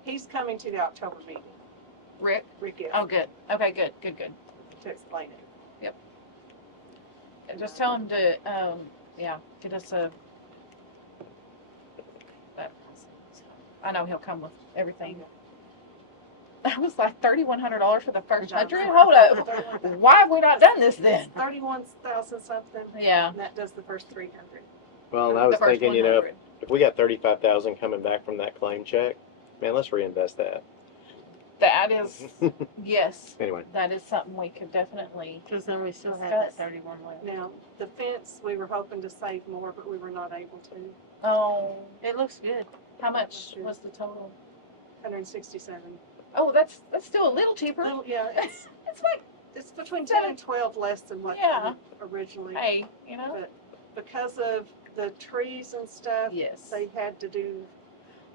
He's coming to the October meeting, Rick? Rick is, Oh, good, okay, good, good, good. to explain it. Just tell him to, yeah, get us a, I know he'll come with everything. That was like $3,100 for the first 100? Hold up. Why have we not done this then? 31,000 something, Yeah. and that does the first 300. Well, and I The was first thinking, you know, 100. if we got 35,000 coming back from that claim check, man, let's reinvest that. That is, yes, Anyway, that is something we could definitely, Cause then we still have that Discuss. 31 left. Now, the fence, we were hoping to save more, but we were not able to. oh, It looks good. how much was the total? 167. Oh, that's still a little cheaper. Little, yeah, It's like, it's between 10 and 12 less than what Yeah. originally. hey, you know? But because of the trees and stuff, Yes. they had to do,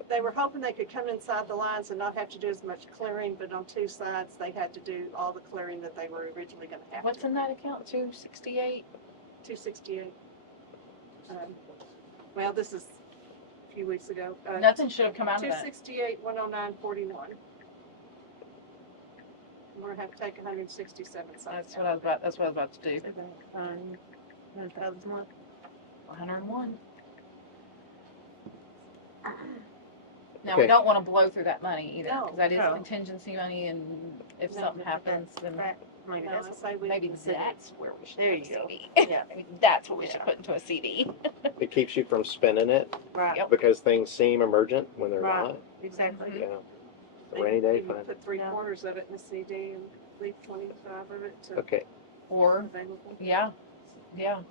they were hoping they could come inside the lines and not have to do as much clearing, but on two sides, they had to do all the clearing that they were originally gonna have What's to. in that account? 268? 268. Well, this is a few weeks ago. Nothing should have come out of that. 268, 109.49. We're gonna have to take 167 cents. That's what I was about to do. 100,000 left. 101. Now, Okay. we don't want to blow through that money either, No, because that is no. contingency money, and if No, something but happens, then Right. Maybe No, that's I say we maybe consider it. that's where we should There put a you go. CD. Yeah. Maybe that's what we should Yeah. put into a CD. it keeps you from spending it right. Yep. because things seem emergent when they're Right. not. Exactly. Mhm. Yeah. A rainy day You can fund. put 3/4 Yeah. of it in the CD and leave 25 of it to Okay. Or, available. yeah, yeah.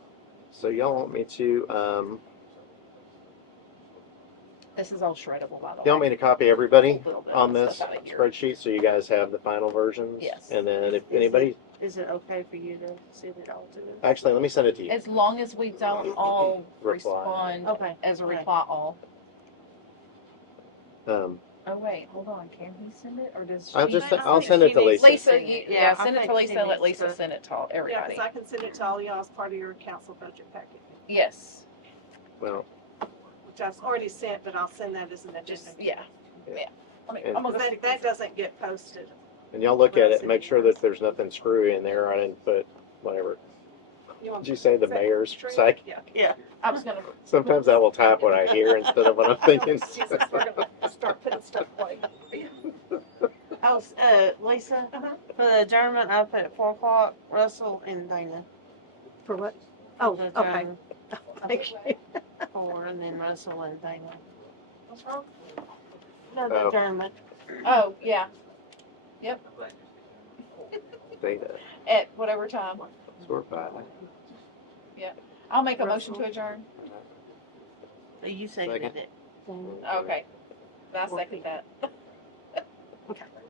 So y'all want me to, This is all shreddable, by the way. y'all want me to copy everybody A little bit on of this stuff out of here. spreadsheet so you guys have the final versions? Yes. And then if Is anybody, Is it okay for you to send it all to us? actually, let me send it to you. As long as we don't all Reply. respond Okay. as a Okay. reply all. Um, Oh, wait, hold on. Can he send it, or does she? I'll just, I I'll think send it she to needs Lisa. Lisa, send you, it. yeah, Yeah, I send it to think Lisa she and let needs Lisa to- send it to all- Yeah, everybody. because I can send it to all y'all as part of your council budget packet, Yes, Well, which I've already sent, but I'll send that as an agenda. just, yeah, yeah. I'm And- gonna Because that doesn't get posted. and y'all look at it and make sure that there's nothing screwy in there. I didn't put whatever. You want Did you say the is that mayor's true? psych? Yeah. I was gonna, Sometimes I will type what I hear instead of what I'm thinking. Jesus, we're gonna start putting stuff away. Oh, Lisa, Uh-huh. for the adjournment, I put at 4 o'clock, Russell and Dana. For what? Oh, The okay. adjournment, Thank you. 4, and then Russell and Dana. what's wrong? No, the Oh. adjournment. Oh, yeah, I'm glad you're speaking. Data, at whatever time. sort by. I'll make a motion to adjourn. You seconded Second. it. Okay, I second that.